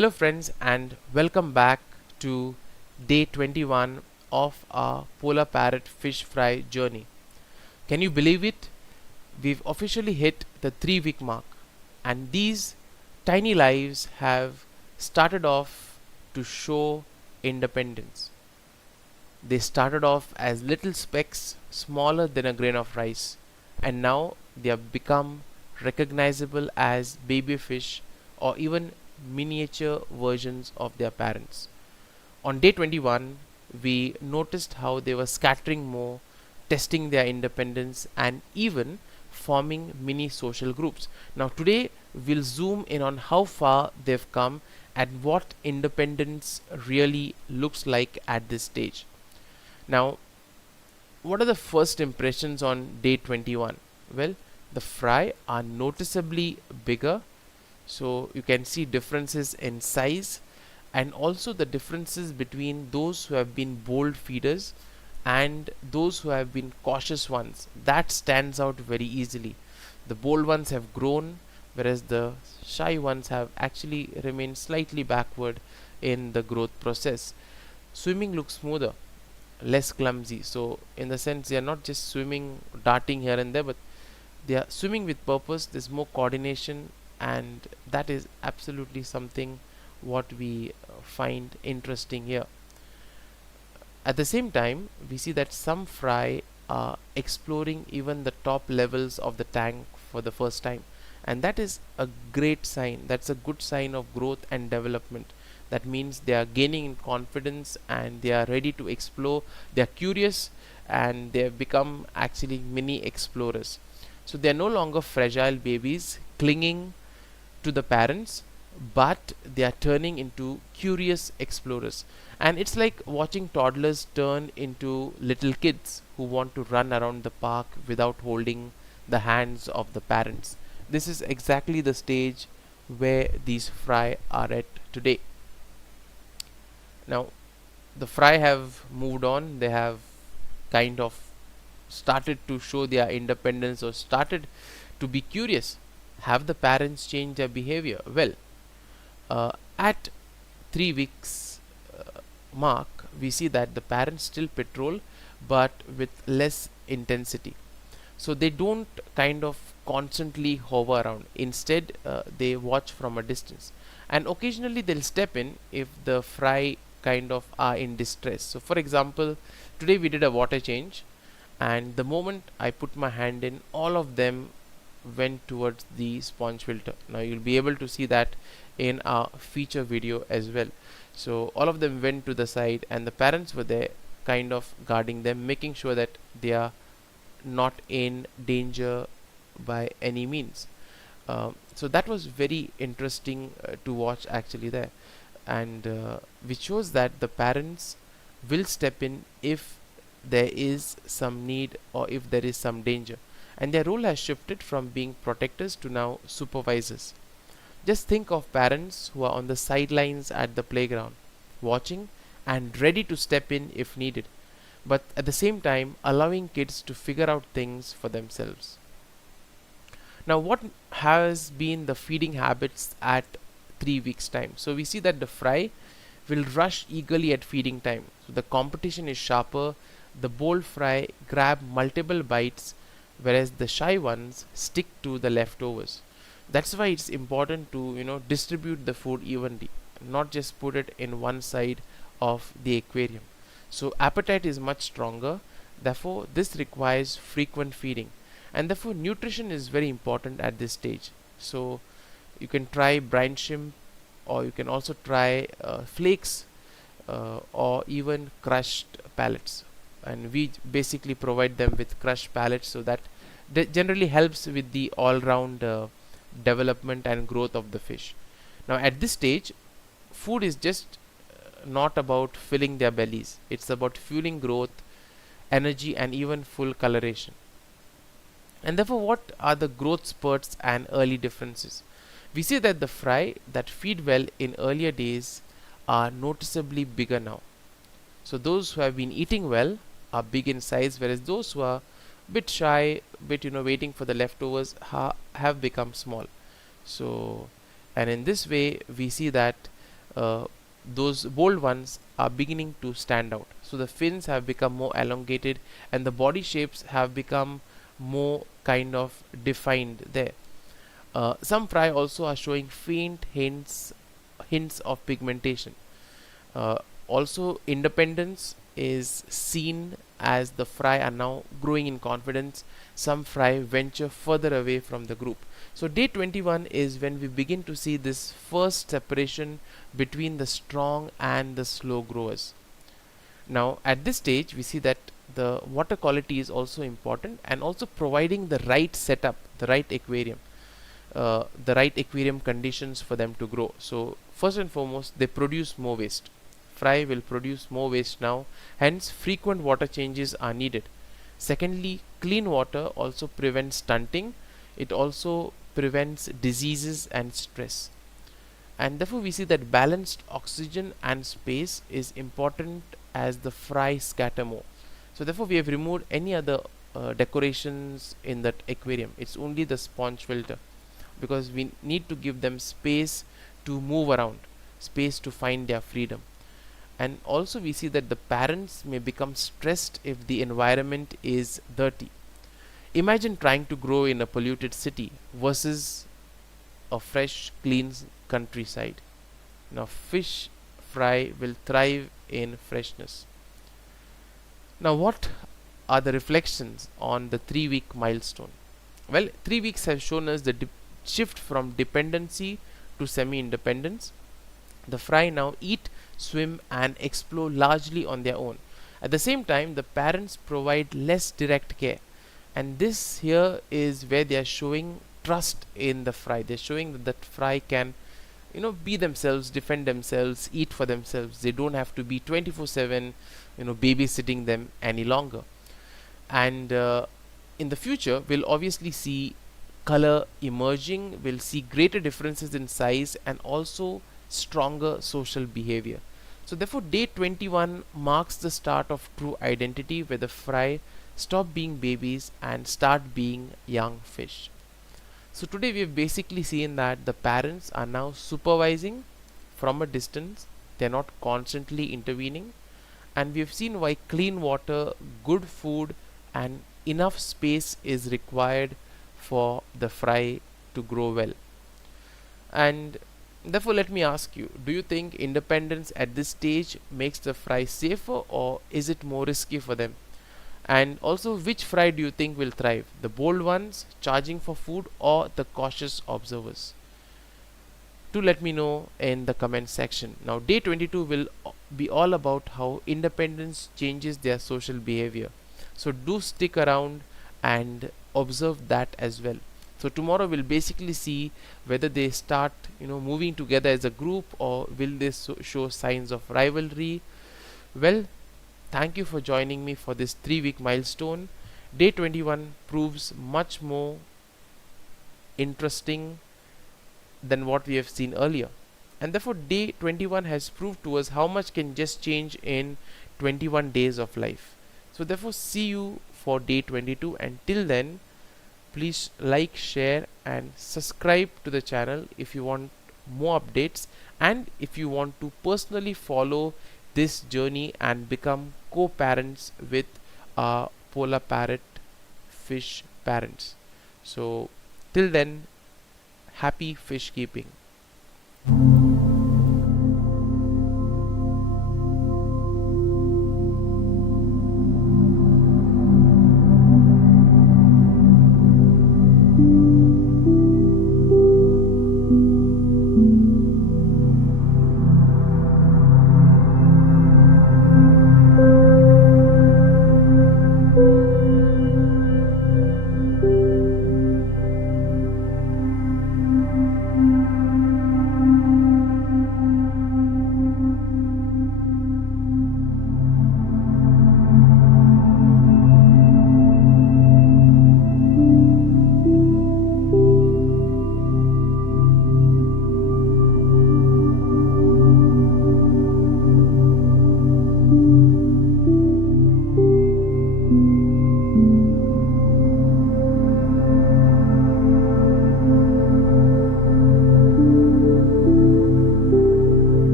Hello friends, and welcome back to day 21 of our Polar Parrot Fish Fry journey. Can you believe it? We've officially hit the 3-week mark, and these tiny lives have started off to show independence. They started off as little specks smaller than a grain of rice, and now they have become recognizable as baby fish or even miniature versions of their parents. On day 21, we noticed how they were scattering more, testing their independence, and even forming mini social groups. Now, today we'll zoom in on how far they've come and what independence really looks like at this stage. Now, what are the first impressions on day 21? Well, the fry are noticeably bigger, so you can see differences in size and also the differences between those who have been bold feeders and those who have been cautious ones. That stands out very easily. The bold ones have grown, whereas the shy ones have actually remained slightly backward in the growth process. Swimming looks smoother, less clumsy, so in the sense they are not just swimming, darting here and there, but they are swimming with purpose. There's more coordination, and that is absolutely something what we find interesting here. At the same time, we see that some fry are exploring even the top levels of the tank for the first time, and that is a great sign. That's a good sign of growth and development. That means they are gaining in confidence and they are ready to explore. They are curious and they have become actually mini explorers. So they are no longer fragile babies clinging to the parents, but they are turning into curious explorers. And it's like watching toddlers turn into little kids who want to run around the park without holding the hands of the parents. This is exactly the stage where these fry are at today. Now, the fry have moved on. They have kind of started to show their independence or started to be curious. Have the parents changed their behavior? Well, at 3 weeks mark, we see that the parents still patrol, but with less intensity. So they don't kind of constantly hover around. Instead, they watch from a distance, and occasionally they'll step in if the fry kind of are in distress. So for example, today we did a water change, and the moment I put my hand in, all of them went towards the sponge filter. Now you'll be able to see that in our feature video as well. So all of them went to the side and the parents were there kind of guarding them, making sure that they are not in danger by any means. So that was very interesting to watch actually there, and which shows that the parents will step in if there is some need or if there is some danger, and their role has shifted from being protectors to now supervisors. Just think of parents who are on the sidelines at the playground, watching and ready to step in if needed, but at the same time allowing kids to figure out things for themselves. Now, what has been the feeding habits at 3 weeks time? So we see that the fry will rush eagerly at feeding time. So the competition is sharper. The bold fry grab multiple bites, whereas the shy ones stick to the leftovers. That's why it's important to distribute the food evenly, not just put it in one side of the aquarium. So appetite is much stronger, therefore this requires frequent feeding, and therefore nutrition is very important at this stage. So you can try brine shrimp, or you can also try flakes, or even crushed pellets, and we basically provide them with crushed pellets, so that generally helps with the all-round development and growth of the fish. Now at this stage, food is just not about filling their bellies, it's about fueling growth, energy, and even full coloration. And therefore, what are the growth spurts and early differences? We see that the fry that feed well in earlier days are noticeably bigger now. So those who have been eating well are big in size, whereas those who are bit shy, bit waiting for the leftovers have become small. So, and in this way we see that uh, those bold ones are beginning to stand out. So the fins have become more elongated and the body shapes have become more kind of defined there. Some fry also are showing faint hints of pigmentation. Uh, Also, independence is seen as the fry are now growing in confidence. Some fry venture further away from the group. So, day 21 is when we begin to see this first separation between the strong and the slow growers. Now, at this stage, we see that the water quality is also important, and also providing the right setup, the right aquarium conditions for them to grow. So first and foremost, they produce more waste. Fry will produce more waste now, hence frequent water changes are needed. Secondly, clean water also prevents stunting. It also prevents diseases and stress. And therefore we see that balanced oxygen and space is important as the fry scatter more. So therefore we have removed any other decorations in that aquarium. It's only the sponge filter, because we need to give them space to move around, space to find their freedom. And also we see that the parents may become stressed if the environment is dirty. Imagine trying to grow in a polluted city versus a fresh, clean countryside. Now fish fry will thrive in freshness. Now what are the reflections on the 3-week milestone? Well, 3 weeks have shown us the shift from dependency to semi-independence. The fry now eat, swim and explore largely on their own. At the same time, the parents provide less direct care, and this here is where they are showing trust in the fry. They're showing that the fry can, be themselves, defend themselves, eat for themselves. They don't have to be 24/7, babysitting them any longer. And in the future, we'll obviously see color emerging, we'll see greater differences in size and also stronger social behavior. So therefore day 21 marks the start of true identity, where the fry stop being babies and start being young fish. So today we have basically seen that the parents are now supervising from a distance. They're not constantly intervening, and we have seen why clean water, good food and enough space is required for the fry to grow well. And therefore let me ask you, do you think independence at this stage makes the fry safer, or is it more risky for them? And also, which fry do you think will thrive, the bold ones charging for food or the cautious observers? Do let me know in the comment section. Now day 22 will be all about how independence changes their social behavior, so do stick around and observe that as well. So tomorrow we'll basically see whether they start moving together as a group, or will they show signs of rivalry. Well, thank you for joining me for this 3-week milestone. Day 21 proves much more interesting than what we have seen earlier, and therefore day 21 has proved to us how much can just change in 21 days of life. So therefore see you for day 22, and till then please like, share and subscribe to the channel if you want more updates, and if you want to personally follow this journey and become co-parents with our polar parrot fish parents. So till then, happy fish keeping.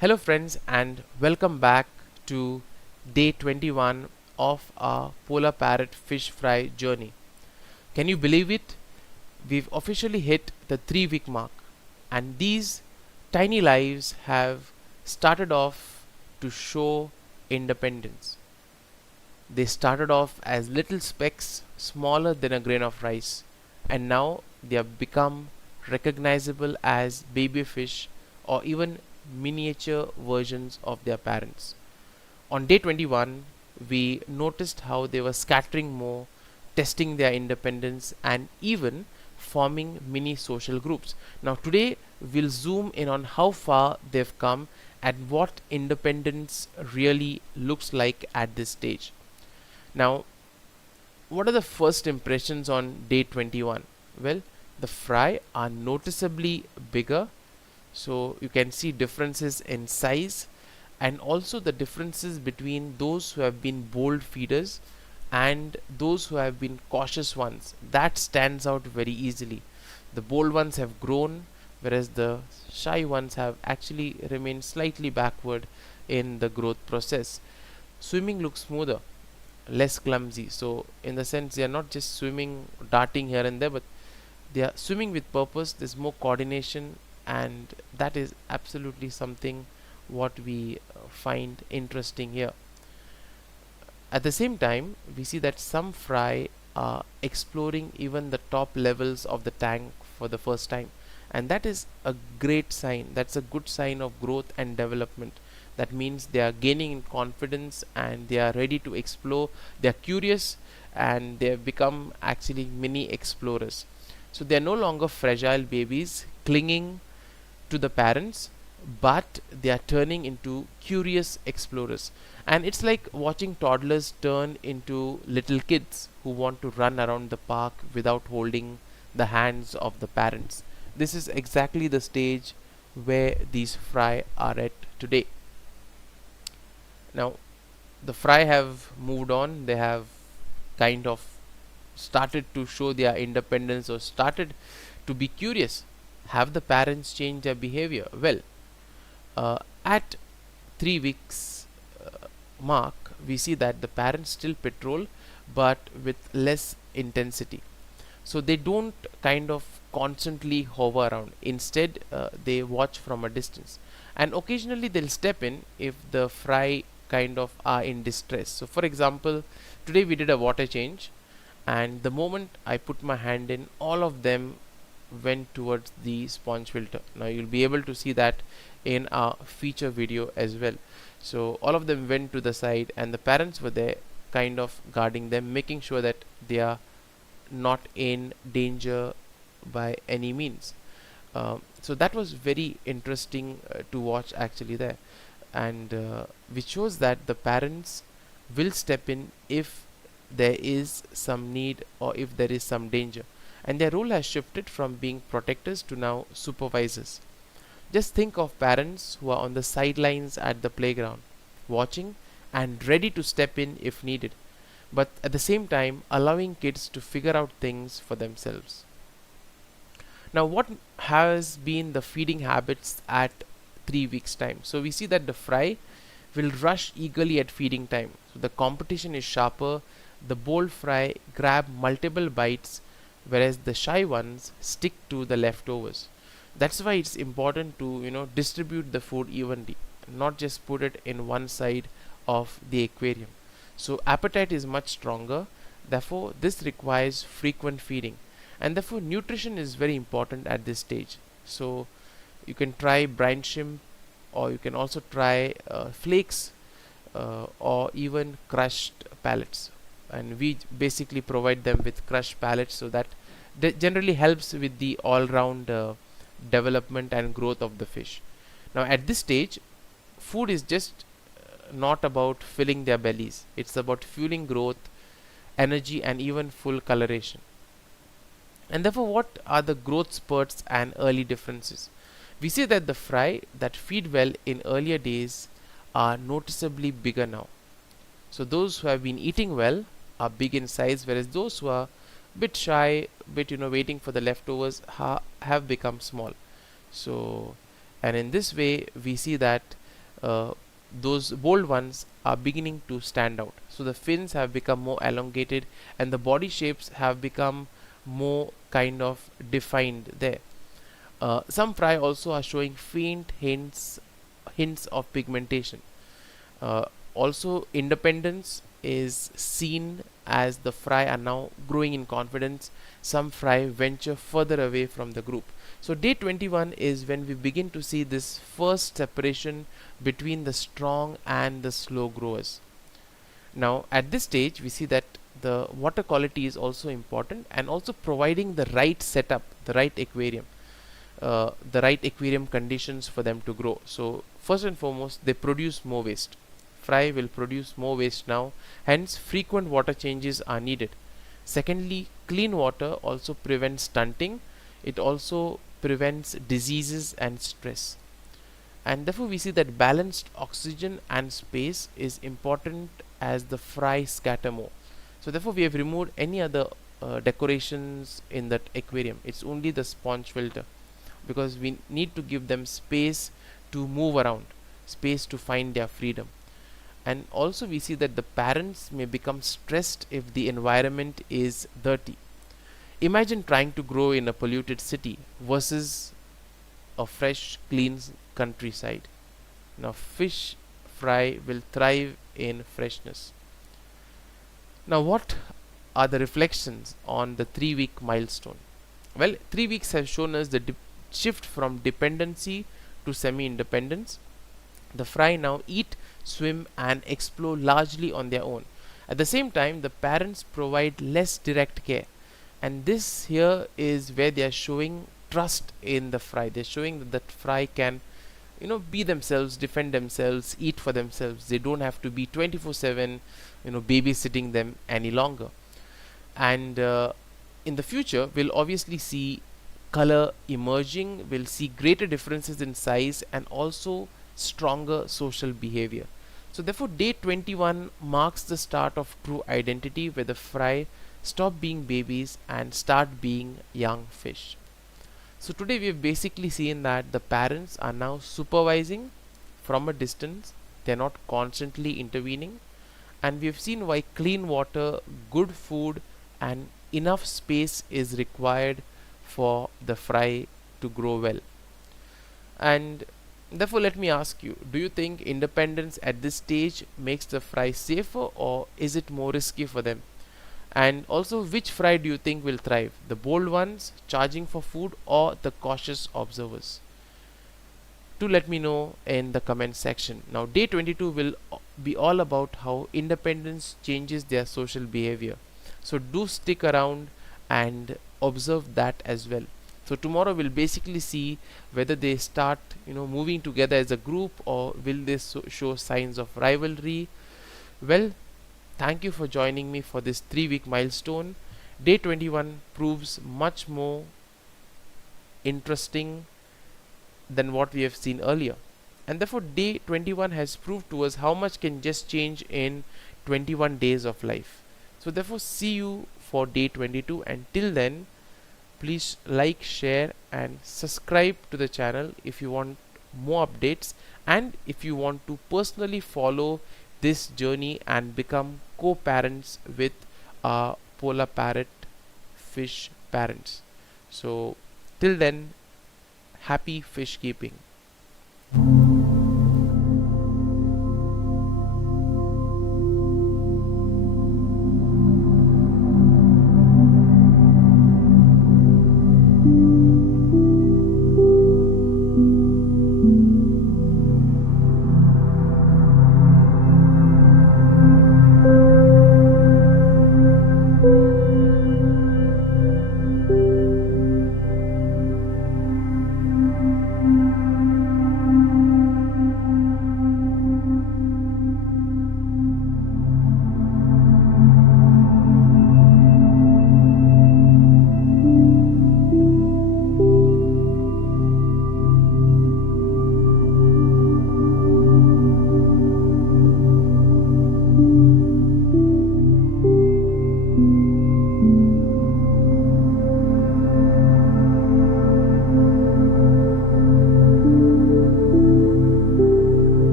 Hello friends, and welcome back to day 21 of our Polar Parrot Fish Fry journey. Can you believe it? We've officially hit the 3-week mark, and these tiny lives have started off to show independence. They started off as little specks smaller than a grain of rice, and now they have become recognizable as baby fish or even miniature versions of their parents. On day 21, we noticed how they were scattering more, testing their independence, and even forming mini social groups. Now, today we'll zoom in on how far they've come and what independence really looks like at this stage. Now, what are the first impressions on day 21? Well, the fry are noticeably bigger, so you can see differences in size and also the differences between those who have been bold feeders and those who have been cautious ones. That stands out very easily. The bold ones have grown, whereas the shy ones have actually remained slightly backward in the growth process. Swimming looks smoother, less clumsy, so in the sense they are not just swimming, darting here and there, but they are swimming with purpose. There's more coordination, and that is absolutely something what we find interesting here. At the same time, we see that some fry are exploring even the top levels of the tank for the first time, and that is a great sign. That's a good sign of growth and development. That means they are gaining in confidence and they are ready to explore. They are curious and they have become actually mini explorers. So they are no longer fragile babies clinging to the parents, but they are turning into curious explorers. And it's like watching toddlers turn into little kids who want to run around the park without holding the hands of the parents. This is exactly the stage where these fry are at today. Now, the fry have moved on. They have kind of started to show their independence or started to be curious. Have the parents changed their behavior? Well, at 3 weeks mark, we see that the parents still patrol, but with less intensity. So they don't kind of constantly hover around. Instead, they watch from a distance, and occasionally they'll step in if the fry kind of are in distress. So for example, today we did a water change, and the moment I put my hand in, all of them went towards the sponge filter. Now you'll be able to see that in our feature video as well. So all of them went to the side, and the parents were there kind of guarding them, making sure that they are not in danger by any means. So that was very interesting to watch actually there, and which shows that the parents will step in if there is some need or if there is some danger, and their role has shifted from being protectors to now supervisors. Just think of parents who are on the sidelines at the playground, watching and ready to step in if needed, but at the same time allowing kids to figure out things for themselves. Now, what has been the feeding habits at 3 weeks time? So we see that the fry will rush eagerly at feeding time. So the competition is sharper. The bold fry grab multiple bites, whereas the shy ones stick to the leftovers. That's why it's important to distribute the food evenly, not just put it in one side of the aquarium. So appetite is much stronger. Therefore, this requires frequent feeding, and therefore nutrition is very important at this stage. So you can try brine shrimp, or you can also try flakes, or even crushed pellets, and we basically provide them with crushed pellets, so that generally helps with the all-round development and growth of the fish. Now at this stage, food is just not about filling their bellies. It's about fueling growth, energy, and even full coloration. And therefore, what are the growth spurts and early differences? We see that the fry that feed well in earlier days are noticeably bigger now. So those who have been eating well are big in size, whereas those who are bit shy, bit waiting for the leftovers have become small. So, and in this way we see that uh, those bold ones are beginning to stand out. So the fins have become more elongated and the body shapes have become more kind of defined there. Some fry also are showing faint hints of pigmentation. Uh, Also, independence is seen as the fry are now growing in confidence. Some fry venture further away from the group. So, day 21 is when we begin to see this first separation between the strong and the slow growers. Now, at this stage, we see that the water quality is also important, and also providing the right setup, the right aquarium conditions for them to grow. So, first and foremost, they produce more waste. Fry will produce more waste now, hence frequent water changes are needed. Secondly, clean water also prevents stunting. It also prevents diseases and stress. And therefore we see that balanced oxygen and space is important as the fry scatter more. So therefore we have removed any other decorations in that aquarium. It's only the sponge filter, because we need to give them space to move around, space to find their freedom. And also we see that the parents may become stressed if the environment is dirty. Imagine trying to grow in a polluted city versus a fresh clean countryside. Now fish fry will thrive in freshness. Now what are the reflections on the 3-week milestone? Well, 3 weeks have shown us the shift from dependency to semi-independence. The fry now eat, swim and explore largely on their own. At the same time, the parents provide less direct care, and this here is where they are showing trust in the fry. They're showing that the fry can, be themselves, defend themselves, eat for themselves. They don't have to be 24/7, babysitting them any longer. And in the future, we'll obviously see color emerging. We'll see greater differences in size and also stronger social behavior. So therefore day 21 marks the start of true identity, where the fry stop being babies and start being young fish. So today we have basically seen that the parents are now supervising from a distance. They are not constantly intervening, and we have seen why clean water, good food and enough space is required for the fry to grow well. And therefore let me ask you, do you think independence at this stage makes the fry safer, or is it more risky for them? And also, which fry do you think will thrive, the bold ones charging for food or the cautious observers? Do let me know in the comment section. Now day 22 will be all about how independence changes their social behavior, so do stick around and observe that as well. So tomorrow we'll basically see whether they start moving together as a group, or will they show signs of rivalry. Well, thank you for joining me for this 3-week milestone. Day 21 proves much more interesting than what we have seen earlier, and therefore day 21 has proved to us how much can just change in 21 days of life. So therefore see you for day 22, and till then please like, share and subscribe to the channel if you want more updates, and if you want to personally follow this journey and become co-parents with our polar parrot fish parents. So till then, happy fish keeping.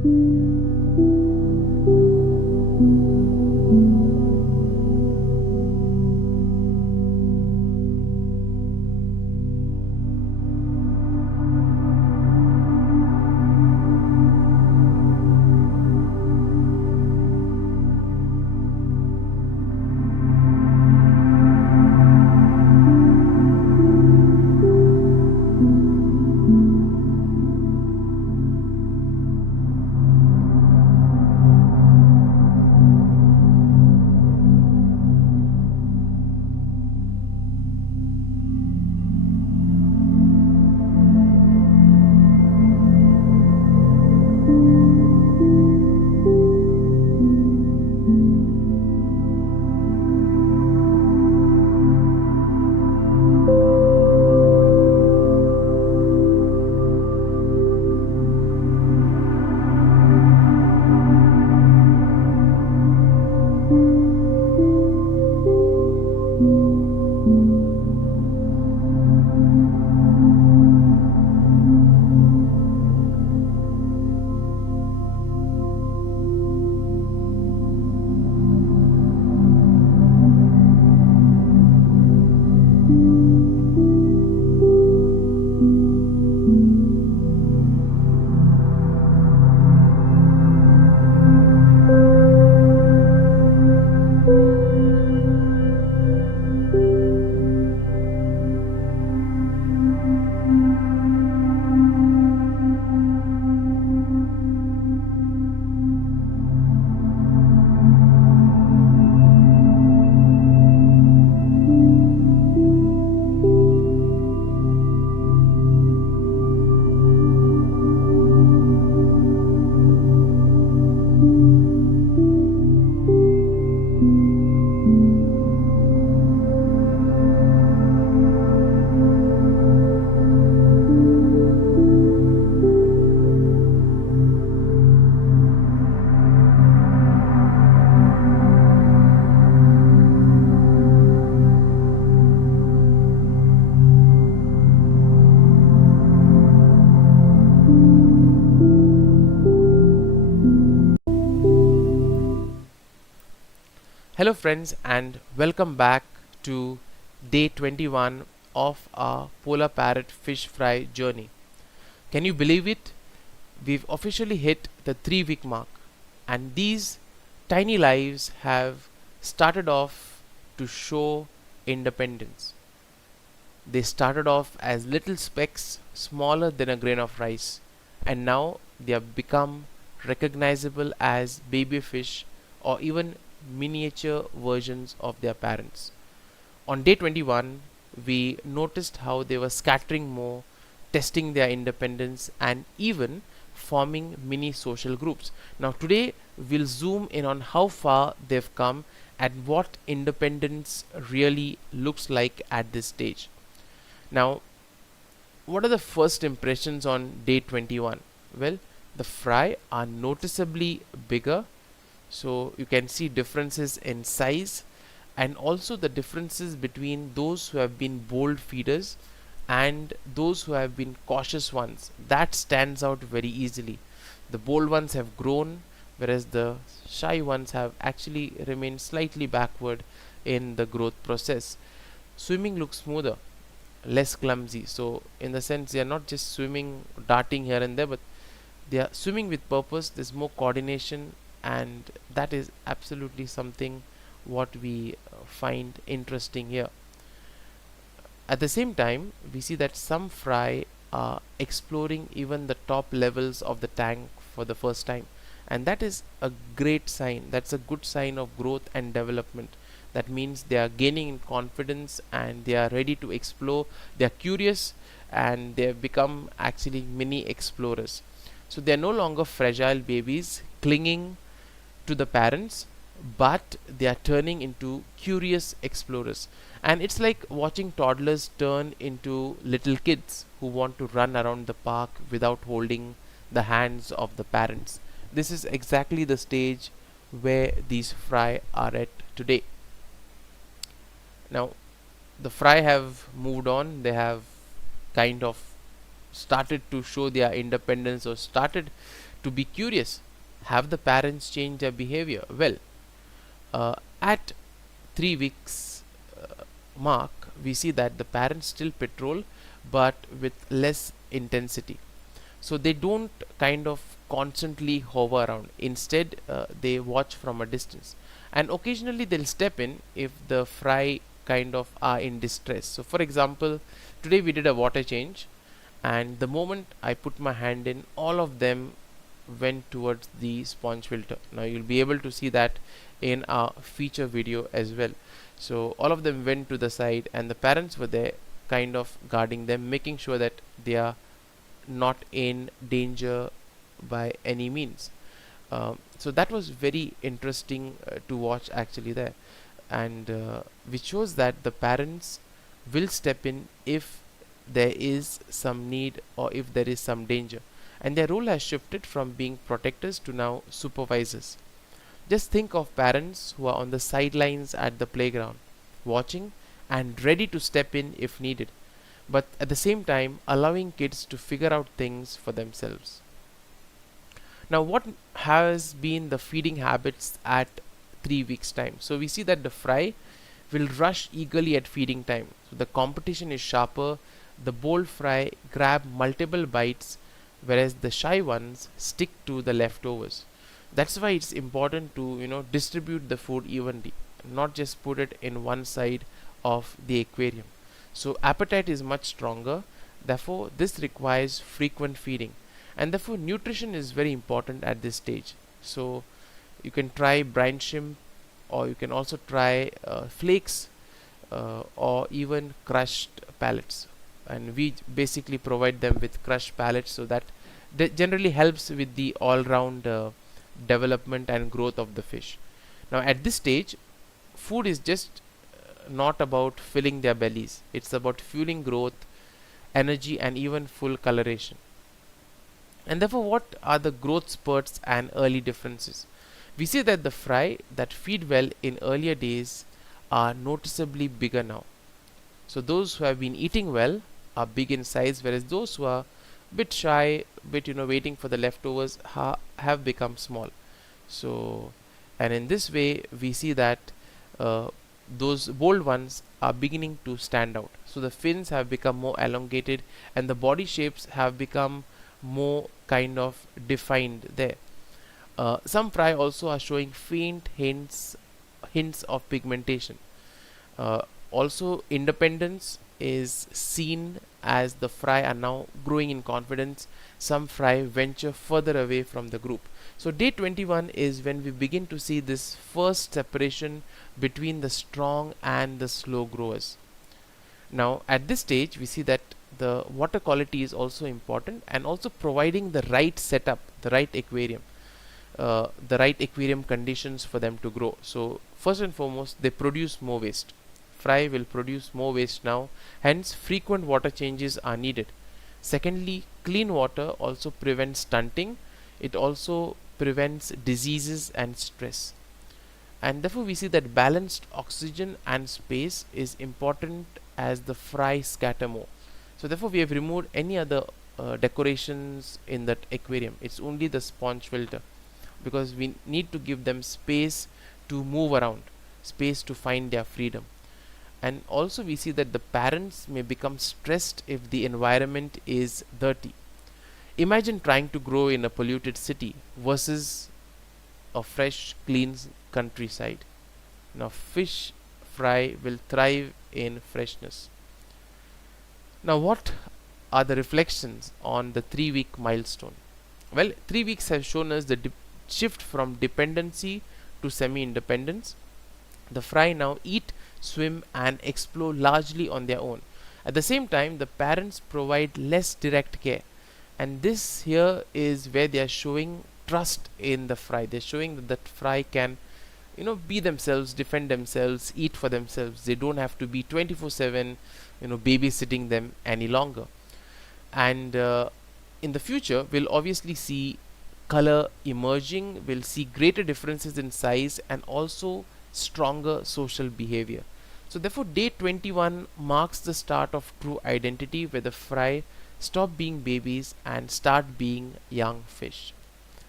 Hello friends, and welcome back to day 21 of our Polar Parrot fish fry journey. Can you believe it? We've officially hit the 3-week mark, and these tiny lives have started off to show independence. They started off as little specks smaller than a grain of rice, and now they have become recognizable as baby fish or even miniature versions of their parents. On day 21, we noticed how they were scattering more, testing their independence, and even forming mini social groups. Now, today we'll zoom in on how far they've come and what independence really looks like at this stage. Now, what are the first impressions on day 21? Well, the fry are noticeably bigger, so you can see differences in size and also the differences between those who have been bold feeders and those who have been cautious ones. That stands out very easily. The bold ones have grown, whereas the shy ones have actually remained slightly backward in the growth process. Swimming looks smoother, less clumsy, so in the sense they are not just swimming, darting here and there, but they are swimming with purpose. There's more coordination, and that is absolutely something what we find interesting here. At the same time, we see that some fry are exploring even the top levels of the tank for the first time, and that is a great sign. That's a good sign of growth and development. That means they are gaining in confidence and they are ready to explore. They are curious and they have become actually mini explorers. So they are no longer fragile babies clinging to the parents, but they are turning into curious explorers. And it's like watching toddlers turn into little kids who want to run around the park without holding the hands of the parents. This is exactly the stage where these fry are at today. Now, the fry have moved on. They have kind of started to show their independence or started To be curious, have the parents change their behavior? Well, at 3 weeks mark, we see that the parents still patrol, but with less intensity. So they don't kind of constantly hover around. Instead, they watch from a distance, and occasionally they'll step in if the fry kind of are in distress. So for example, today we did a water change, and the moment I put my hand in, all of them went towards the sponge filter. Now you'll be able to see that in our feature video as well. So all of them went to the side, and the parents were there kind of guarding them, making sure that they are not in danger by any means. So that was very interesting to watch actually there, and which shows that the parents will step in if there is some need or if there is some danger, and their role has shifted from being protectors to now supervisors. Just think of parents who are on the sidelines at the playground, watching and ready to step in if needed, but at the same time allowing kids to figure out things for themselves. Now, what has been the feeding habits at 3 weeks time? So we see that the fry will rush eagerly at feeding time. So the competition is sharper. The bold fry grab multiple bites, whereas the shy ones stick to the leftovers. That's why it's important to distribute the food evenly, not just put it in one side of the aquarium. So appetite is much stronger, therefore this requires frequent feeding, and therefore nutrition is very important at this stage. So you can try brine shrimp, or you can also try flakes, or even crushed pellets, and we basically provide them with crushed pellets, so that generally helps with the all-round development and growth of the fish. Now at this stage, food is just not about filling their bellies, it's about fueling growth, energy, and even full coloration. And therefore, what are the growth spurts and early differences? We see that the fry that feed well in earlier days are noticeably bigger now. So those who have been eating well are big in size, whereas those who are bit shy, bit waiting for the leftovers, have become small. So, and in this way we see that those bold ones are beginning to stand out. So the fins have become more elongated, and the body shapes have become more kind of defined there. Some fry also are showing faint hints of pigmentation. Also, independence is seen as the fry are now growing in confidence. Some fry venture further away from the group. So day 21 is when we begin to see this first separation between the strong and the slow growers. Now at this stage we see that the water quality is also important, and also providing the right setup, the right aquarium, the right aquarium conditions for them to grow. So first and foremost, they produce more waste. Fry will produce more waste now, hence frequent water changes are needed. Secondly, clean water also prevents stunting. It also prevents diseases and stress, and therefore we see that balanced oxygen and space is important as the fry scatter more. So therefore we have removed any other decorations in that aquarium. It's only the sponge filter, because we need to give them space to move around, space to find their freedom. And also we see that the parents may become stressed if the environment is dirty. Imagine trying to grow in a polluted city versus a fresh, clean countryside. Now fish fry will thrive in freshness. Now what are the reflections on the 3-week milestone? Well, 3 weeks have shown us the shift from dependency to semi-independence. The fry now eat, swim, and explore largely on their own. At the same time, the parents provide less direct care, and this here is where they are showing trust in the fry. They're showing that the fry can be themselves, defend themselves, eat for themselves. They don't have to be 24/7 babysitting them any longer. And in the future we'll obviously see color emerging, we'll see greater differences in size, and also stronger social behavior. So therefore day 21 marks the start of true identity, where the fry stop being babies and start being young fish.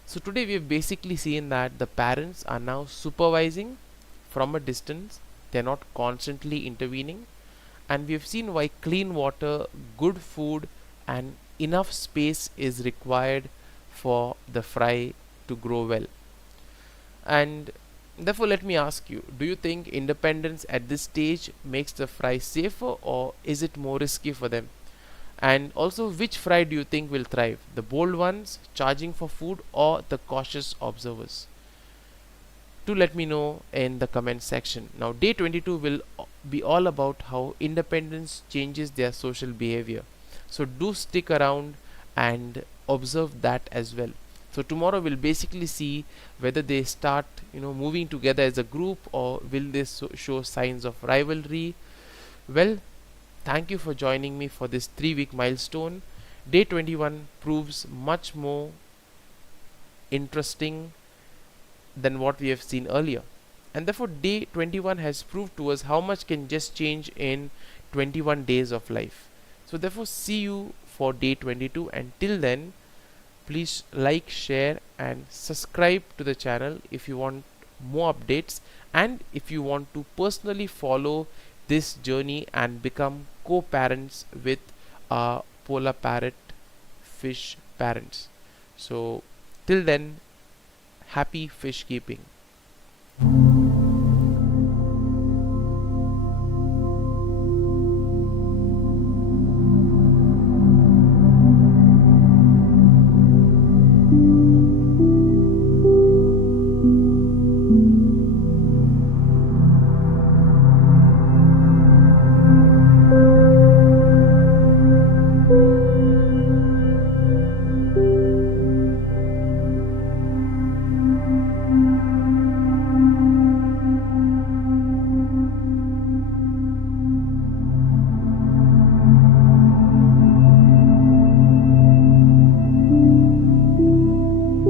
So today we have basically seen that the parents are now supervising from a distance. They're not constantly intervening, and we have seen why clean water, good food, and enough space is required for the fry to grow well. And therefore, let me ask you, do you think independence at this stage makes the fry safer, or is it more risky for them? And also, which fry do you think will thrive? The bold ones charging for food, or the cautious observers? Do let me know in the comment section. Now, day 22 will be all about how independence changes their social behavior. So, do stick around and observe that as well. So, tomorrow we'll basically see whether they start, moving together as a group, or will they show signs of rivalry. Well, thank you for joining me for this 3-week milestone. Day 21 proves much more interesting than what we have seen earlier. And therefore, day 21 has proved to us how much can just change in 21 days of life. So, therefore, see you for day 22. And till then, please like, share, and subscribe to the channel if you want more updates, and if you want to personally follow this journey and become co-parents with our polar parrot fish parents. So, till then, happy fish keeping.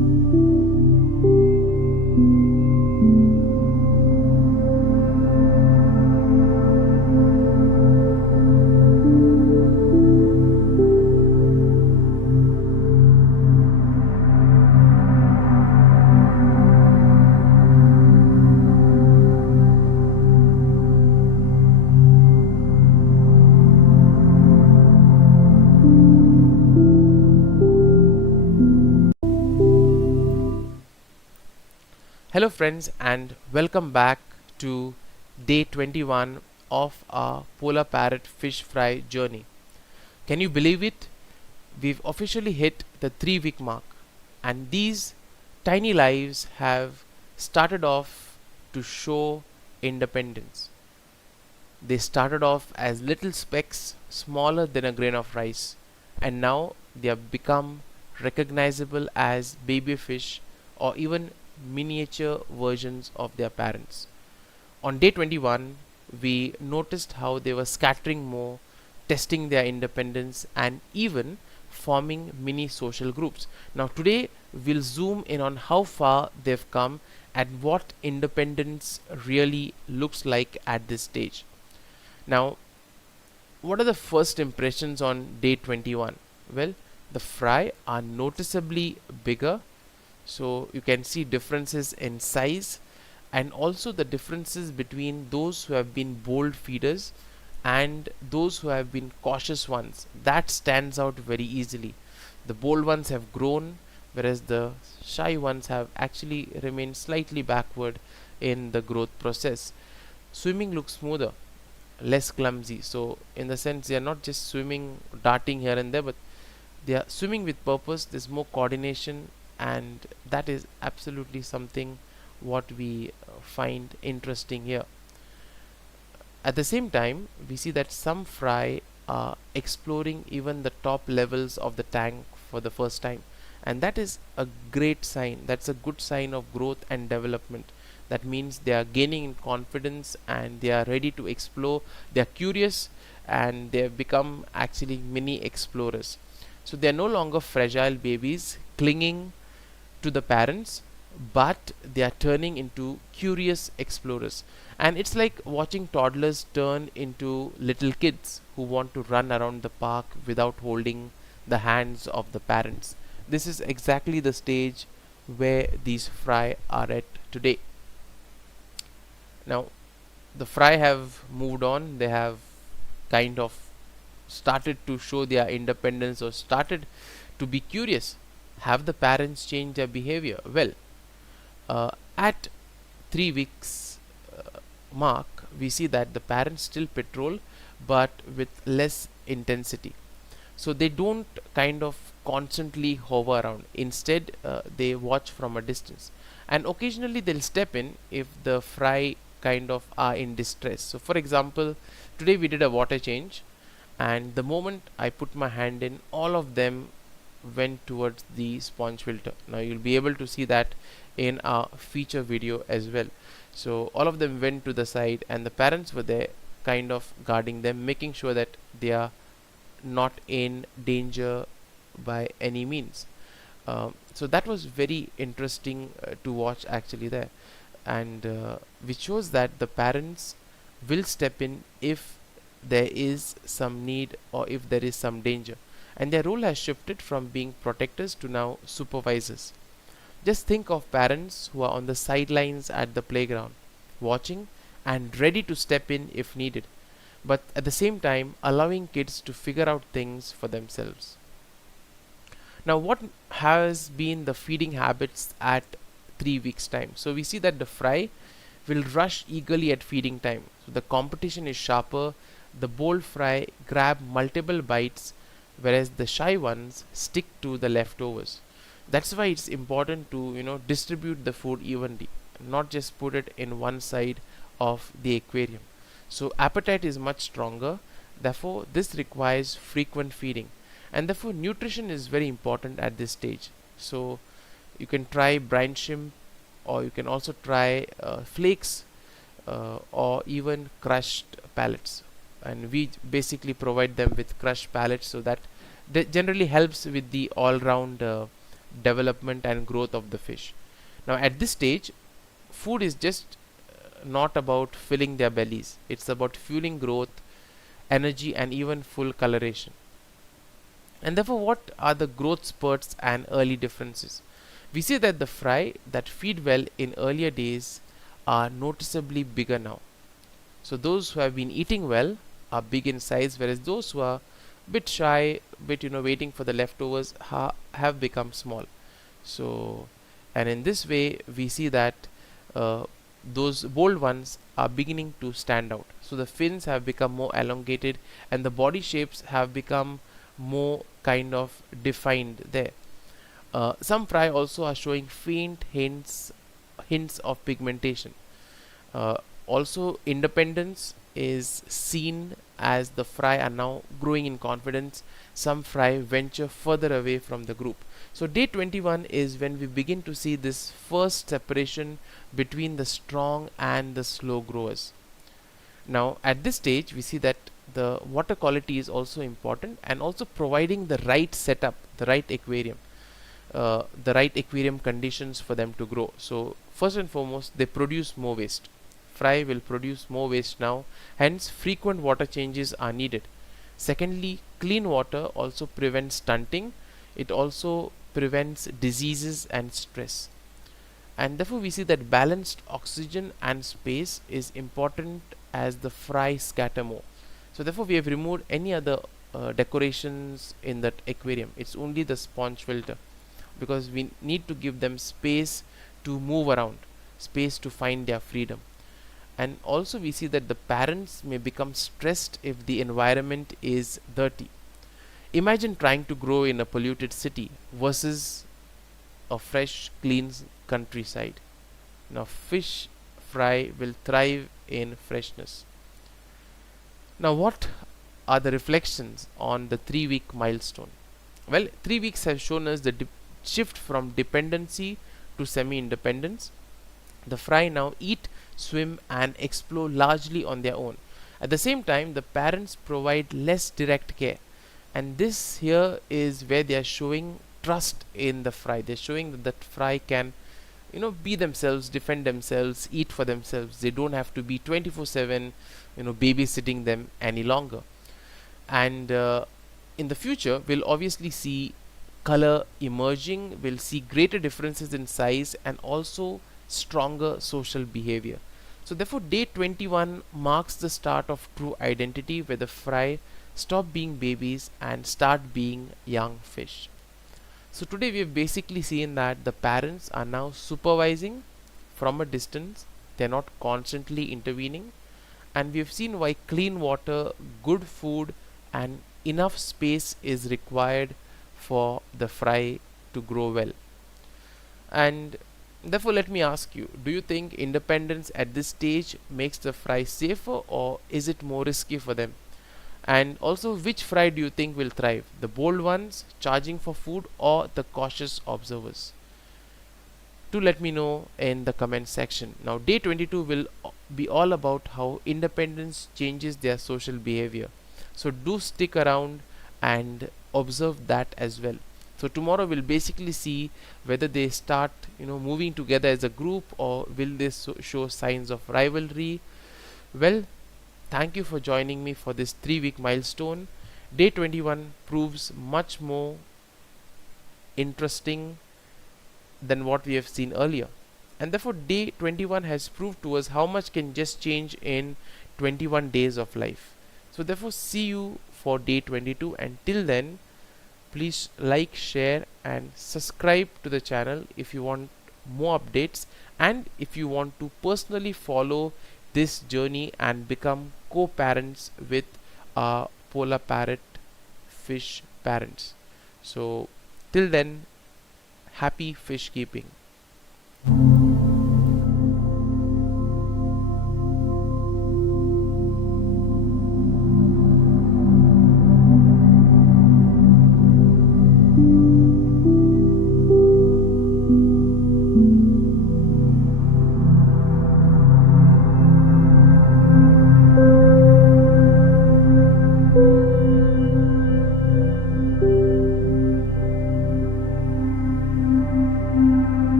Hello friends, and welcome back to day 21 of our Polar Parrot Fish Fry journey. Can you believe it? We've officially hit the 3-week mark, and these tiny lives have started off to show independence. They started off as little specks smaller than a grain of rice, and now they have become recognizable as baby fish or even miniature versions of their parents. On day 21, we noticed how they were scattering more, testing their independence, and even forming mini social groups. Now, today we'll zoom in on how far they've come and what independence really looks like at this stage. Now, what are the first impressions on day 21? Well, the fry are noticeably bigger, so you can see differences in size and also the differences between those who have been bold feeders and those who have been cautious ones. That stands out very easily. The bold ones have grown, whereas the shy ones have actually remained slightly backward in the growth process. Swimming looks smoother, less clumsy, so in the sense they are not just swimming, darting here and there, but they are swimming with purpose. There's more coordination, and that is absolutely something what we find interesting here. At the same time, we see that some fry are exploring even the top levels of the tank for the first time, and that is a great sign. That's a good sign of growth and development. That means they are gaining in confidence and they are ready to explore. They are curious and they have become actually mini explorers. So they are no longer fragile babies clinging to the parents, but they are turning into curious explorers. And it's like watching toddlers turn into little kids who want to run around the park without holding the hands of the parents. This is exactly the stage where these fry are at today. Now, the fry have moved on. They have kind of started to show their independence or started to be curious. Have the parents changed their behavior? Well, at 3 weeks mark, we see that the parents still patrol, but with less intensity. So they don't kind of constantly hover around. Instead, they watch from a distance, and occasionally they'll step in if the fry kind of are in distress. So, for example, today we did a water change, and the moment I put my hand in, all of them went towards the sponge filter. Now you'll be able to see that in our feature video as well. So all of them went to the side and the parents were there kind of guarding them, making sure that they are not in danger by any means. So that was very interesting to watch actually there, and which shows that the parents will step in if there is some need or if there is some danger, and their role has shifted from being protectors to now supervisors. Just think of parents who are on the sidelines at the playground, watching and ready to step in if needed, but at the same time allowing kids to figure out things for themselves. Now, what has been the feeding habits at 3 weeks time? So we see that the fry will rush eagerly at feeding time. So the competition is sharper. The bold fry grab multiple bites, whereas the shy ones stick to the leftovers. That's why it's important to distribute the food evenly, not just put it in one side of the aquarium. So appetite is much stronger, therefore this requires frequent feeding, and therefore nutrition is very important at this stage. So you can try brine shrimp, or you can also try flakes, or even crushed pellets, and we basically provide them with crushed pellets, so that generally helps with the all-round development and growth of the fish. Now at this stage, food is just not about filling their bellies, it's about fueling growth, energy, and even full coloration. And therefore, what are the growth spurts and early differences? We see that the fry that feed well in earlier days are noticeably bigger now. So those who have been eating well are big in size, whereas those who are bit shy, bit waiting for the leftovers have become small. So, and in this way we see that uh, those bold ones are beginning to stand out. So the fins have become more elongated and the body shapes have become more kind of defined there. Some fry also are showing faint hints of pigmentation. Uh, Also, independence is seen as the fry are now growing in confidence. Some fry venture further away from the group. So, day 21 is when we begin to see this first separation between the strong and the slow growers. Now, at this stage, we see that the water quality is also important, and also providing the right setup, the right aquarium conditions for them to grow. So, first and foremost, they produce more waste. Fry will produce more waste now, hence frequent water changes are needed. Secondly, clean water also prevents stunting. It also prevents diseases and stress. And therefore we see that balanced oxygen and space is important as the fry scatter more. So therefore we have removed any other decorations in that aquarium. It's only the sponge filter, because we need to give them space to move around, space to find their freedom. And also we see that the parents may become stressed if the environment is dirty. Imagine trying to grow in a polluted city versus a fresh, clean countryside. Now fish fry will thrive in freshness. Now what are the reflections on the 3-week milestone? Well, 3 weeks have shown us the shift from dependency to semi-independence. The fry now eat, swim and explore largely on their own. At the same time, the parents provide less direct care, and this here is where they are showing trust in the fry. They're showing that the fry can, be themselves, defend themselves, eat for themselves. They don't have to be 24/7, babysitting them any longer. And in the future, we'll obviously see color emerging. We'll see greater differences in size and also stronger social behavior. So therefore day 21 marks the start of true identity, where the fry stop being babies and start being young fish. So today we have basically seen that the parents are now supervising from a distance. They're not constantly intervening, and we have seen why clean water, good food and enough space is required for the fry to grow well. And therefore let me ask you, do you think independence at this stage makes the fry safer, or is it more risky for them? And also, which fry do you think will thrive, the bold ones charging for food or the cautious observers? Do let me know in the comment section. Now day 22 will be all about how independence changes their social behavior, so do stick around and observe that as well. So tomorrow we'll basically see whether they start moving together as a group, or will they show signs of rivalry. Well, thank you for joining me for this 3-week milestone. Day 21 proves much more interesting than what we have seen earlier, and therefore day 21 has proved to us how much can just change in 21 days of life. So therefore see you for day 22, and till then please like, share and subscribe to the channel if you want more updates, and if you want to personally follow this journey and become co-parents with our polar parrot fish parents. So till then, happy fish keeping.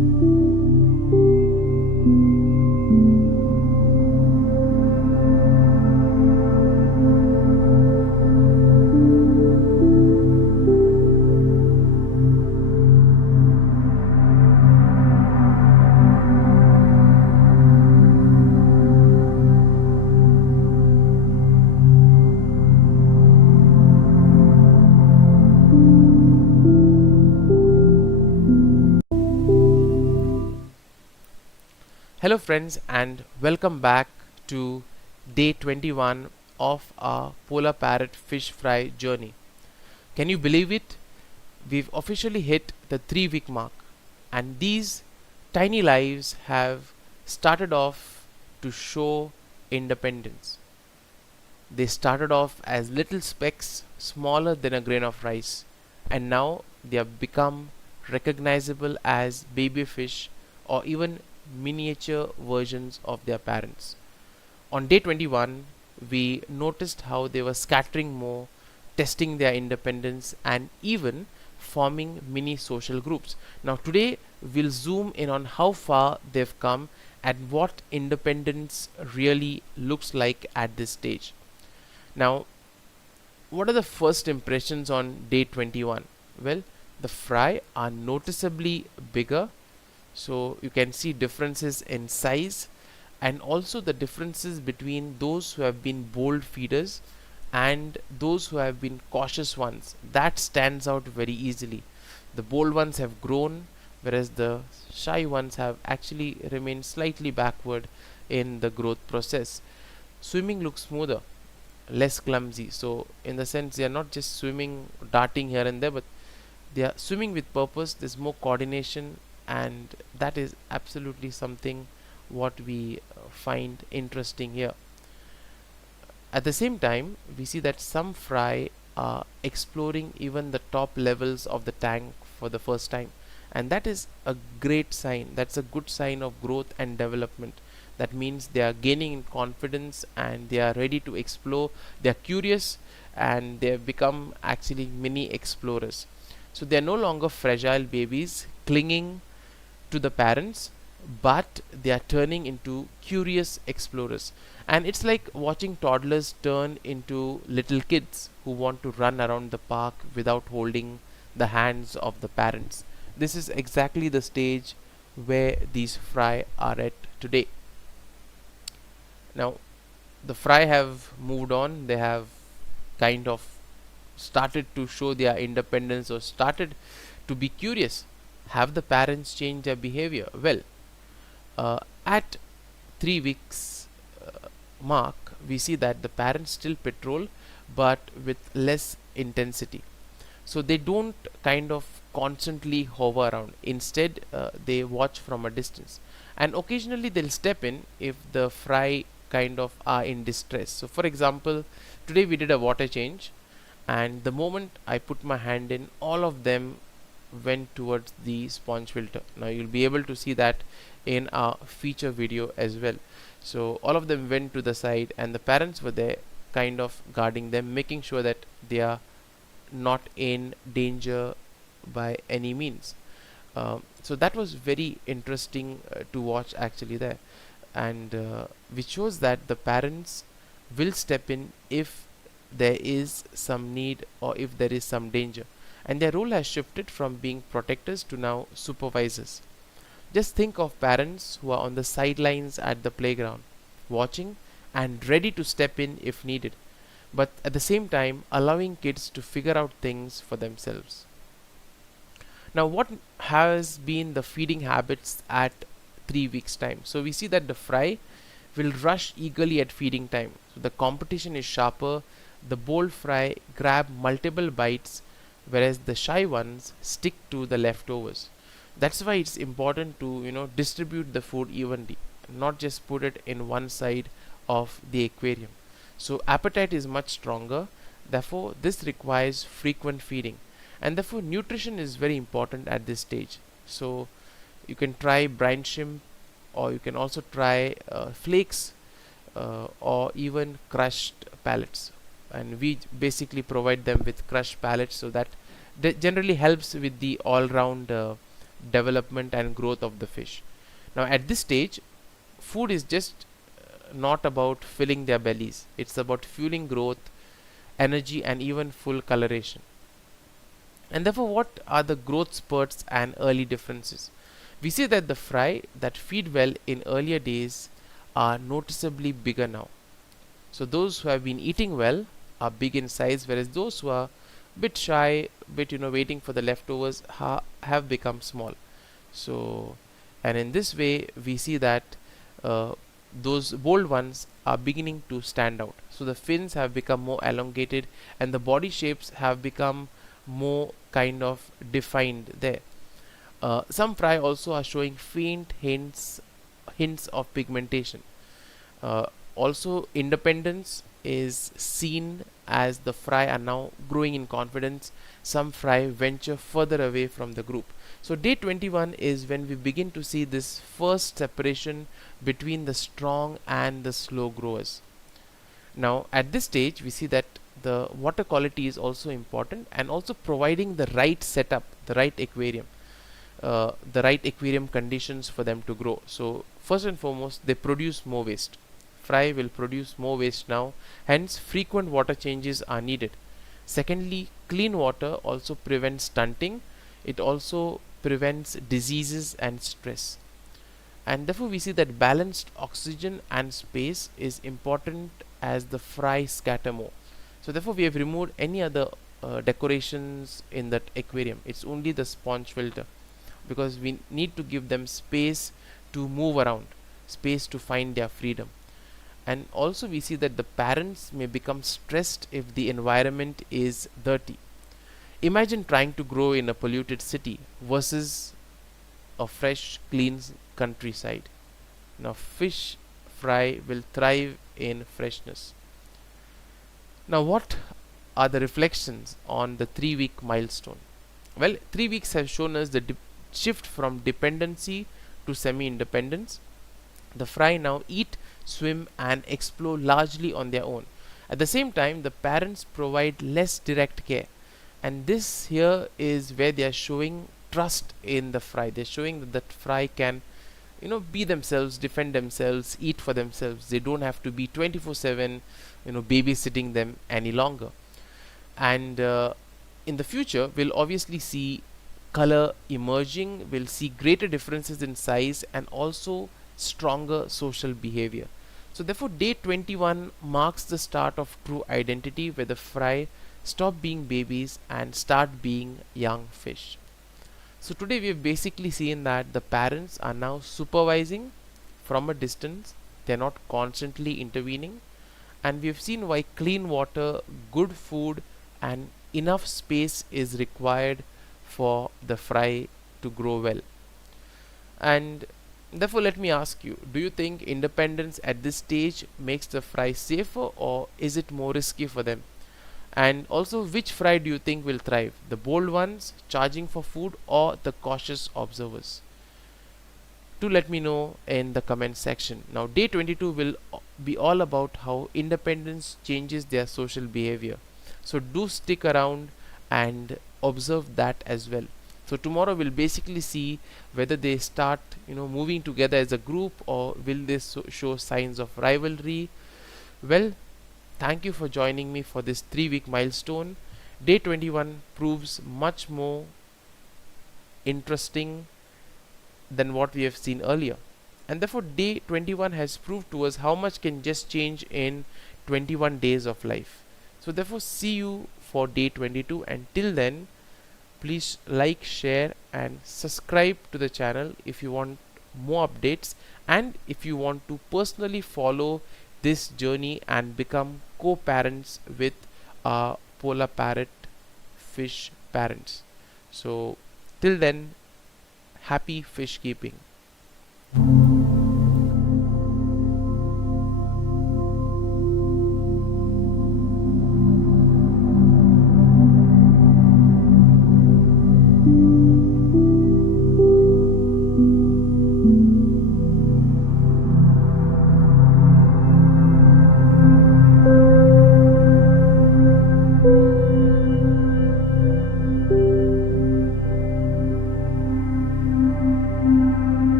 Hello friends, and welcome back to day 21 of our Polar Parrot Fish Fry journey. Can you believe it? We've officially hit the 3-week mark, and these tiny lives have started off to show independence. They started off as little specks smaller than a grain of rice, and now they have become recognizable as baby fish or even miniature versions of their parents. On day 21, we noticed how they were scattering more, testing their independence, and even forming mini social groups. Now, today we'll zoom in on how far they've come and what independence really looks like at this stage. Now, what are the first impressions on day 21? Well, the fry are noticeably bigger, so you can see differences in size and also the differences between those who have been bold feeders and those who have been cautious ones. That stands out very easily. The bold ones have grown, whereas the shy ones have actually remained slightly backward in the growth process. Swimming looks smoother, less clumsy, so in the sense they are not just swimming, darting here and there, but they are swimming with purpose. There's more coordination, and that is absolutely something what we find interesting here. At the same time, we see that some fry are exploring even the top levels of the tank for the first time, and that is a great sign. That's a good sign of growth and development. That means they are gaining in confidence and they are ready to explore. They are curious and they have become actually mini explorers. So they are no longer fragile babies clinging to the parents, but they are turning into curious explorers. And it's like watching toddlers turn into little kids who want to run around the park without holding the hands of the parents. This is exactly the stage where these fry are at today. Now, the fry have moved on. They have kind of started to show their independence or started to be curious. Have the parents changed their behavior? Well, at 3 weeks mark, we see that the parents still patrol, but with less intensity. So they don't kind of constantly hover around. Instead, they watch from a distance, and occasionally they'll step in if the fry kind of are in distress. So for example, today we did a water change, and the moment I put my hand in, all of them went towards the sponge filter. Now you'll be able to see that in our feature video as well. So all of them went to the side and the parents were there kind of guarding them, making sure that they are not in danger by any means. So that was very interesting to watch actually there, and which shows that the parents will step in if there is some need or if there is some danger, and their role has shifted from being protectors to now supervisors. Just think of parents who are on the sidelines at the playground, watching and ready to step in if needed, but at the same time allowing kids to figure out things for themselves. Now, what has been the feeding habits at 3 weeks time? So we see that the fry will rush eagerly at feeding time. So the competition is sharper. The bold fry grab multiple bites, whereas the shy ones stick to the leftovers. That's why it's important to distribute the food evenly, not just put it in one side of the aquarium. So appetite is much stronger. Therefore, this requires frequent feeding, and therefore nutrition is very important at this stage. So you can try brine shrimp, or you can also try flakes, or even crushed pellets, and we basically provide them with crushed pellets, so that generally helps with the all-round development and growth of the fish. Now at this stage, food is just not about filling their bellies, it's about fueling growth, energy, and even full coloration. And therefore, what are the growth spurts and early differences? We see that the fry that feed well in earlier days are noticeably bigger now. So those who have been eating well are big in size, whereas those who are bit shy, bit waiting for the leftovers have become small. So, and in this way we see that uh, those bold ones are beginning to stand out. So the fins have become more elongated and the body shapes have become more kind of defined there. Some fry also are showing faint hints of pigmentation. Uh, Also, independence is seen as the fry are now growing in confidence. Some fry venture further away from the group. So, day 21 is when we begin to see this first separation between the strong and the slow growers. Now, at this stage, we see that the water quality is also important, and also providing the right setup, the right aquarium conditions for them to grow. So, first and foremost, they produce more waste. Fry will produce more waste now, hence frequent water changes are needed. Secondly, clean water also prevents stunting. It also prevents diseases and stress. And therefore we see that balanced oxygen and space is important as the fry scatter more. So therefore we have removed any other decorations in that aquarium. It's only the sponge filter, because we need to give them space to move around, space to find their freedom. And also we see that the parents may become stressed if the environment is dirty. Imagine trying to grow in a polluted city versus a fresh clean countryside. Now fish fry will thrive in freshness. Now what are the reflections on the 3-week milestone? Well, 3 weeks have shown us the shift from dependency to semi-independence. The fry now eat, swim and explore largely on their own. At the same time, the parents provide less direct care, and this here is where they are showing trust in the fry. They're showing that that fry can, be themselves, defend themselves, eat for themselves. They don't have to be 24/7, babysitting them any longer. And in the future, we'll obviously see color emerging. We'll see greater differences in size and also stronger social behavior. So therefore day 21 marks the start of true identity, where the fry stop being babies and start being young fish. So today we have basically seen that the parents are now supervising from a distance. They are not constantly intervening, and we have seen why clean water, good food and enough space is required for the fry to grow well. And therefore let me ask you, do you think independence at this stage makes the fry safer, or is it more risky for them? And also, which fry do you think will thrive, the bold ones charging for food or the cautious observers? Do let me know in the comment section. Now day 22 will be all about how independence changes their social behavior, so do stick around and observe that as well. So tomorrow we'll basically see whether they start moving together as a group, or will they show signs of rivalry. Well, thank you for joining me for this 3-week milestone. Day 21 proves much more interesting than what we have seen earlier, and therefore day 21 has proved to us how much can just change in 21 days of life. So therefore see you for day 22, and till then please like, share and subscribe to the channel if you want more updates, and if you want to personally follow this journey and become co-parents with our polar parrot fish parents. So till then, happy fish keeping.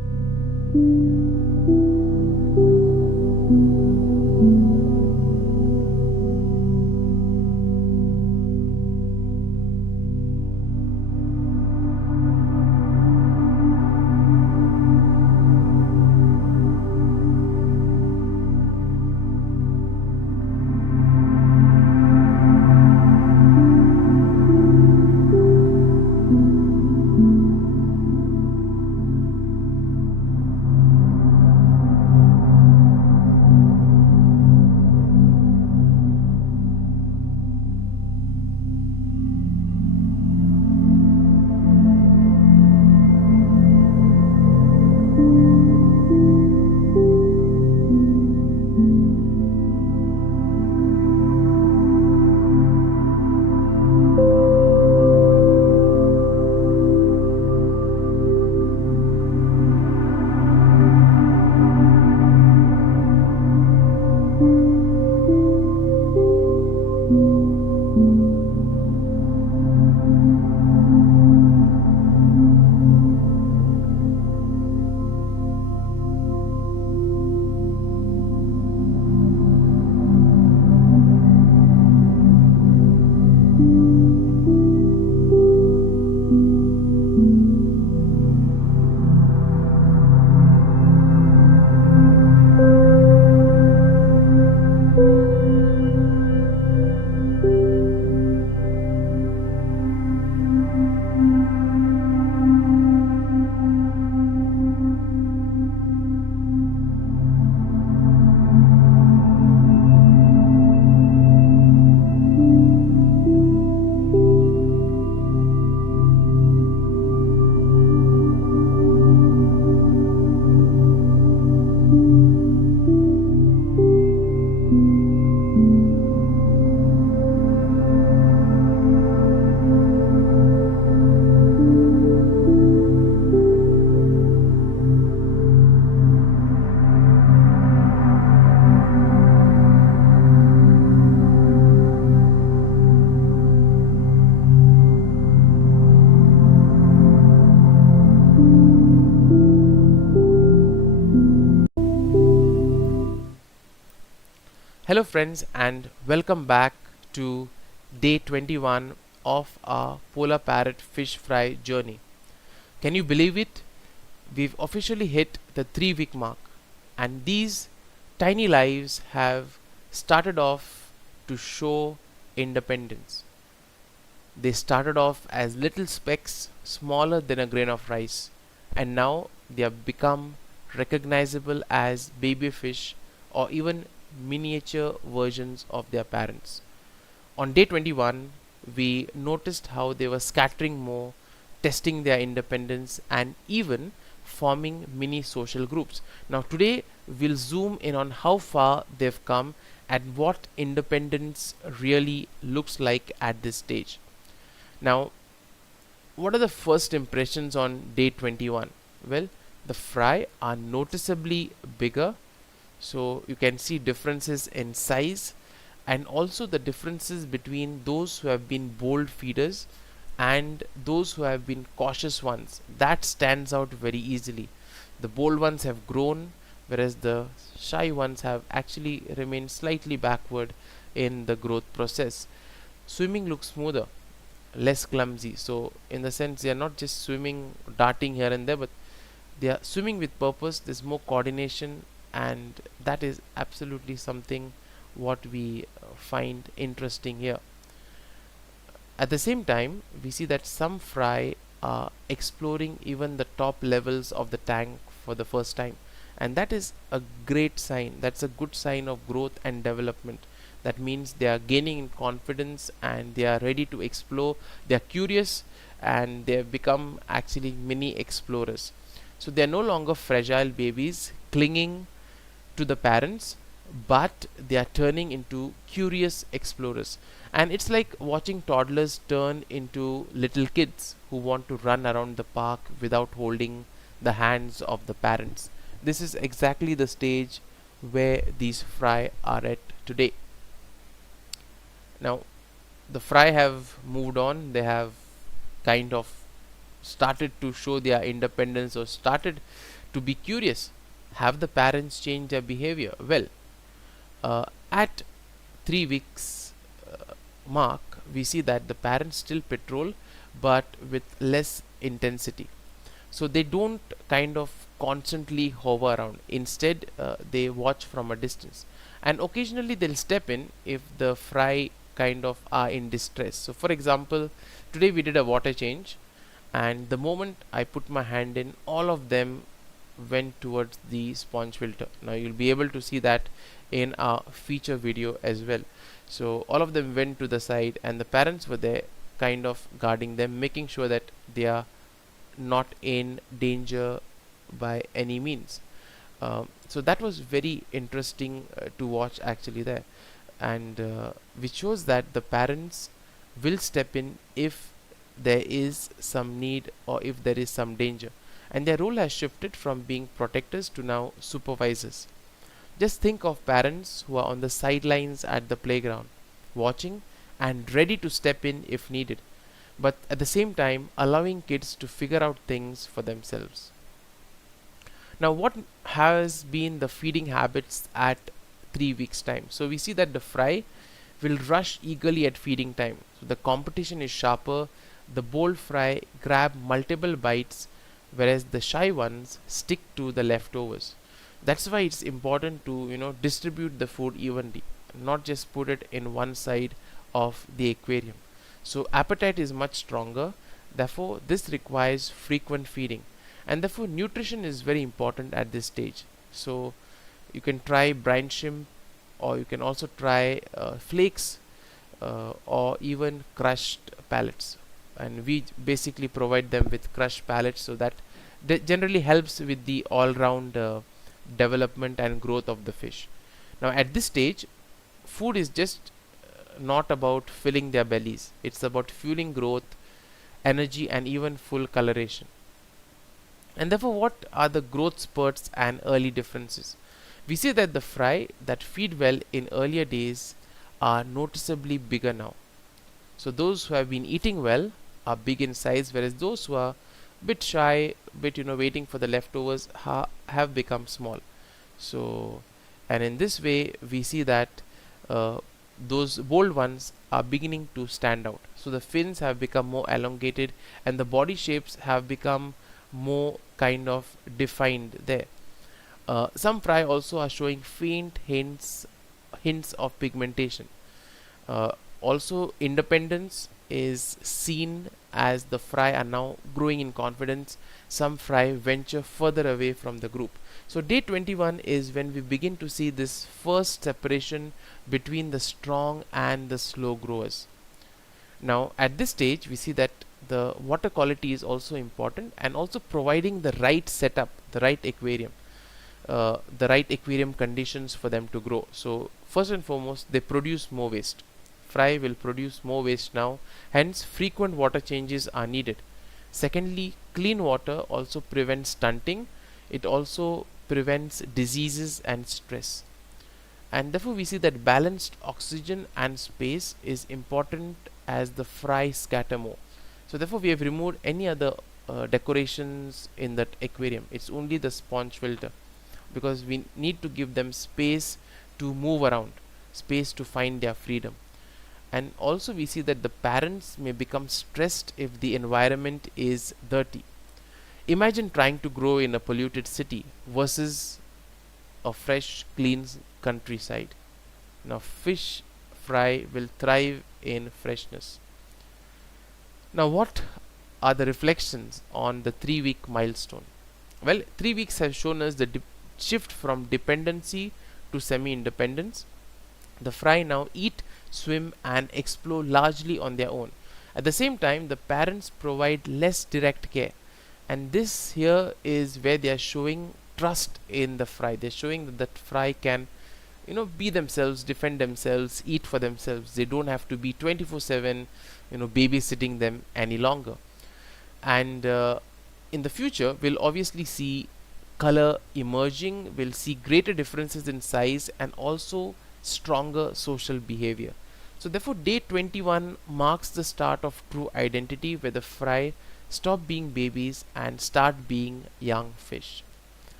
Hello friends, and welcome back to day 21 of our Polar Parrot fish fry journey. Can you believe it? We've officially hit the 3-week mark, and these tiny lives have started off to show independence. They started off as little specks smaller than a grain of rice, and now they have become recognizable as baby fish or even miniature versions of their parents. On day 21, we noticed how they were scattering more, testing their independence, and even forming mini social groups. Now, today we'll zoom in on how far they've come and what independence really looks like at this stage. Now, what are the first impressions on day 21? Well, the fry are noticeably bigger, so you can see differences in size and also the differences between those who have been bold feeders and those who have been cautious ones. That stands out very easily. The bold ones have grown, whereas the shy ones have actually remained slightly backward in the growth process. Swimming looks smoother, less clumsy, so in the sense they are not just swimming, darting here and there, but they are swimming with purpose. There's more coordination, and that is absolutely something what we find interesting here. At the same time, we see that some fry are exploring even the top levels of the tank for the first time, and that is a great sign. That's a good sign of growth and development. That means they are gaining in confidence and they are ready to explore. They are curious and they have become actually mini explorers. So they are no longer fragile babies clinging to the parents, but they are turning into curious explorers. And it's like watching toddlers turn into little kids who want to run around the park without holding the hands of the parents. This is exactly the stage where these fry are at today. Now, the fry have moved on. They have kind of started to show their independence or started To be curious, have the parents change their behavior? Well, at 3 weeks mark, we see that the parents still patrol, but with less intensity. So they don't kind of constantly hover around. Instead, they watch from a distance, and occasionally they'll step in if the fry kind of are in distress. So for example, today we did a water change, and the moment I put my hand in, all of them went towards the sponge filter. Now you'll be able to see that in our feature video as well. So all of them went to the side, and the parents were there kind of guarding them, making sure that they are not in danger by any means. So that was very interesting to watch actually there, and which shows that the parents will step in if there is some need or if there is some danger, and their role has shifted from being protectors to now supervisors. Just think of parents who are on the sidelines at the playground, watching and ready to step in if needed, but at the same time allowing kids to figure out things for themselves. Now, what has been the feeding habits at 3 weeks time? So we see that the fry will rush eagerly at feeding time. So the competition is sharper. The bold fry grab multiple bites, whereas the shy ones stick to the leftovers. That's why it's important to distribute the food evenly, not just put it in one side of the aquarium. So appetite is much stronger, therefore this requires frequent feeding, and therefore nutrition is very important at this stage. So you can try brine shrimp, or you can also try flakes, or even crushed pellets, and we basically provide them with crushed pellets, so that generally helps with the all-round development and growth of the fish. Now at this stage, food is just not about filling their bellies, it's about fueling growth, energy, and even full coloration. And therefore, what are the growth spurts and early differences? We see that the fry that feed well in earlier days are noticeably bigger now. So those who have been eating well are big in size, whereas those who are bit shy, bit waiting for the leftovers, have become small. So, and in this way we see that those bold ones are beginning to stand out. So the fins have become more elongated, and the body shapes have become more kind of defined there. Some fry also are showing faint hints of pigmentation. Also, independence is seen as the fry are now growing in confidence. Some fry venture further away from the group. So day 21 is when we begin to see this first separation between the strong and the slow growers. Now at this stage we see that the water quality is also important, and also providing the right setup, the right aquarium, the right aquarium conditions for them to grow. So first and foremost, they produce more waste. Fry will produce more waste now, hence frequent water changes are needed. Secondly, clean water also prevents stunting. It also prevents diseases and stress, and therefore we see that balanced oxygen and space is important as the fry scatter more. So therefore we have removed any other decorations in that aquarium. It's only the sponge filter, because we need to give them space to move around, space to find their freedom. And also we see that the parents may become stressed if the environment is dirty. Imagine trying to grow in a polluted city versus a fresh, clean countryside. Now fish fry will thrive in freshness. Now what are the reflections on the 3-week milestone? Well, 3 weeks have shown us the shift from dependency to semi-independence. The fry now eat, swim, and explore largely on their own. At the same time, the parents provide less direct care, and this here is where they are showing trust in the fry. They're showing that that fry can be themselves, defend themselves, eat for themselves. They don't have to be 24/7 babysitting them any longer. And in the future we'll obviously see color emerging, we'll see greater differences in size, and also stronger social behavior. So therefore day 21 marks the start of true identity, where the fry stop being babies and start being young fish.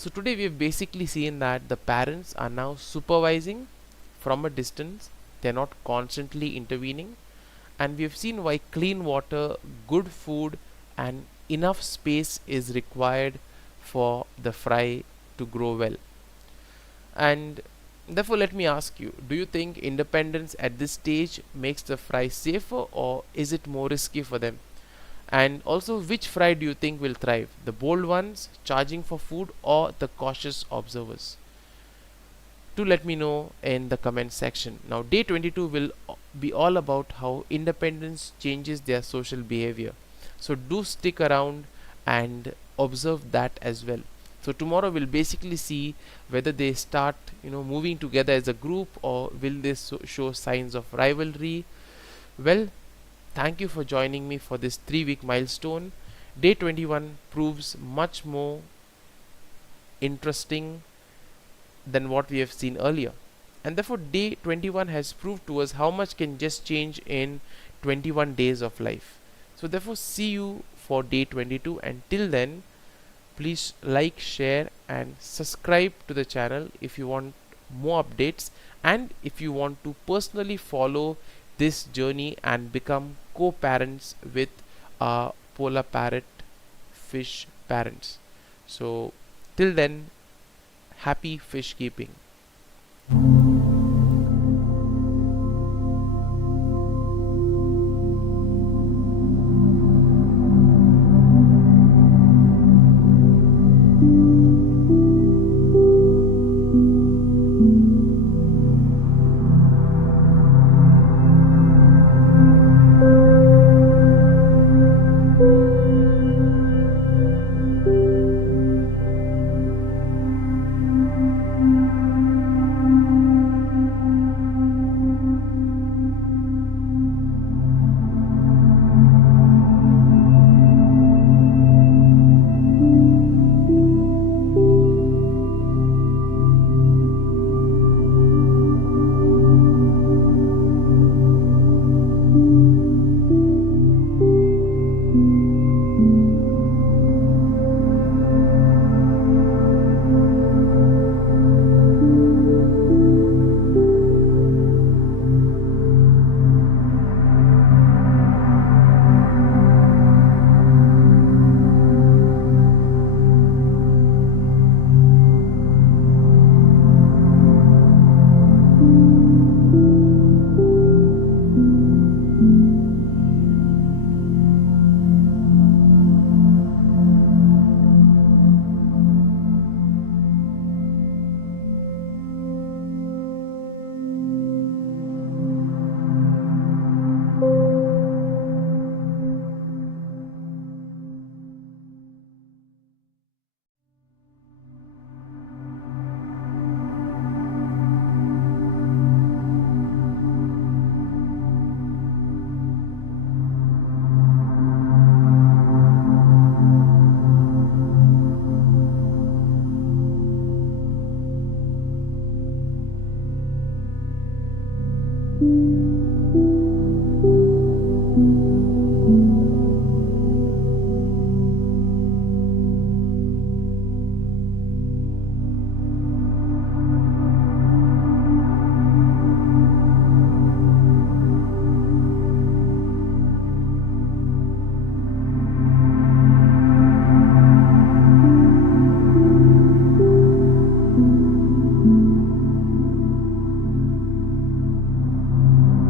So today we have basically seen that the parents are now supervising from a distance. They're not constantly intervening, and we have seen why clean water, good food, and enough space is required for the fry to grow well. And therefore, let me ask you, do you think independence at this stage makes the fry safer, or is it more risky for them? And also, which fry do you think will thrive? The bold ones charging for food, or the cautious observers? Do let me know in the comment section. Now, day 22 will be all about how independence changes their social behavior. So, do stick around and observe that as well. So, tomorrow we'll basically see whether they start, moving together as a group, or will they show signs of rivalry. Well, thank you for joining me for this 3-week milestone. Day 21 proves much more interesting than what we have seen earlier. And therefore, day 21 has proved to us how much can just change in 21 days of life. So, therefore, see you for day 22. And till then, please like, share, and subscribe to the channel if you want more updates, and if you want to personally follow this journey and become co-parents with our polar parrot fish parents. So, till then, happy fish keeping.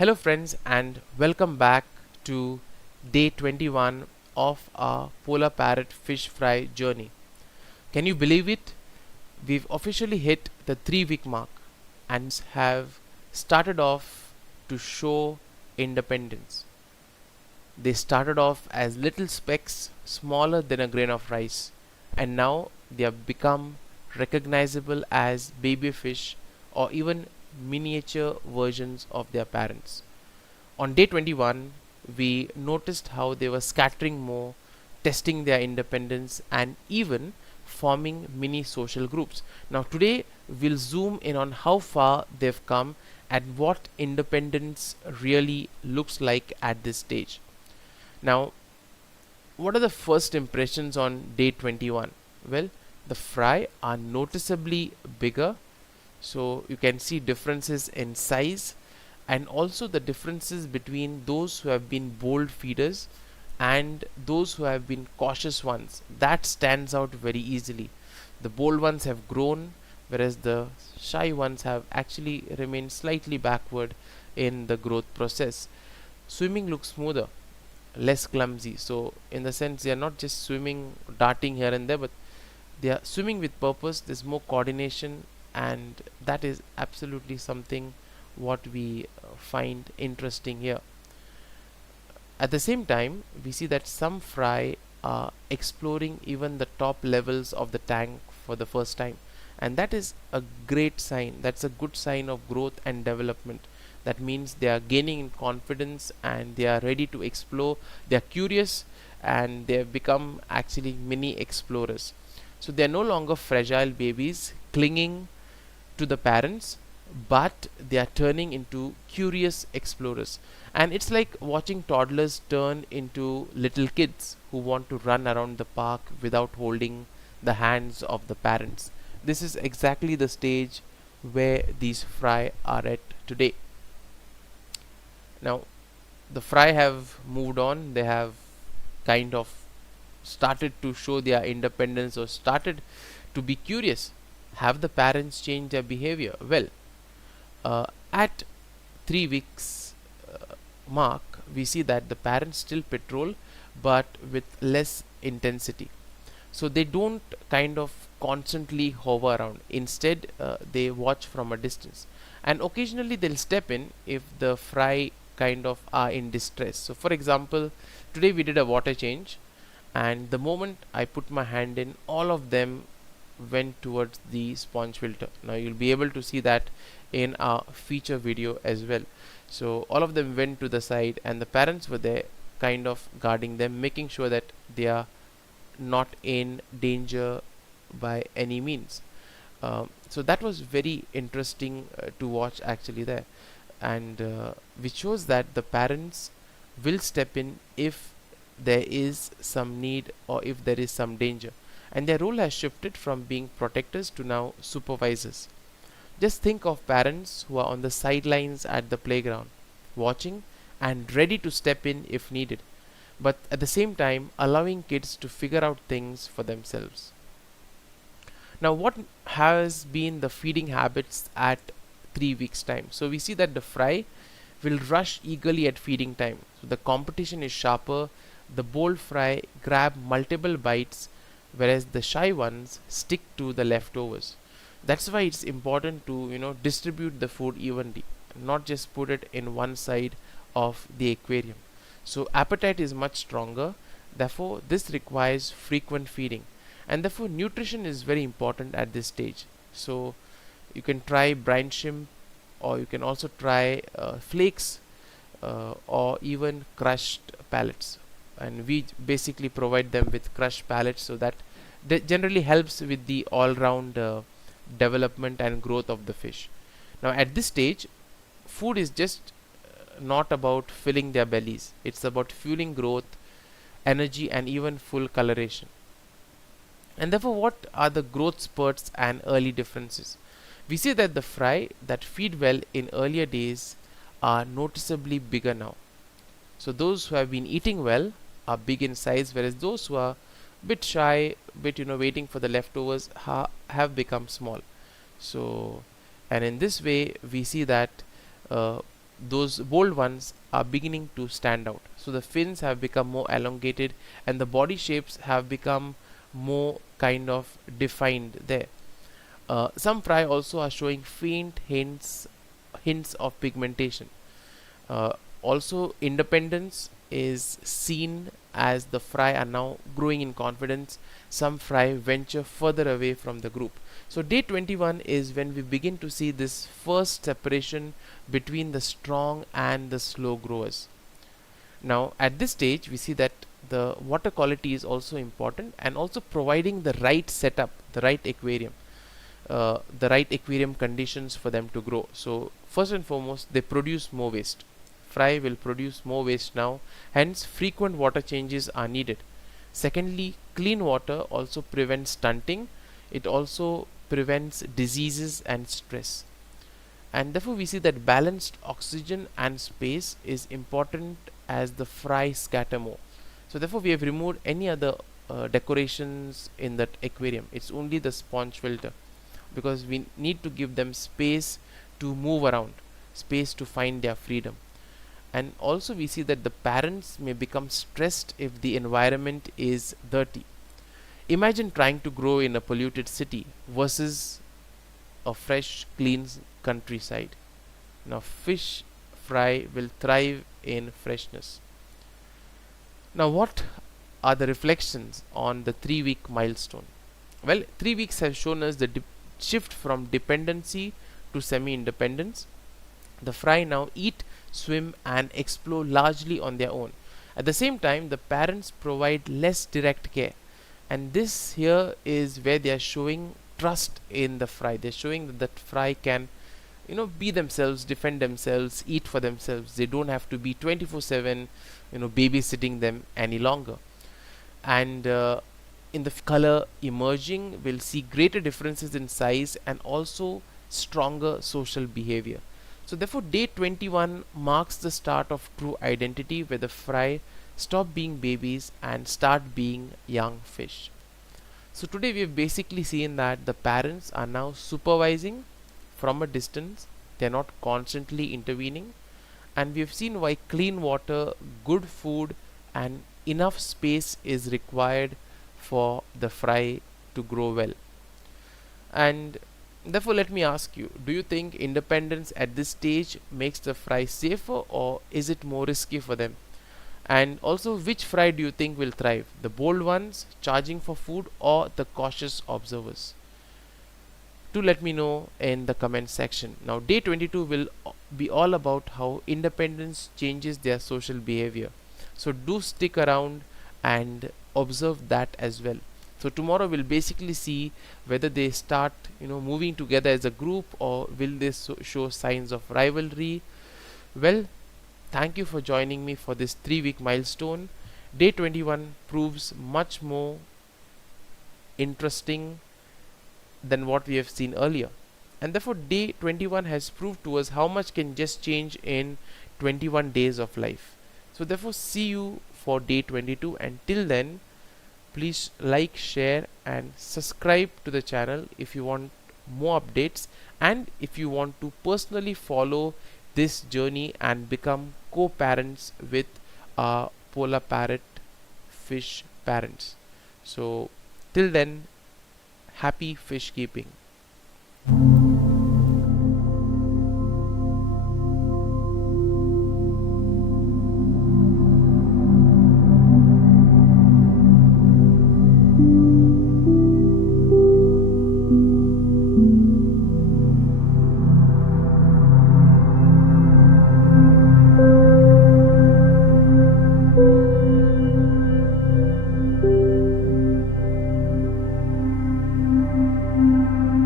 Hello friends, and welcome back to day 21 of our Polar Parrot fish fry journey. Can you believe it? We've officially hit the 3-week mark and have started off to show independence. They started off as little specks smaller than a grain of rice, and now they have become recognizable as baby fish or even miniature versions of their parents. On day 21, we noticed how they were scattering more, testing their independence, and even forming mini social groups. Now, today we'll zoom in on how far they've come and what independence really looks like at this stage. Now, what are the first impressions on day 21? Well, the fry are noticeably bigger, so you can see differences in size and also the differences between those who have been bold feeders and those who have been cautious ones. That stands out very easily. The bold ones have grown, whereas the shy ones have actually remained slightly backward in the growth process. Swimming looks smoother, less clumsy. So in the sense, they are not just swimming, darting here and there, but they are swimming with purpose. There's more coordination, and that is absolutely something what we find interesting here. At the same time, we see that some fry are exploring even the top levels of the tank for the first time, and that is a great sign. That's a good sign of growth and development. That means they are gaining in confidence and they are ready to explore. They are curious and they have become actually mini explorers. So they are no longer fragile babies clinging to the parents, but they are turning into curious explorers. And it's like watching toddlers turn into little kids who want to run around the park without holding the hands of the parents. This is exactly the stage where these fry are at today. Now, the fry have moved on. They have kind of started to show their independence or started to be curious. Have the parents changed their behavior? Well, at 3 weeks mark, we see that the parents still patrol, but with less intensity. So they don't kind of constantly hover around. Instead, they watch from a distance, and occasionally they'll step in if the fry kind of are in distress. So for example, today we did a water change, and the moment I put my hand in, all of them went towards the sponge filter. Now you'll be able to see that in our feature video as well. So all of them went to the side and the parents were there kind of guarding them, making sure that they are not in danger by any means. So that was very interesting to watch actually there, and which shows that the parents will step in if there is some need or if there is some danger, and their role has shifted from being protectors to now supervisors. Just think of parents who are on the sidelines at the playground, watching and ready to step in if needed, but at the same time allowing kids to figure out things for themselves. Now, what has been the feeding habits at 3 weeks time? So we see that the fry will rush eagerly at feeding time. So the competition is sharper. The bold fry grab multiple bites, whereas the shy ones stick to the leftovers. That's why it's important to distribute the food evenly, not just put it in one side of the aquarium. So appetite is much stronger, therefore this requires frequent feeding, and therefore nutrition is very important at this stage. So you can try brine shrimp, or you can also try flakes, or even crushed pellets, and we basically provide them with crushed pellets, so that generally helps with the all-round development and growth of the fish. Now at this stage, food is just not about filling their bellies, it's about fueling growth, energy, and even full coloration. And therefore, what are the growth spurts and early differences? We see that the fry that feed well in earlier days are noticeably bigger now. So those who have been eating well are big in size, whereas those who are bit shy, bit waiting for the leftovers have become small. So, and in this way we see that those bold ones are beginning to stand out. So the fins have become more elongated and the body shapes have become more kind of defined there. Some fry also are showing faint hints of pigmentation. Uh, Also, independence is seen as the fry are now growing in confidence. Some fry venture further away from the group. So, day 21 is when we begin to see this first separation between the strong and the slow growers. Now, at this stage, we see that the water quality is also important, and also providing the right setup, the right aquarium conditions for them to grow. So, first and foremost, they produce more waste. Fry will produce more waste now, hence frequent water changes are needed. Secondly, clean water also prevents stunting. It also prevents diseases and stress. And therefore we see that balanced oxygen and space is important as the fry scatter more. So therefore we have removed any other decorations in that aquarium. It's only the sponge filter, because we need to give them space to move around, space to find their freedom. And also we see that the parents may become stressed if the environment is dirty. Imagine trying to grow in a polluted city versus a fresh, clean countryside. Now fish fry will thrive in freshness. Now what are the reflections on the 3-week milestone? Well, 3 weeks have shown us the shift from dependency to semi-independence. The fry now eat, swim and explore largely on their own. At the same time, the parents provide less direct care, and this here is where they are showing trust in the fry. They're showing that that fry can, be themselves, defend themselves, eat for themselves. They don't have to be 24/7, babysitting them any longer. And in the color emerging, we'll see greater differences in size and also stronger social behavior. So therefore day 21 marks the start of true identity, where the fry stop being babies and start being young fish. So today we have basically seen that the parents are now supervising from a distance. They are not constantly intervening, and we have seen why clean water, good food and enough space is required for the fry to grow well. And therefore let me ask you, do you think independence at this stage makes the fry safer, or is it more risky for them? And also, which fry do you think will thrive, the bold ones charging for food or the cautious observers? Do let me know in the comment section. Now day 22 will be all about how independence changes their social behavior, so do stick around and observe that as well. So tomorrow we'll basically see whether they start moving together as a group, or will they show signs of rivalry. Well, thank you for joining me for this 3-week milestone. Day 21 proves much more interesting than what we have seen earlier, and therefore day 21 has proved to us how much can just change in 21 days of life. So therefore see you for day 22, and till then please like, share and subscribe to the channel if you want more updates, and if you want to personally follow this journey and become co-parents with our polar parrot fish parents. So till then, happy fish keeping.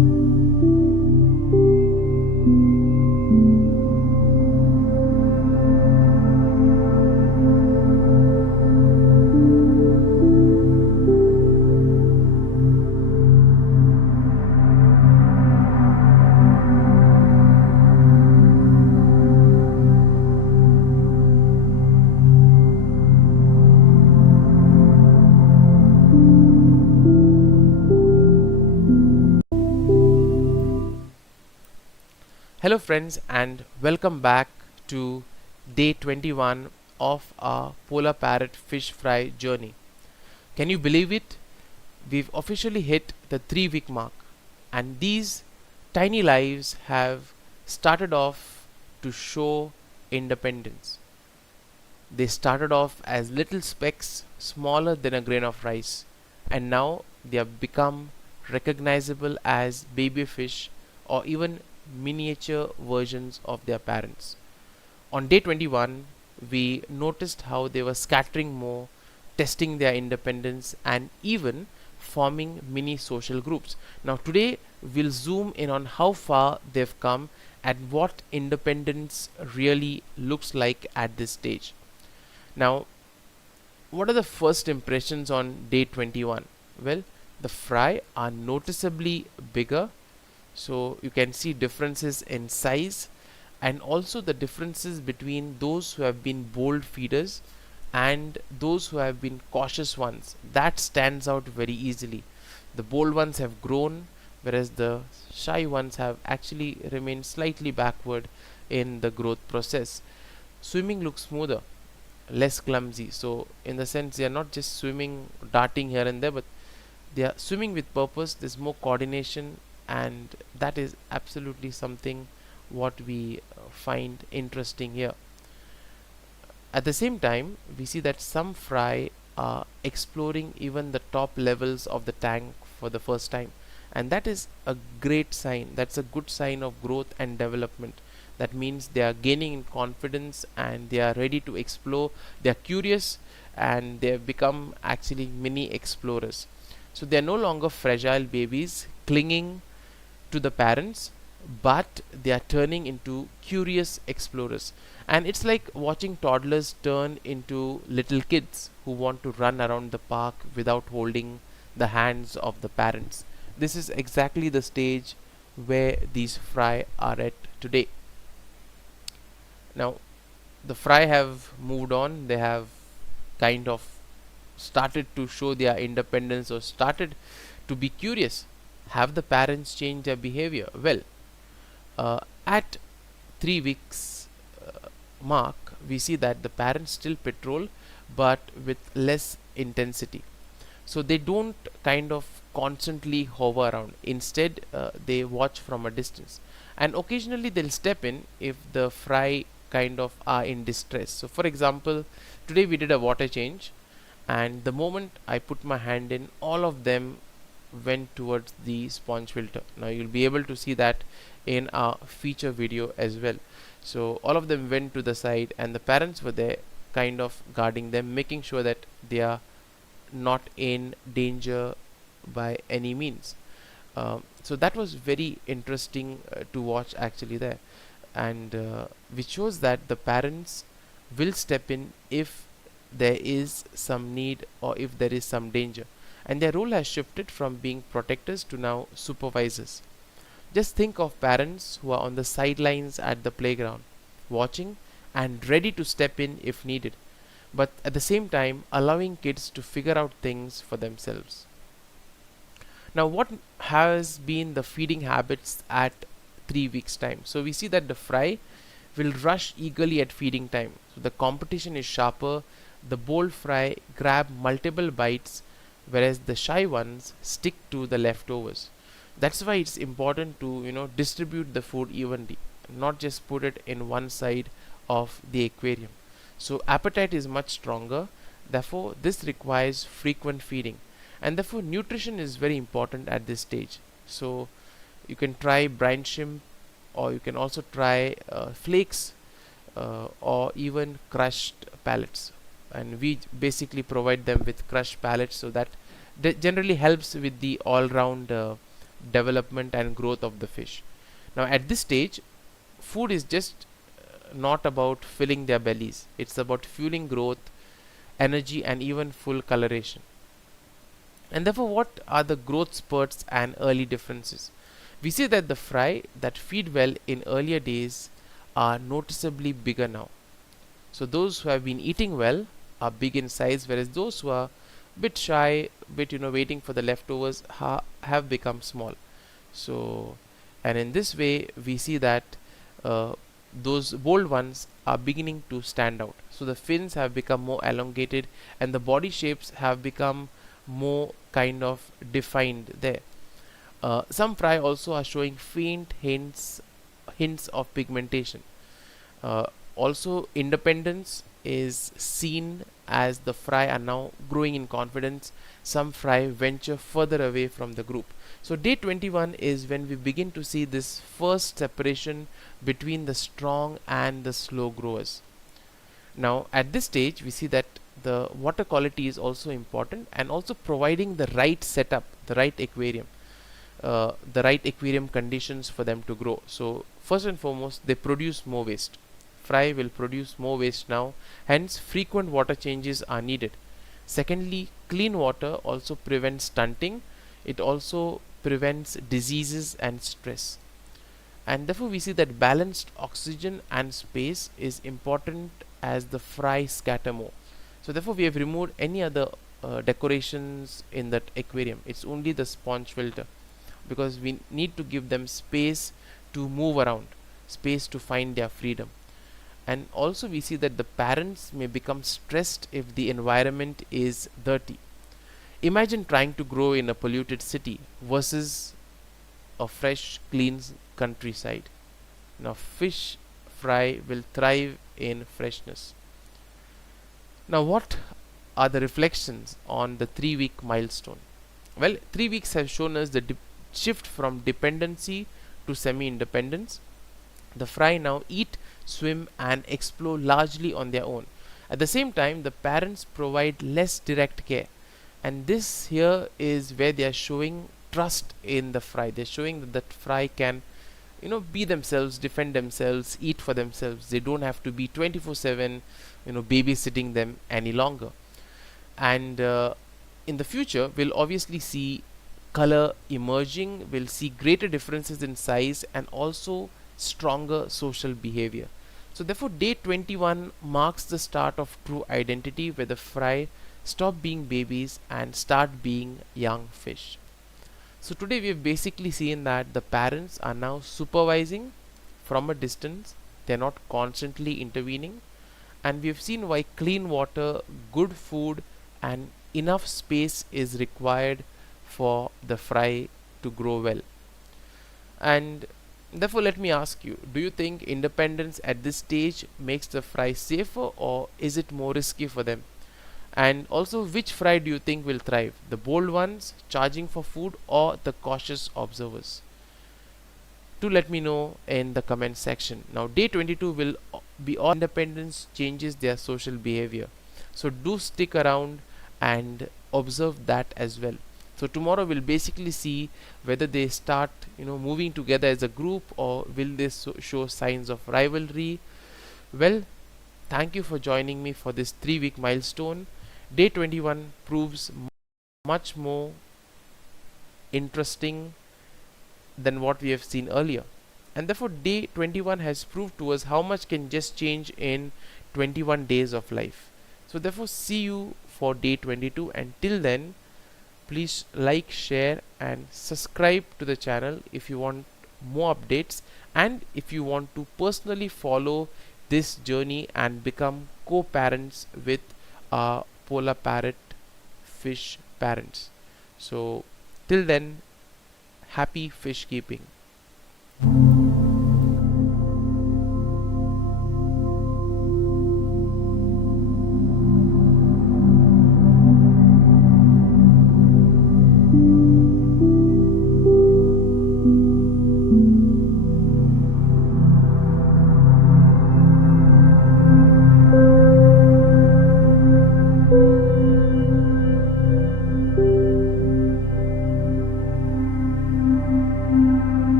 Hello friends, and welcome back to day 21 of our Polar Parrot Fish Fry journey. Can you believe it? We've officially hit the 3-week mark, and these tiny lives have started off to show independence. They started off as little specks smaller than a grain of rice, and now they have become recognizable as baby fish or even miniature versions of their parents. On day 21, we noticed how they were scattering more, testing their independence, and even forming mini social groups. Now, today we'll zoom in on how far they've come and what independence really looks like at this stage. Now, what are the first impressions on day 21? Well, the fry are noticeably bigger, so you can see differences in size and also the differences between those who have been bold feeders and those who have been cautious ones. That stands out very easily. The bold ones have grown, whereas the shy ones have actually remained slightly backward in the growth process. Swimming looks smoother, less clumsy, so in the sense they are not just swimming, darting here and there, but they are swimming with purpose. There's more coordination, and that is absolutely something what we find interesting here. At the same time, we see that some fry are exploring even the top levels of the tank for the first time, and that is a great sign. That's a good sign of growth and development. That means they are gaining in confidence and they are ready to explore. They are curious and they have become actually mini explorers. So they are no longer fragile babies clinging to the parents, but they are turning into curious explorers. And it's like watching toddlers turn into little kids who want to run around the park without holding the hands of the parents. This is exactly the stage where these fry are at today. Now, the fry have moved on. They have kind of started to show their independence or started to be curious. Have the parents changed their behavior? Well, at 3 weeks mark, we see that the parents still patrol, but with less intensity. So they don't kind of constantly hover around. Instead, they watch from a distance, and occasionally they'll step in if the fry kind of are in distress. So, for example, today we did a water change, and the moment I put my hand in, all of them went towards the sponge filter. Now you'll be able to see that in our feature video as well. So all of them went to the side and the parents were there kind of guarding them, making sure that they are not in danger by any means. So that was very interesting to watch actually there, and which shows that the parents will step in if there is some need or if there is some danger, and their role has shifted from being protectors to now supervisors. Just think of parents who are on the sidelines at the playground, watching and ready to step in if needed, but at the same time allowing kids to figure out things for themselves. Now, what has been the feeding habits at 3 weeks time? So we see that the fry will rush eagerly at feeding time. So the competition is sharper. The bold fry grab multiple bites, whereas the shy ones stick to the leftovers. That's why it's important to distribute the food evenly, not just put it in one side of the aquarium. So appetite is much stronger, therefore this requires frequent feeding, and therefore nutrition is very important at this stage. So you can try brine shrimp, or you can also try flakes, or even crushed pellets, and we basically provide them with crushed pellets, so that generally helps with the all-round development and growth of the fish. Now at this stage, food is just not about filling their bellies, it's about fueling growth, energy, and even full coloration. And therefore, what are the growth spurts and early differences? We see that the fry that feed well in earlier days are noticeably bigger now. So those who have been eating well are big in size, whereas those who are bit shy, bit waiting for the leftovers have become small. So, and in this way we see that uh, those bold ones are beginning to stand out. So the fins have become more elongated and the body shapes have become more kind of defined there. Some fry also are showing faint hints of pigmentation. Uh, Also, independence is seen as the fry are now growing in confidence. Some fry venture further away from the group. So, day 21 is when we begin to see this first separation between the strong and the slow growers. Now, at this stage, we see that the water quality is also important, and also providing the right setup, the right aquarium conditions for them to grow. So, first and foremost, they produce more waste. Fry will produce more waste now, hence frequent water changes are needed. Secondly, clean water also prevents stunting. It also prevents diseases and stress. And therefore we see that balanced oxygen and space is important as the fry scatter more. So therefore we have removed any other decorations in that aquarium. It's only the sponge filter, because we need to give them space to move around, space to find their freedom. And also we see that the parents may become stressed if the environment is dirty. Imagine trying to grow in a polluted city versus a fresh clean countryside. Now fish fry will thrive in freshness. Now what are the reflections on the 3-week milestone? Well, 3 weeks have shown us the shift from dependency to semi-independence. The fry now eat, swim and explore largely on their own. At the same time, the parents provide less direct care, and this here is where they are showing trust in the fry. They're showing that that fry can, be themselves, defend themselves, eat for themselves. They don't have to be 24/7, babysitting them any longer. And in the future, we'll obviously see color emerging. We'll see greater differences in size and also stronger social behavior. So therefore day 21 marks the start of true identity, where the fry stop being babies and start being young fish. So today we have basically seen that the parents are now supervising from a distance. They are not constantly intervening, and we have seen why clean water, good food and enough space is required for the fry to grow well. And therefore let me ask you, do you think independence at this stage makes the fry safer, or is it more risky for them? And also, which fry do you think will thrive, the bold ones charging for food or the cautious observers? Do let me know in the comment section. Now day 22 will be all independence changes their social behavior, so do stick around and observe that as well. So tomorrow we'll basically see whether they start moving together as a group, or will they show signs of rivalry. Well, thank you for joining me for this 3-week milestone. Day 21 proves much more interesting than what we have seen earlier, and therefore day 21 has proved to us how much can just change in 21 days of life. So therefore see you for day 22, and till then please like, share and subscribe to the channel if you want more updates, and if you want to personally follow this journey and become co-parents with our polar parrot fish parents. So till then, happy fish keeping.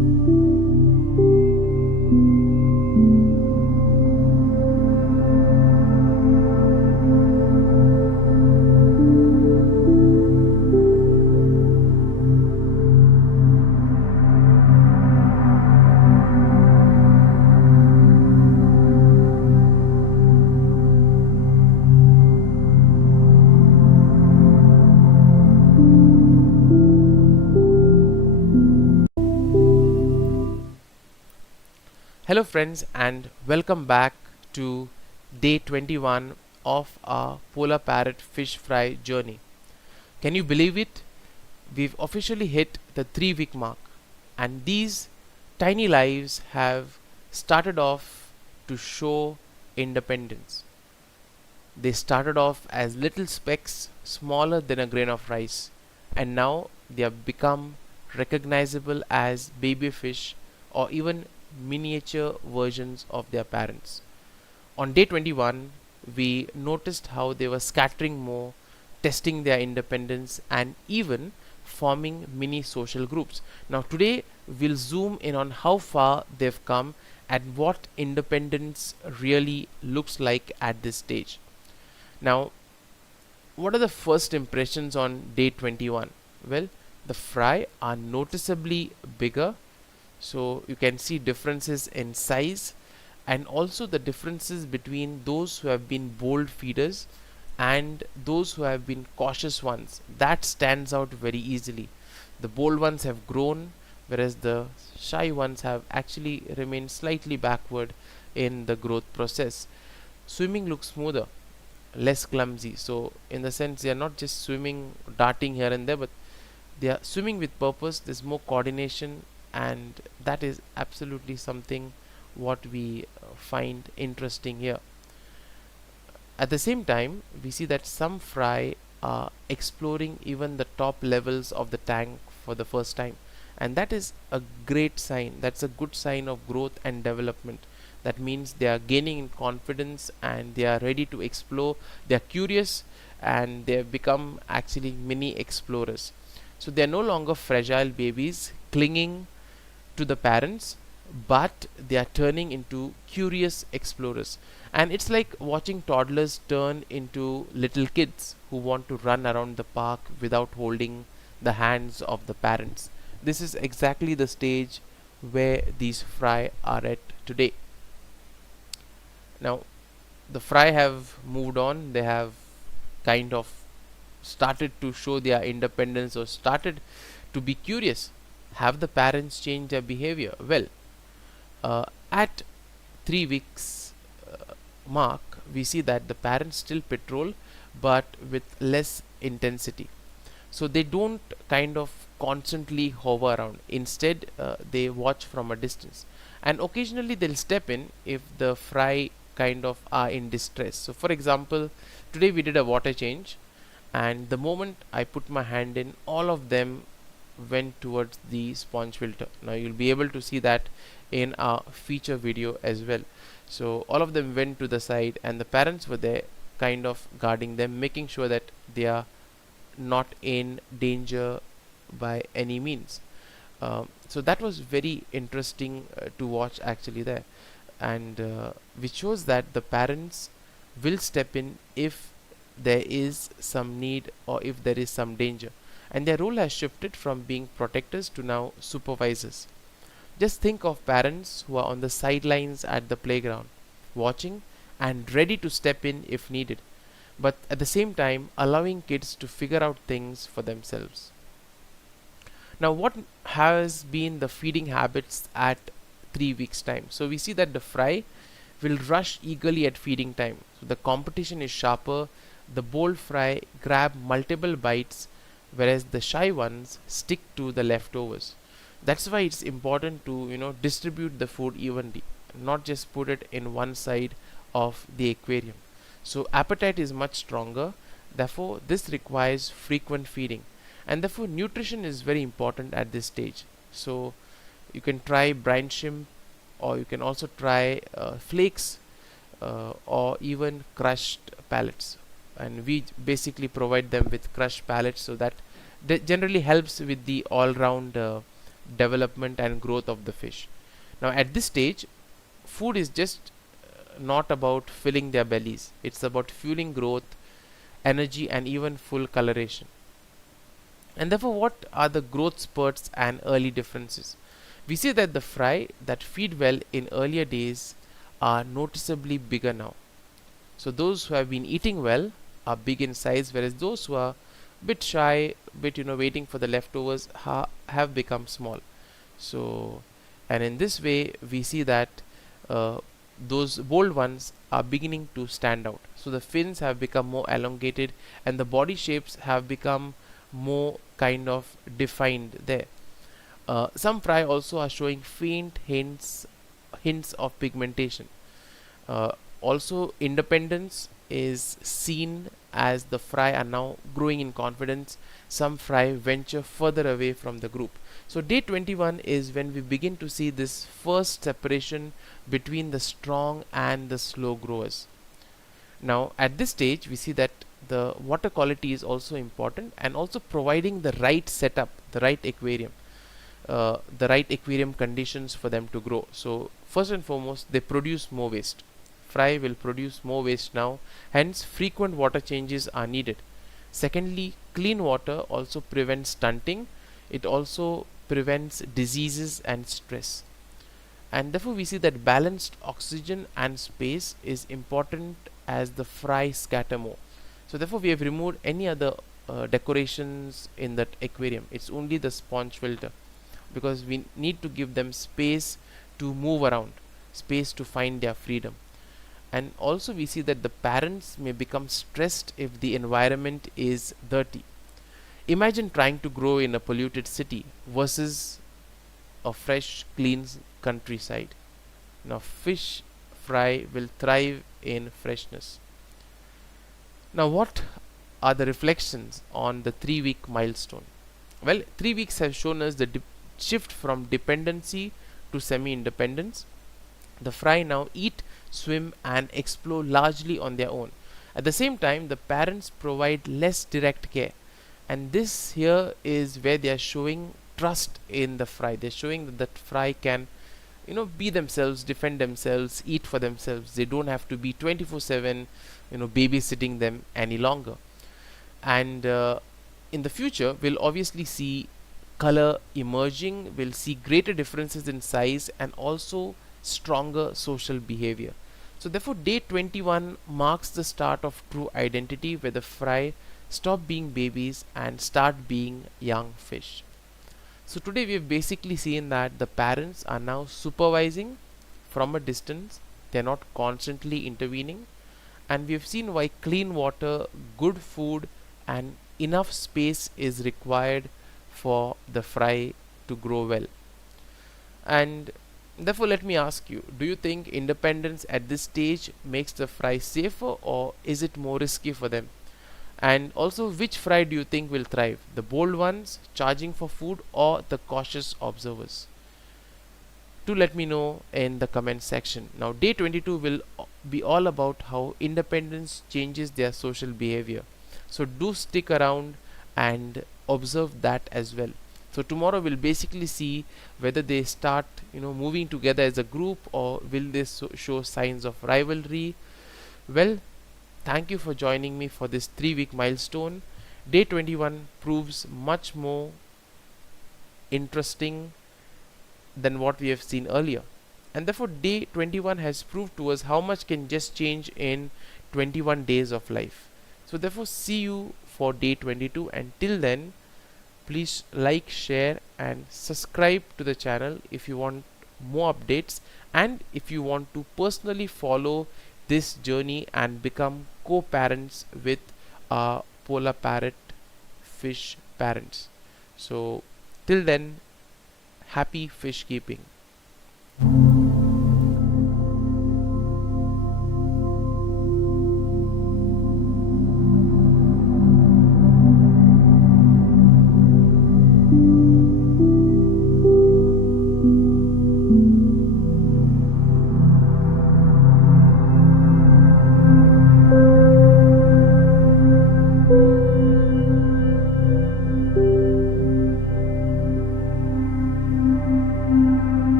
Hello friends, and welcome back to day 21 of our Polar Parrot fish fry journey. Can you believe it? We've officially hit the 3-week mark, and these tiny lives have started off to show independence. They started off as little specks smaller than a grain of rice, and now they have become recognizable as baby fish or even miniature versions of their parents. On day 21, we noticed how they were scattering more, testing their independence, and even forming mini social groups. Now, today we'll zoom in on how far they've come and what independence really looks like at this stage. Now, what are the first impressions on day 21? Well, the fry are noticeably bigger, so you can see differences in size and also the differences between those who have been bold feeders and those who have been cautious ones. That stands out very easily. The bold ones have grown, whereas the shy ones have actually remained slightly backward in the growth process. Swimming looks smoother, less clumsy, so in the sense they are not just swimming, darting here and there, but they are swimming with purpose. There's more coordination, and that is absolutely something what we find interesting here. At the same time, we see that some fry are exploring even the top levels of the tank for the first time, and that is a great sign. That's a good sign of growth and development. That means they are gaining in confidence and they are ready to explore. They are curious and they have become actually mini explorers. So they are no longer fragile babies clinging to the parents, but they are turning into curious explorers. And it's like watching toddlers turn into little kids who want to run around the park without holding the hands of the parents. This is exactly the stage where these fry are at today. Now, the fry have moved on. They have kind of started to show their independence or started to be curious. Have the parents changed their behavior? Well, at 3 weeks mark, we see that the parents still patrol, but with less intensity. So they don't kind of constantly hover around. Instead, they watch from a distance, and occasionally they'll step in if the fry kind of are in distress. So for example, today we did a water change, and the moment I put my hand in, all of them went towards the sponge filter. Now you'll be able to see that in our feature video as well. So all of them went to the side and the parents were there kind of guarding them, making sure that they are not in danger by any means. So that was very interesting to watch actually there, and which shows that the parents will step in if there is some need or if there is some danger, and their role has shifted from being protectors to now supervisors. Just think of parents who are on the sidelines at the playground, watching and ready to step in if needed, but at the same time allowing kids to figure out things for themselves. Now, what has been the feeding habits at 3 weeks time? So we see that the fry will rush eagerly at feeding time. So the competition is sharper. The bold fry grab multiple bites, whereas the shy ones stick to the leftovers. That's why it's important to distribute the food evenly, not just put it in one side of the aquarium. So appetite is much stronger, therefore this requires frequent feeding, and therefore nutrition is very important at this stage. So you can try brine shrimp, or you can also try flakes, or even crushed pellets, and we basically provide them with crushed pellets, so that generally helps with the all-round development and growth of the fish. Now at this stage, food is just not about filling their bellies, it's about fueling growth, energy, and even full coloration. And therefore, what are the growth spurts and early differences? We see that the fry that feed well in earlier days are noticeably bigger now. So those who have been eating well are big in size, whereas those who are bit shy, bit waiting for the leftovers have become small. So, and in this way we see that uh, those bold ones are beginning to stand out. So the fins have become more elongated and the body shapes have become more kind of defined there. Some fry also are showing faint hints of pigmentation. Uh, Also, independence is seen as the fry are now growing in confidence. Some fry venture further away from the group. So, day 21 is when we begin to see this first separation between the strong and the slow growers. Now, at this stage, we see that the water quality is also important and also providing the right setup, the right aquarium conditions for them to grow. So, first and foremost, they produce more waste. Fry will produce more waste now, hence frequent water changes are needed. Secondly, clean water also prevents stunting. It also prevents diseases and stress. And therefore we see that balanced oxygen and space is important as the fry scatter more. So therefore we have removed any other decorations in that aquarium. It's only the sponge filter, because we need to give them space to move around, space to find their freedom. And also we see that the parents may become stressed if the environment is dirty. Imagine trying to grow in a polluted city versus a fresh, clean countryside. Now fish fry will thrive in freshness. Now what are the reflections on the 3-week milestone? Well, 3 weeks have shown us the shift from dependency to semi-independence. The fry now eat, swim and explore largely on their own. At the same time, the parents provide less direct care, and this here is where they are showing trust in the fry. They're showing that the fry can, be themselves, defend themselves, eat for themselves. They don't have to be 24/7, babysitting them any longer. And in the future, we'll obviously see color emerging. We'll see greater differences in size and also stronger social behavior. So therefore day 21 marks the start of true identity, where the fry stop being babies and start being young fish. So today we have basically seen that the parents are now supervising from a distance. They are not constantly intervening, and we have seen why clean water, good food and enough space is required for the fry to grow well. And therefore let me ask you, do you think independence at this stage makes the fry safer, or is it more risky for them? And also, which fry do you think will thrive, the bold ones charging for food or the cautious observers? Do let me know in the comment section. Now day 22 will be all about how independence changes their social behavior, so do stick around and observe that as well. So tomorrow we'll basically see whether they start moving together as a group, or will they show signs of rivalry. Well, thank you for joining me for this 3-week milestone. Day 21 proves much more interesting than what we have seen earlier, and therefore day 21 has proved to us how much can just change in 21 days of life. So therefore see you for day 22, and till then please like, share and subscribe to the channel if you want more updates, and if you want to personally follow this journey and become co-parents with our polar parrot fish parents. So till then, happy fish keeping.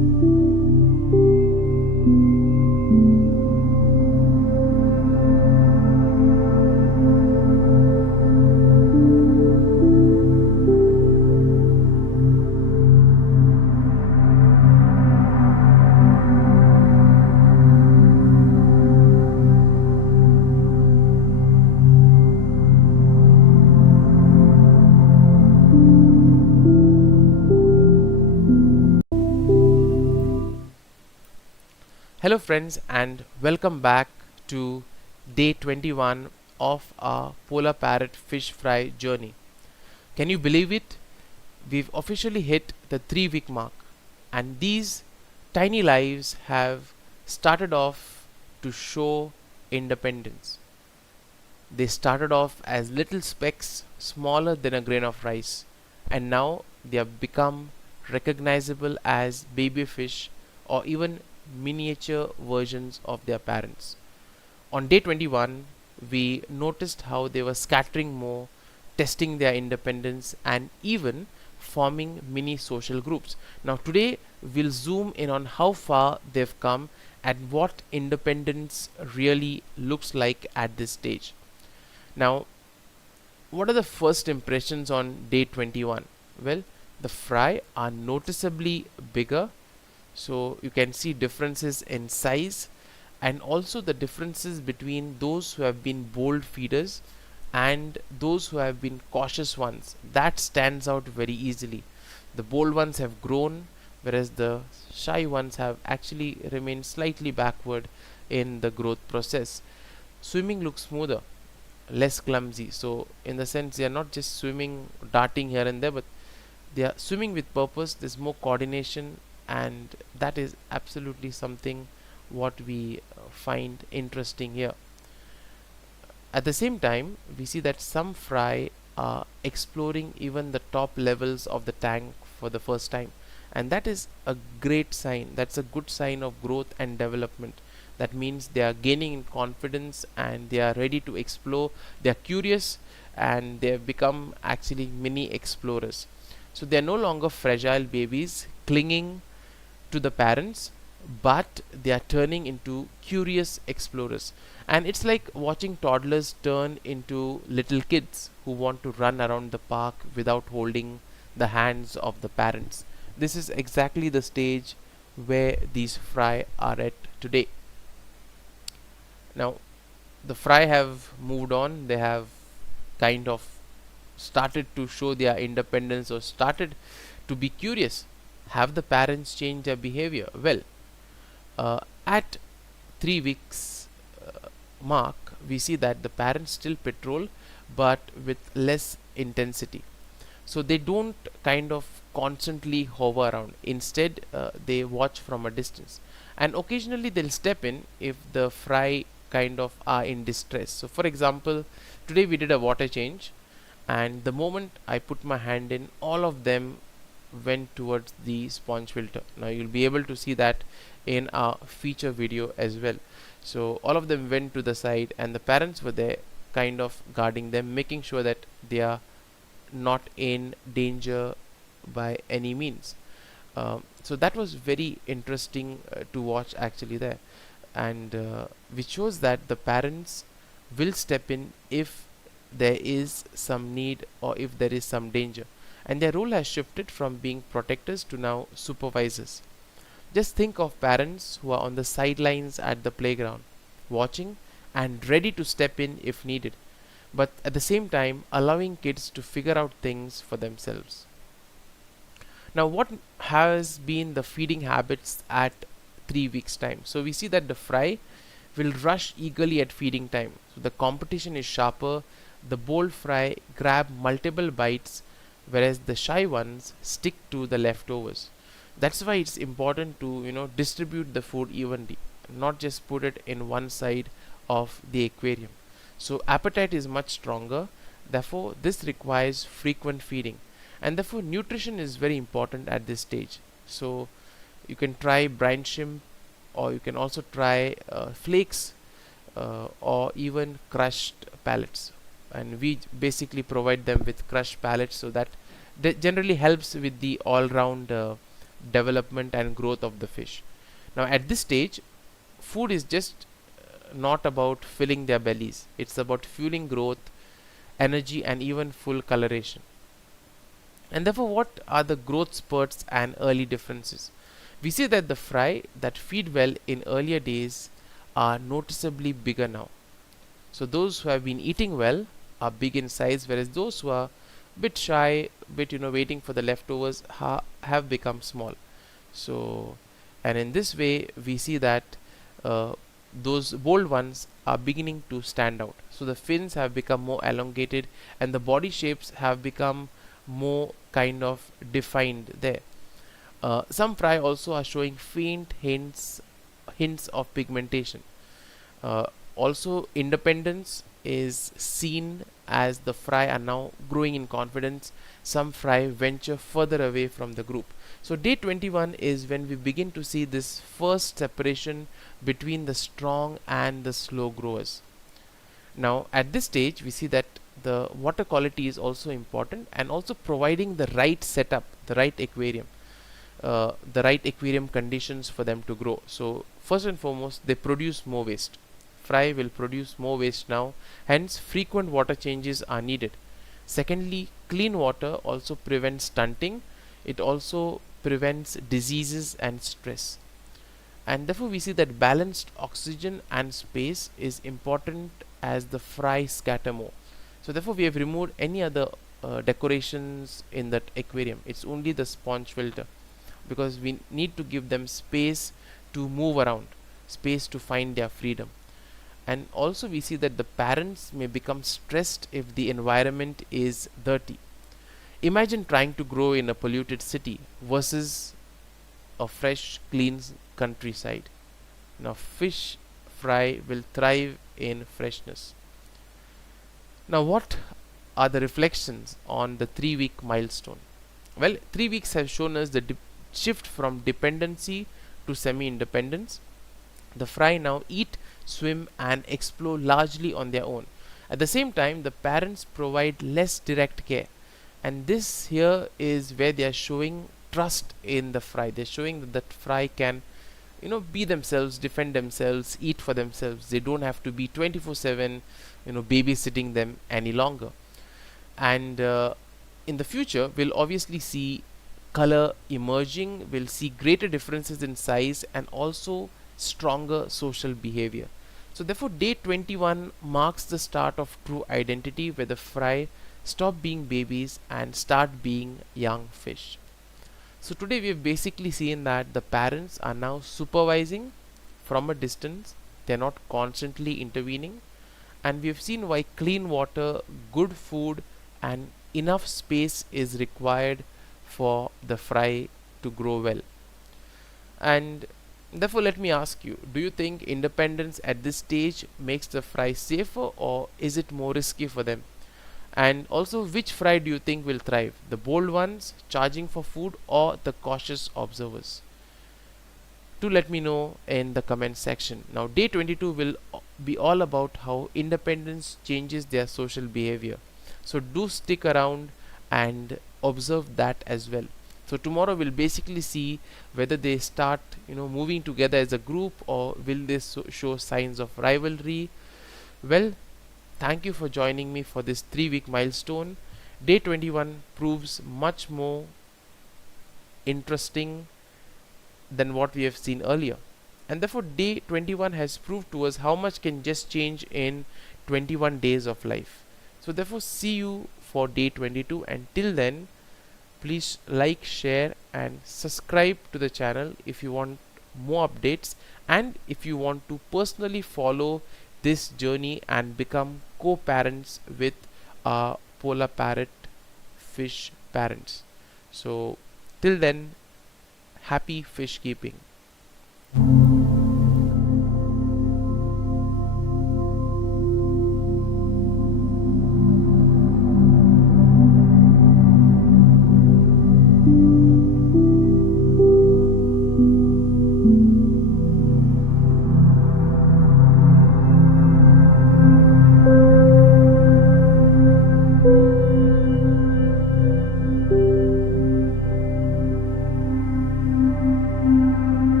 Hello friends, and welcome back to day 21 of our Polar Parrot Fish Fry journey. Can you believe it? We've officially hit the 3-week mark, and these tiny lives have started off to show independence. They started off as little specks smaller than a grain of rice, and now they have become recognizable as baby fish or even miniature versions of their parents. On day 21, we noticed how they were scattering more, testing their independence, and even forming mini social groups. Now, today we'll zoom in on how far they've come and what independence really looks like at this stage. Now, what are the first impressions on day 21? Well, the fry are noticeably bigger, so you can see differences in size and also the differences between those who have been bold feeders and those who have been cautious ones. That stands out very easily. The bold ones have grown, whereas the shy ones have actually remained slightly backward in the growth process. Swimming looks smoother, less clumsy, so in the sense they are not just swimming, darting here and there, but they are swimming with purpose. There's more coordination, and that is absolutely something what we find interesting here. At the same time, we see that some fry are exploring even the top levels of the tank for the first time, and that is a great sign. That's a good sign of growth and development. That means they are gaining in confidence and they are ready to explore. They are curious and they have become actually mini explorers. So they are no longer fragile babies clinging to the parents, but they are turning into curious explorers. And it's like watching toddlers turn into little kids who want to run around the park without holding the hands of the parents. This is exactly the stage where these fry are at today. Now, the fry have moved on. They have kind of started to show their independence or started to be curious. Have the parents changed their behavior? Well, at 3 weeks mark, we see that the parents still patrol, but with less intensity. So they don't kind of constantly hover around. Instead, they watch from a distance, and occasionally they'll step in if the fry kind of are in distress. So, for example, today we did a water change, and the moment I put my hand in, all of them went towards the sponge filter. Now you'll be able to see that in our feature video as well. So all of them went to the side and the parents were there kind of guarding them, making sure that they are not in danger by any means. So that was very interesting to watch actually there, and which shows that the parents will step in if there is some need or if there is some danger, and their role has shifted from being protectors to now supervisors. Just think of parents who are on the sidelines at the playground, watching and ready to step in if needed, but at the same time allowing kids to figure out things for themselves. Now, what has been the feeding habits at 3 weeks time? So we see that the fry will rush eagerly at feeding time. So the competition is sharper. The bold fry grab multiple bites, whereas the shy ones stick to the leftovers. That's why it's important to distribute the food evenly, not just put it in one side of the aquarium. So appetite is much stronger, therefore this requires frequent feeding, and therefore nutrition is very important at this stage. So you can try brine shrimp, or you can also try flakes, or even crushed pellets, and we basically provide them with crushed pellets, so that generally helps with the all-round development and growth of the fish. Now at this stage, food is just not about filling their bellies, it's about fueling growth, energy, and even full coloration. And therefore, what are the growth spurts and early differences? We see that the fry that feed well in earlier days are noticeably bigger now. So those who have been eating well are big in size, whereas those who are bit shy, bit waiting for the leftovers have become small. So, and in this way we see that uh, those bold ones are beginning to stand out. So the fins have become more elongated and the body shapes have become more kind of defined there. Some fry also are showing faint hints of pigmentation. Uh, Also, independence is seen as the fry are now growing in confidence. Some fry venture further away from the group. So, day 21 is when we begin to see this first separation between the strong and the slow growers. Now, at this stage, we see that the water quality is also important, and also providing the right setup, the right aquarium conditions for them to grow. So, first and foremost, they produce more waste. Fry will produce more waste now, hence frequent water changes are needed. Secondly, clean water also prevents stunting. It also prevents diseases and stress. And therefore we see that balanced oxygen and space is important as the fry scatter more. So therefore we have removed any other decorations in that aquarium. It's only the sponge filter, because we need to give them space to move around, space to find their freedom. And also we see that the parents may become stressed if the environment is dirty. Imagine trying to grow in a polluted city versus a fresh clean countryside. Now fish fry will thrive in freshness. Now what are the reflections on the 3-week milestone? Well, 3 weeks have shown us the shift from dependency to semi-independence. The fry now eat, swim and explore largely on their own. At the same time, the parents provide less direct care, and this here is where they are showing trust in the fry. They're showing that that fry can, be themselves, defend themselves, eat for themselves. They don't have to be 24/7, babysitting them any longer. And in the future, we'll obviously see color emerging. We'll see greater differences in size and also stronger social behavior. So therefore day 21 marks the start of true identity, where the fry stop being babies and start being young fish. So today we have basically seen that the parents are now supervising from a distance. They are not constantly intervening, and we have seen why clean water, good food and enough space is required for the fry to grow well. And therefore let me ask you, do you think independence at this stage makes the fry safer, or is it more risky for them? And also, which fry do you think will thrive, the bold ones charging for food or the cautious observers? Do let me know in the comment section. Now day 22 will be all about how independence changes their social behavior, so do stick around and observe that as well. So tomorrow we'll basically see whether they start moving together as a group, or will they show signs of rivalry. Well, thank you for joining me for this 3-week milestone. Day 21 proves much more interesting than what we have seen earlier, and therefore day 21 has proved to us how much can just change in 21 days of life. So therefore see you for day 22, and till then please like, share and subscribe to the channel if you want more updates, and if you want to personally follow this journey and become co-parents with our polar parrot fish parents. So till then, happy fish keeping.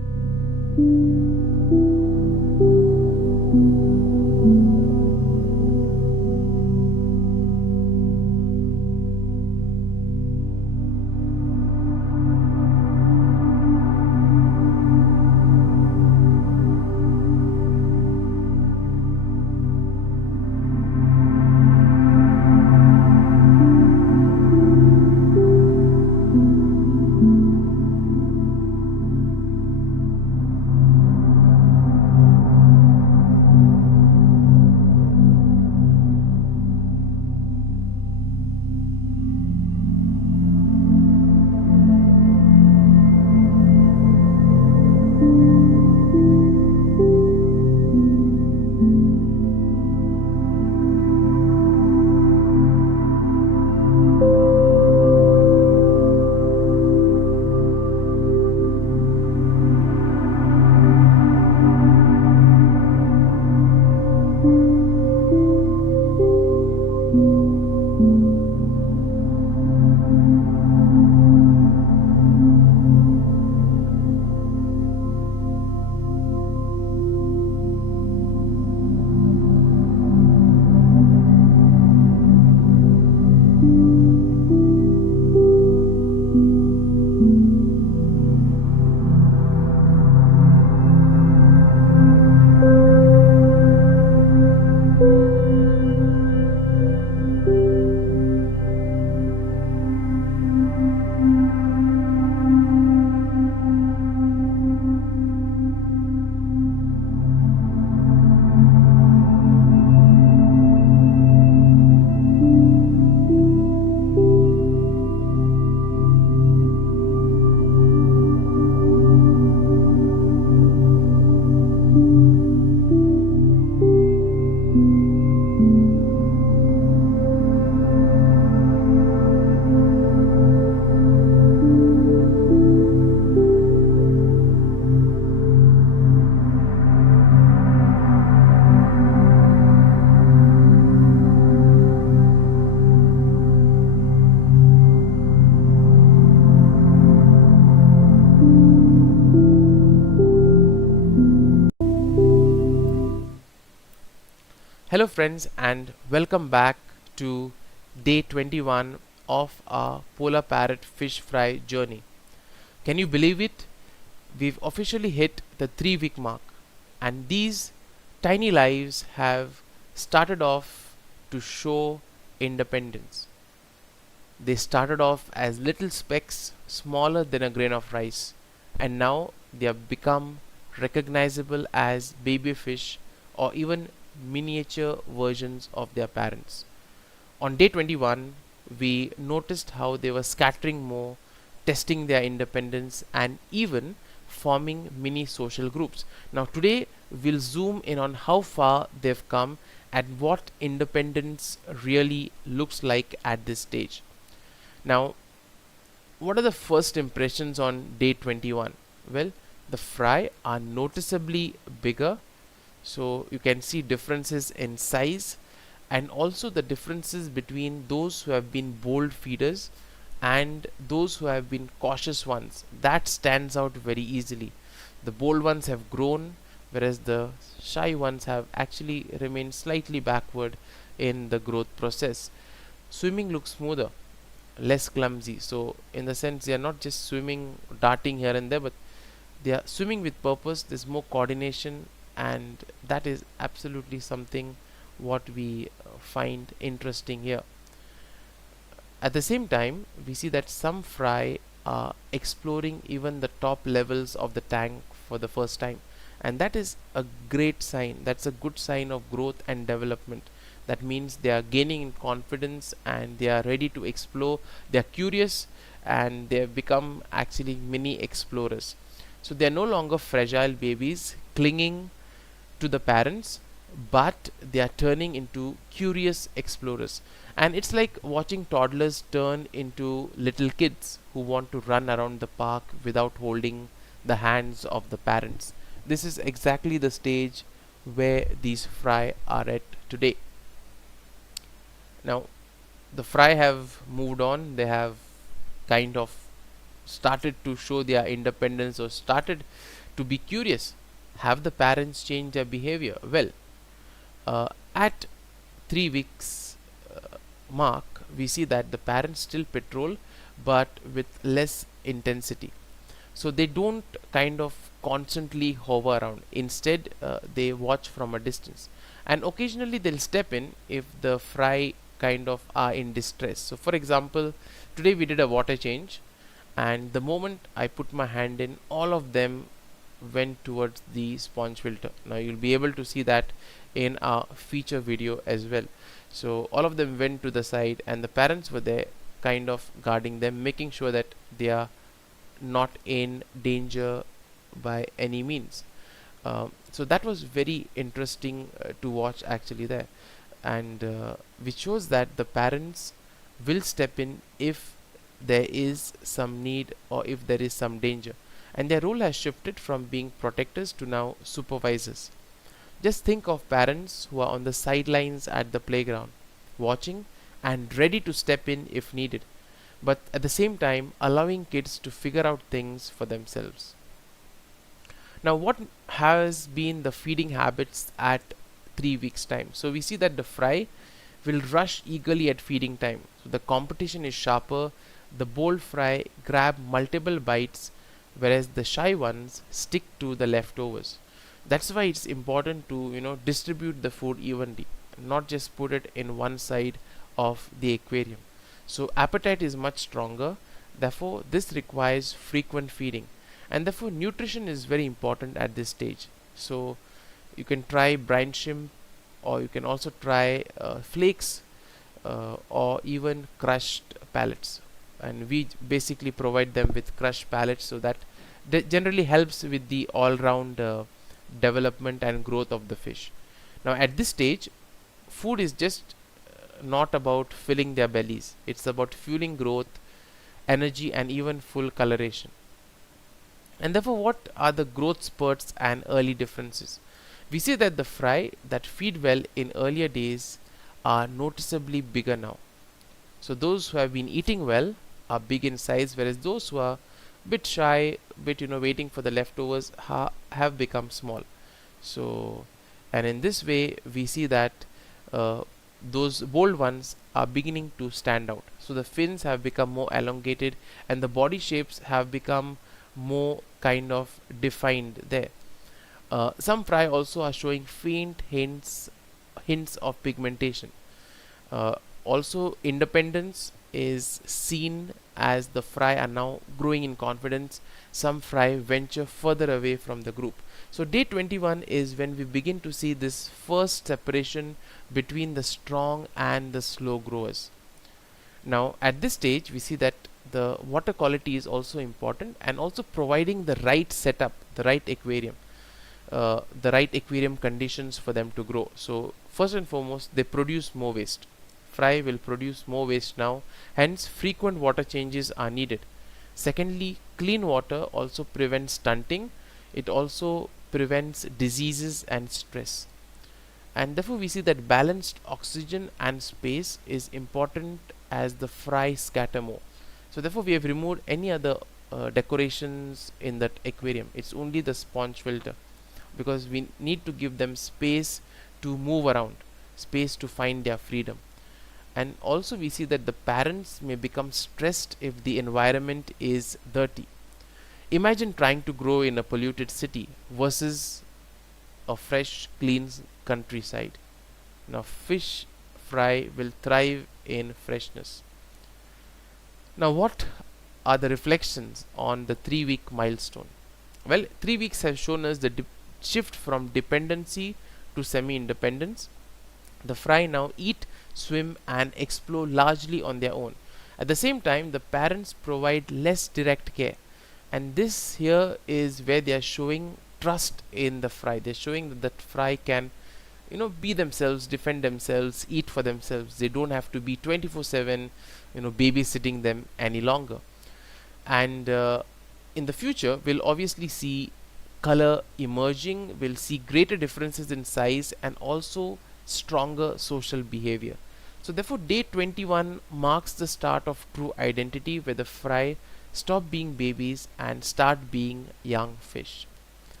Hello friends, and welcome back to day 21 of our Polar Parrot fish fry journey. Can you believe it? We've officially hit the 3-week mark, and these tiny lives have started off to show independence. They started off as little specks smaller than a grain of rice, and now they have become recognizable as baby fish or even miniature versions of their parents. On day 21, we noticed how they were scattering more, testing their independence, and even forming mini social groups. Now, today we'll zoom in on how far they've come and what independence really looks like at this stage. Now, what are the first impressions on day 21? Well, the fry are noticeably bigger, so you can see differences in size and also the differences between those who have been bold feeders and those who have been cautious ones. That stands out very easily. The bold ones have grown, whereas the shy ones have actually remained slightly backward in the growth process. Swimming looks smoother, less clumsy, so in the sense they are not just swimming, darting here and there, but they are swimming with purpose. There's more coordination, and that is absolutely something what we find interesting here. At the same time, we see that some fry are exploring even the top levels of the tank for the first time, and that is a great sign. That's a good sign of growth and development. That means they are gaining in confidence and they are ready to explore. They are curious and they have become actually mini explorers. So they are no longer fragile babies clinging to the parents, but they are turning into curious explorers. And it's like watching toddlers turn into little kids who want to run around the park without holding the hands of the parents. This is exactly the stage where these fry are at today. Now, the fry have moved on. They have kind of started to show their independence or started To be curious, have the parents change their behavior? Well, at 3 weeks mark, we see that the parents still patrol, but with less intensity. So they don't kind of constantly hover around. Instead, they watch from a distance, and occasionally they'll step in if the fry kind of are in distress. So for example, today we did a water change, and the moment I put my hand in, all of them went towards the sponge filter. Now you'll be able to see that in our feature video as well. So all of them went to the side, and the parents were there kind of guarding them, making sure that they are not in danger by any means. So that was very interesting to watch actually there, and which shows that the parents will step in if there is some need or if there is some danger, and their role has shifted from being protectors to now supervisors. Just think of parents who are on the sidelines at the playground, watching and ready to step in if needed, but at the same time allowing kids to figure out things for themselves. Now, what has been the feeding habits at 3 weeks time? So we see that the fry will rush eagerly at feeding time. So the competition is sharper. The bold fry grab multiple bites, whereas the shy ones stick to the leftovers. That's why it's important to distribute the food evenly, not just put it in one side of the aquarium. So appetite is much stronger, therefore this requires frequent feeding, and therefore nutrition is very important at this stage. So you can try brine shrimp, or you can also try flakes, or even crushed pellets, and we basically provide them with crushed pellets, so that generally helps with the all-round development and growth of the fish. Now at this stage, food is just not about filling their bellies, it's about fueling growth, energy, and even full coloration. And therefore, what are the growth spurts and early differences? We see that the fry that feed well in earlier days are noticeably bigger now. So those who have been eating well are big in size, whereas those who are bit shy, bit waiting for the leftovers, have become small. So, and in this way we see that those bold ones are beginning to stand out. So the fins have become more elongated, and the body shapes have become more kind of defined there. Some fry also are showing faint hints of pigmentation. Also, independence is seen as the fry are now growing in confidence. Some fry venture further away from the group. So day 21 is when we begin to see this first separation between the strong and the slow growers. Now at this stage we see that the water quality is also important, and also providing the right setup, the right aquarium, the right aquarium conditions for them to grow. So first and foremost, they produce more waste. Fry will produce more waste now, hence frequent water changes are needed. Secondly, clean water also prevents stunting. It also prevents diseases and stress, and therefore we see that balanced oxygen and space is important as the fry scatter more. So therefore we have removed any other decorations in that aquarium. It's only the sponge filter, because we need to give them space to move around, space to find their freedom. And also we see that the parents may become stressed if the environment is dirty. Imagine trying to grow in a polluted city versus a fresh, clean countryside. Now fish fry will thrive in freshness. Now what are the reflections on the 3-week milestone? Well, 3 weeks have shown us the shift from dependency to semi-independence. The fry now eat, swim, and explore largely on their own. At the same time, the parents provide less direct care, and this here is where they are showing trust in the fry. They're showing that the fry can be themselves, defend themselves, eat for themselves. They don't have to be 24/7 babysitting them any longer. And in the future we'll obviously see color emerging, we'll see greater differences in size, and also stronger social behavior. So therefore day 21 marks the start of true identity, where the fry stop being babies and start being young fish.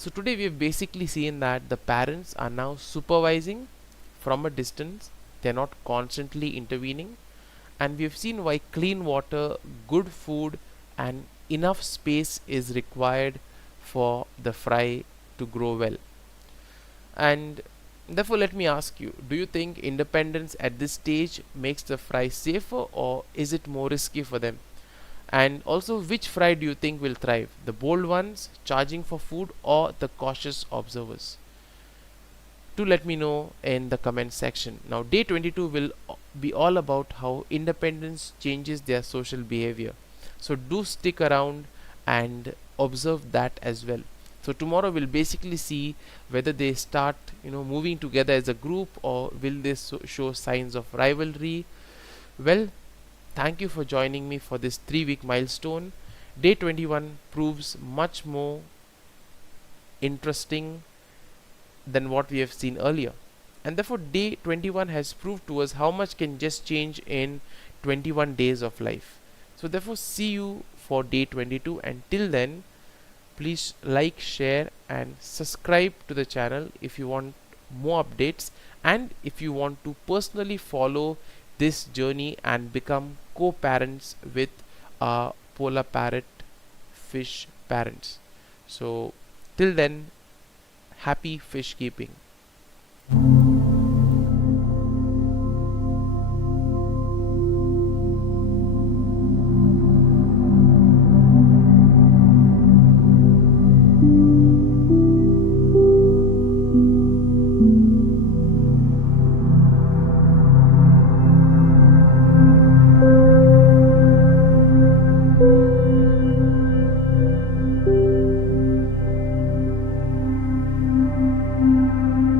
So today we have basically seen that the parents are now supervising from a distance. They're not constantly intervening, and we have seen why clean water, good food, and enough space is required for the fry to grow well. And therefore, let me ask you, do you think independence at this stage makes the fry safer, or is it more risky for them? And also, which fry do you think will thrive? The bold ones charging for food, or the cautious observers? Do let me know in the comment section. Now, day 22 will be all about how independence changes their social behavior. So, do stick around and observe that as well. So, tomorrow we'll basically see whether they start, moving together as a group, or will they show signs of rivalry. Well, thank you for joining me for this 3-week milestone. Day 21 proves much more interesting than what we have seen earlier. And therefore, day 21 has proved to us how much can just change in 21 days of life. So, therefore, see you for day 22. And till then, please like, share, and subscribe to the channel if you want more updates, and if you want to personally follow this journey and become co-parents with our polar parrot fish parents. So, till then, happy fish keeping.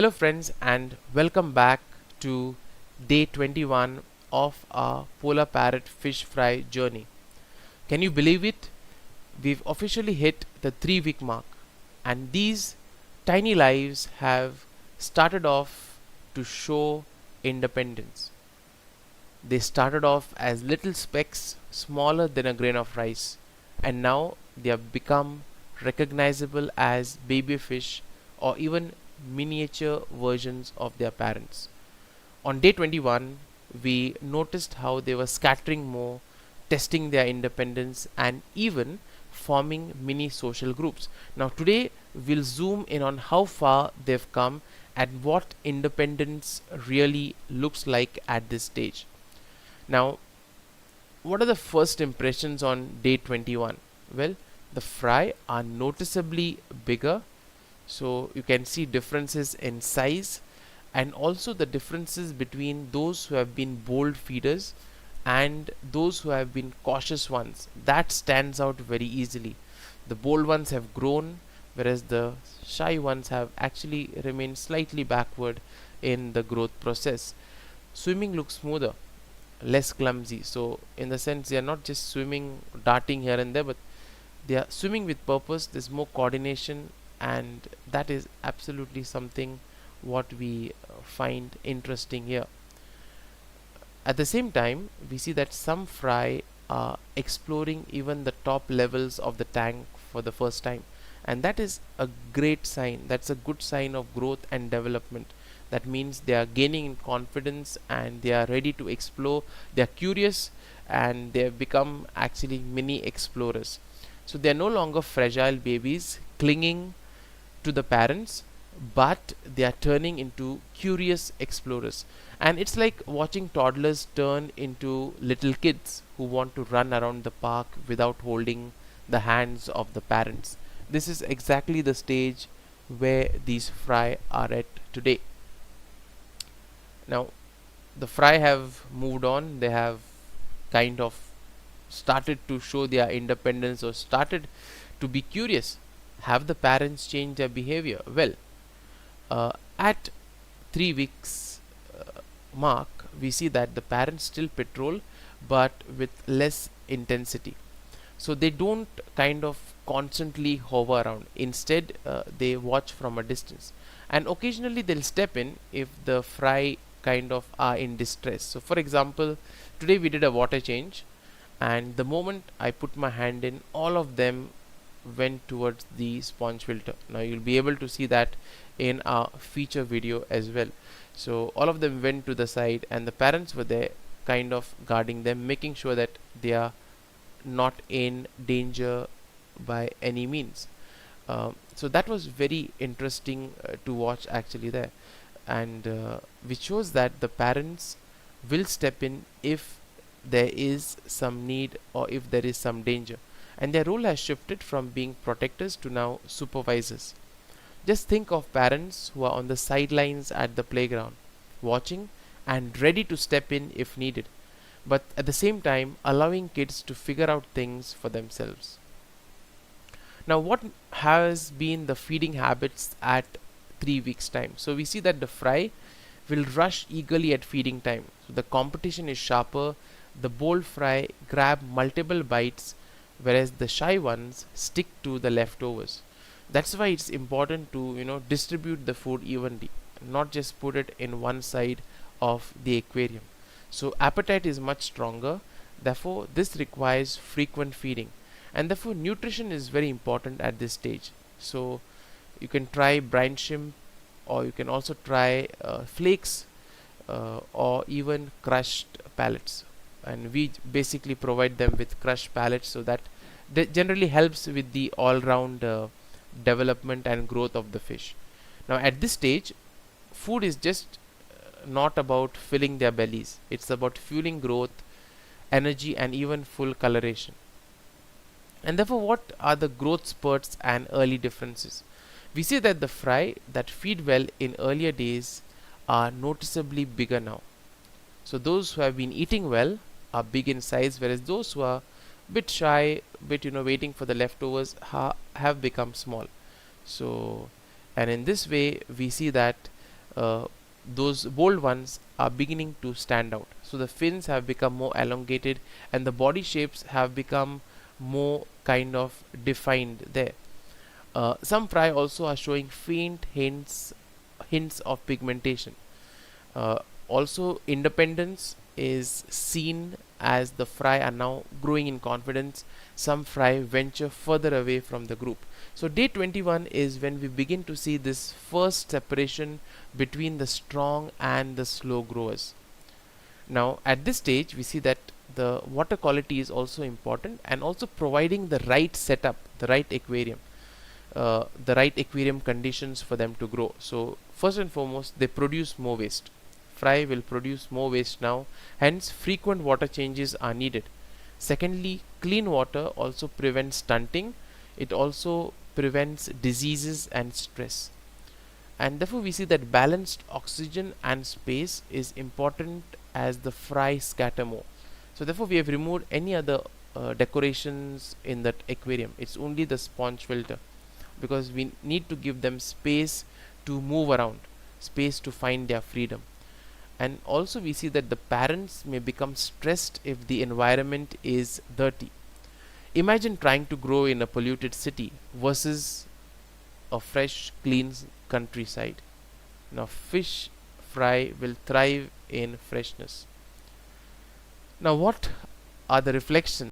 Hello friends, and welcome back to day 21 of our Polar Parrot fish fry journey. Can you believe it? We've officially hit the 3-week mark, and these tiny lives have started off to show independence. They started off as little specks smaller than a grain of rice, and now they have become recognizable as baby fish or even miniature versions of their parents. On day 21, we noticed how they were scattering more, testing their independence, and even forming mini social groups. Now, today we'll zoom in on how far they've come and what independence really looks like at this stage. Now, what are the first impressions on day 21? Well, the fry are noticeably bigger, so you can see differences in size and also the differences between those who have been bold feeders and those who have been cautious ones. That stands out very easily. The bold ones have grown, whereas the shy ones have actually remained slightly backward in the growth process. Swimming looks smoother, less clumsy, so in the sense they are not just swimming, darting here and there, but they are swimming with purpose. There's more coordination, and that is absolutely something what we find interesting here. At the same time, we see that some fry are exploring even the top levels of the tank for the first time, and that is a great sign. That's a good sign of growth and development. That means they are gaining in confidence and they are ready to explore. They are curious and they have become actually mini explorers. So they are no longer fragile babies clinging to the parents, but they are turning into curious explorers. And it's like watching toddlers turn into little kids who want to run around the park without holding the hands of the parents. This is exactly the stage where these fry are at today. Now, the fry have moved on. They have kind of started to show their independence or started to be curious. Have the parents changed their behavior? Well, at 3 weeks mark, we see that the parents still patrol, but with less intensity. So they don't kind of constantly hover around. Instead, they watch from a distance, and occasionally they'll step in if the fry kind of are in distress. So for example, today we did a water change, and the moment I put my hand in, all of them went towards the sponge filter. Now you'll be able to see that in our feature video as well. So all of them went to the side, and the parents were there kind of guarding them, making sure that they are not in danger by any means. So that was very interesting to watch actually there, and which shows that the parents will step in if there is some need or if there is some danger, and their role has shifted from being protectors to now supervisors. Just think of parents who are on the sidelines at the playground, watching and ready to step in if needed, but at the same time allowing kids to figure out things for themselves. Now, what has been the feeding habits at 3 weeks time? So we see that the fry will rush eagerly at feeding time. So the competition is sharper. The bold fry grab multiple bites, whereas the shy ones stick to the leftovers. That's why it's important to distribute the food evenly, not just put it in one side of the aquarium. So appetite is much stronger, therefore this requires frequent feeding, and therefore nutrition is very important at this stage. So you can try brine shrimp, or you can also try flakes, or even crushed pellets, and we basically provide them with crushed pellets, so that generally helps with the all-round development and growth of the fish. Now at this stage, food is just not about filling their bellies. It's about fueling growth, energy, and even full coloration. And therefore, what are the growth spurts and early differences? We see that the fry that feed well in earlier days are noticeably bigger now. So those who have been eating well are big in size, whereas those who are bit shy, bit waiting for the leftovers have become small. So, and in this way we see that uh, those bold ones are beginning to stand out. So the fins have become more elongated and the body shapes have become more kind of defined there. Some fry also are showing faint hints of pigmentation. Uh, Also, independence is seen as the fry are now growing in confidence. Some fry venture further away from the group. So, day 21 is when we begin to see this first separation between the strong and the slow growers. Now, at this stage, we see that the water quality is also important, and also providing the right setup, the right aquarium conditions for them to grow. So first and foremost, they produce more waste. Fry will produce more waste now, hence frequent water changes are needed. Secondly, clean water also prevents stunting. It also prevents diseases and stress. And therefore we see that balanced oxygen and space is important as the fry scatter more. So therefore we have removed any other decorations in that aquarium. It's only the sponge filter, because we need to give them space to move around, space to find their freedom. And also we see that the parents may become stressed if the environment is dirty. Imagine trying to grow in a polluted city versus a fresh, clean countryside. Now fish fry will thrive in freshness. Now what are the reflections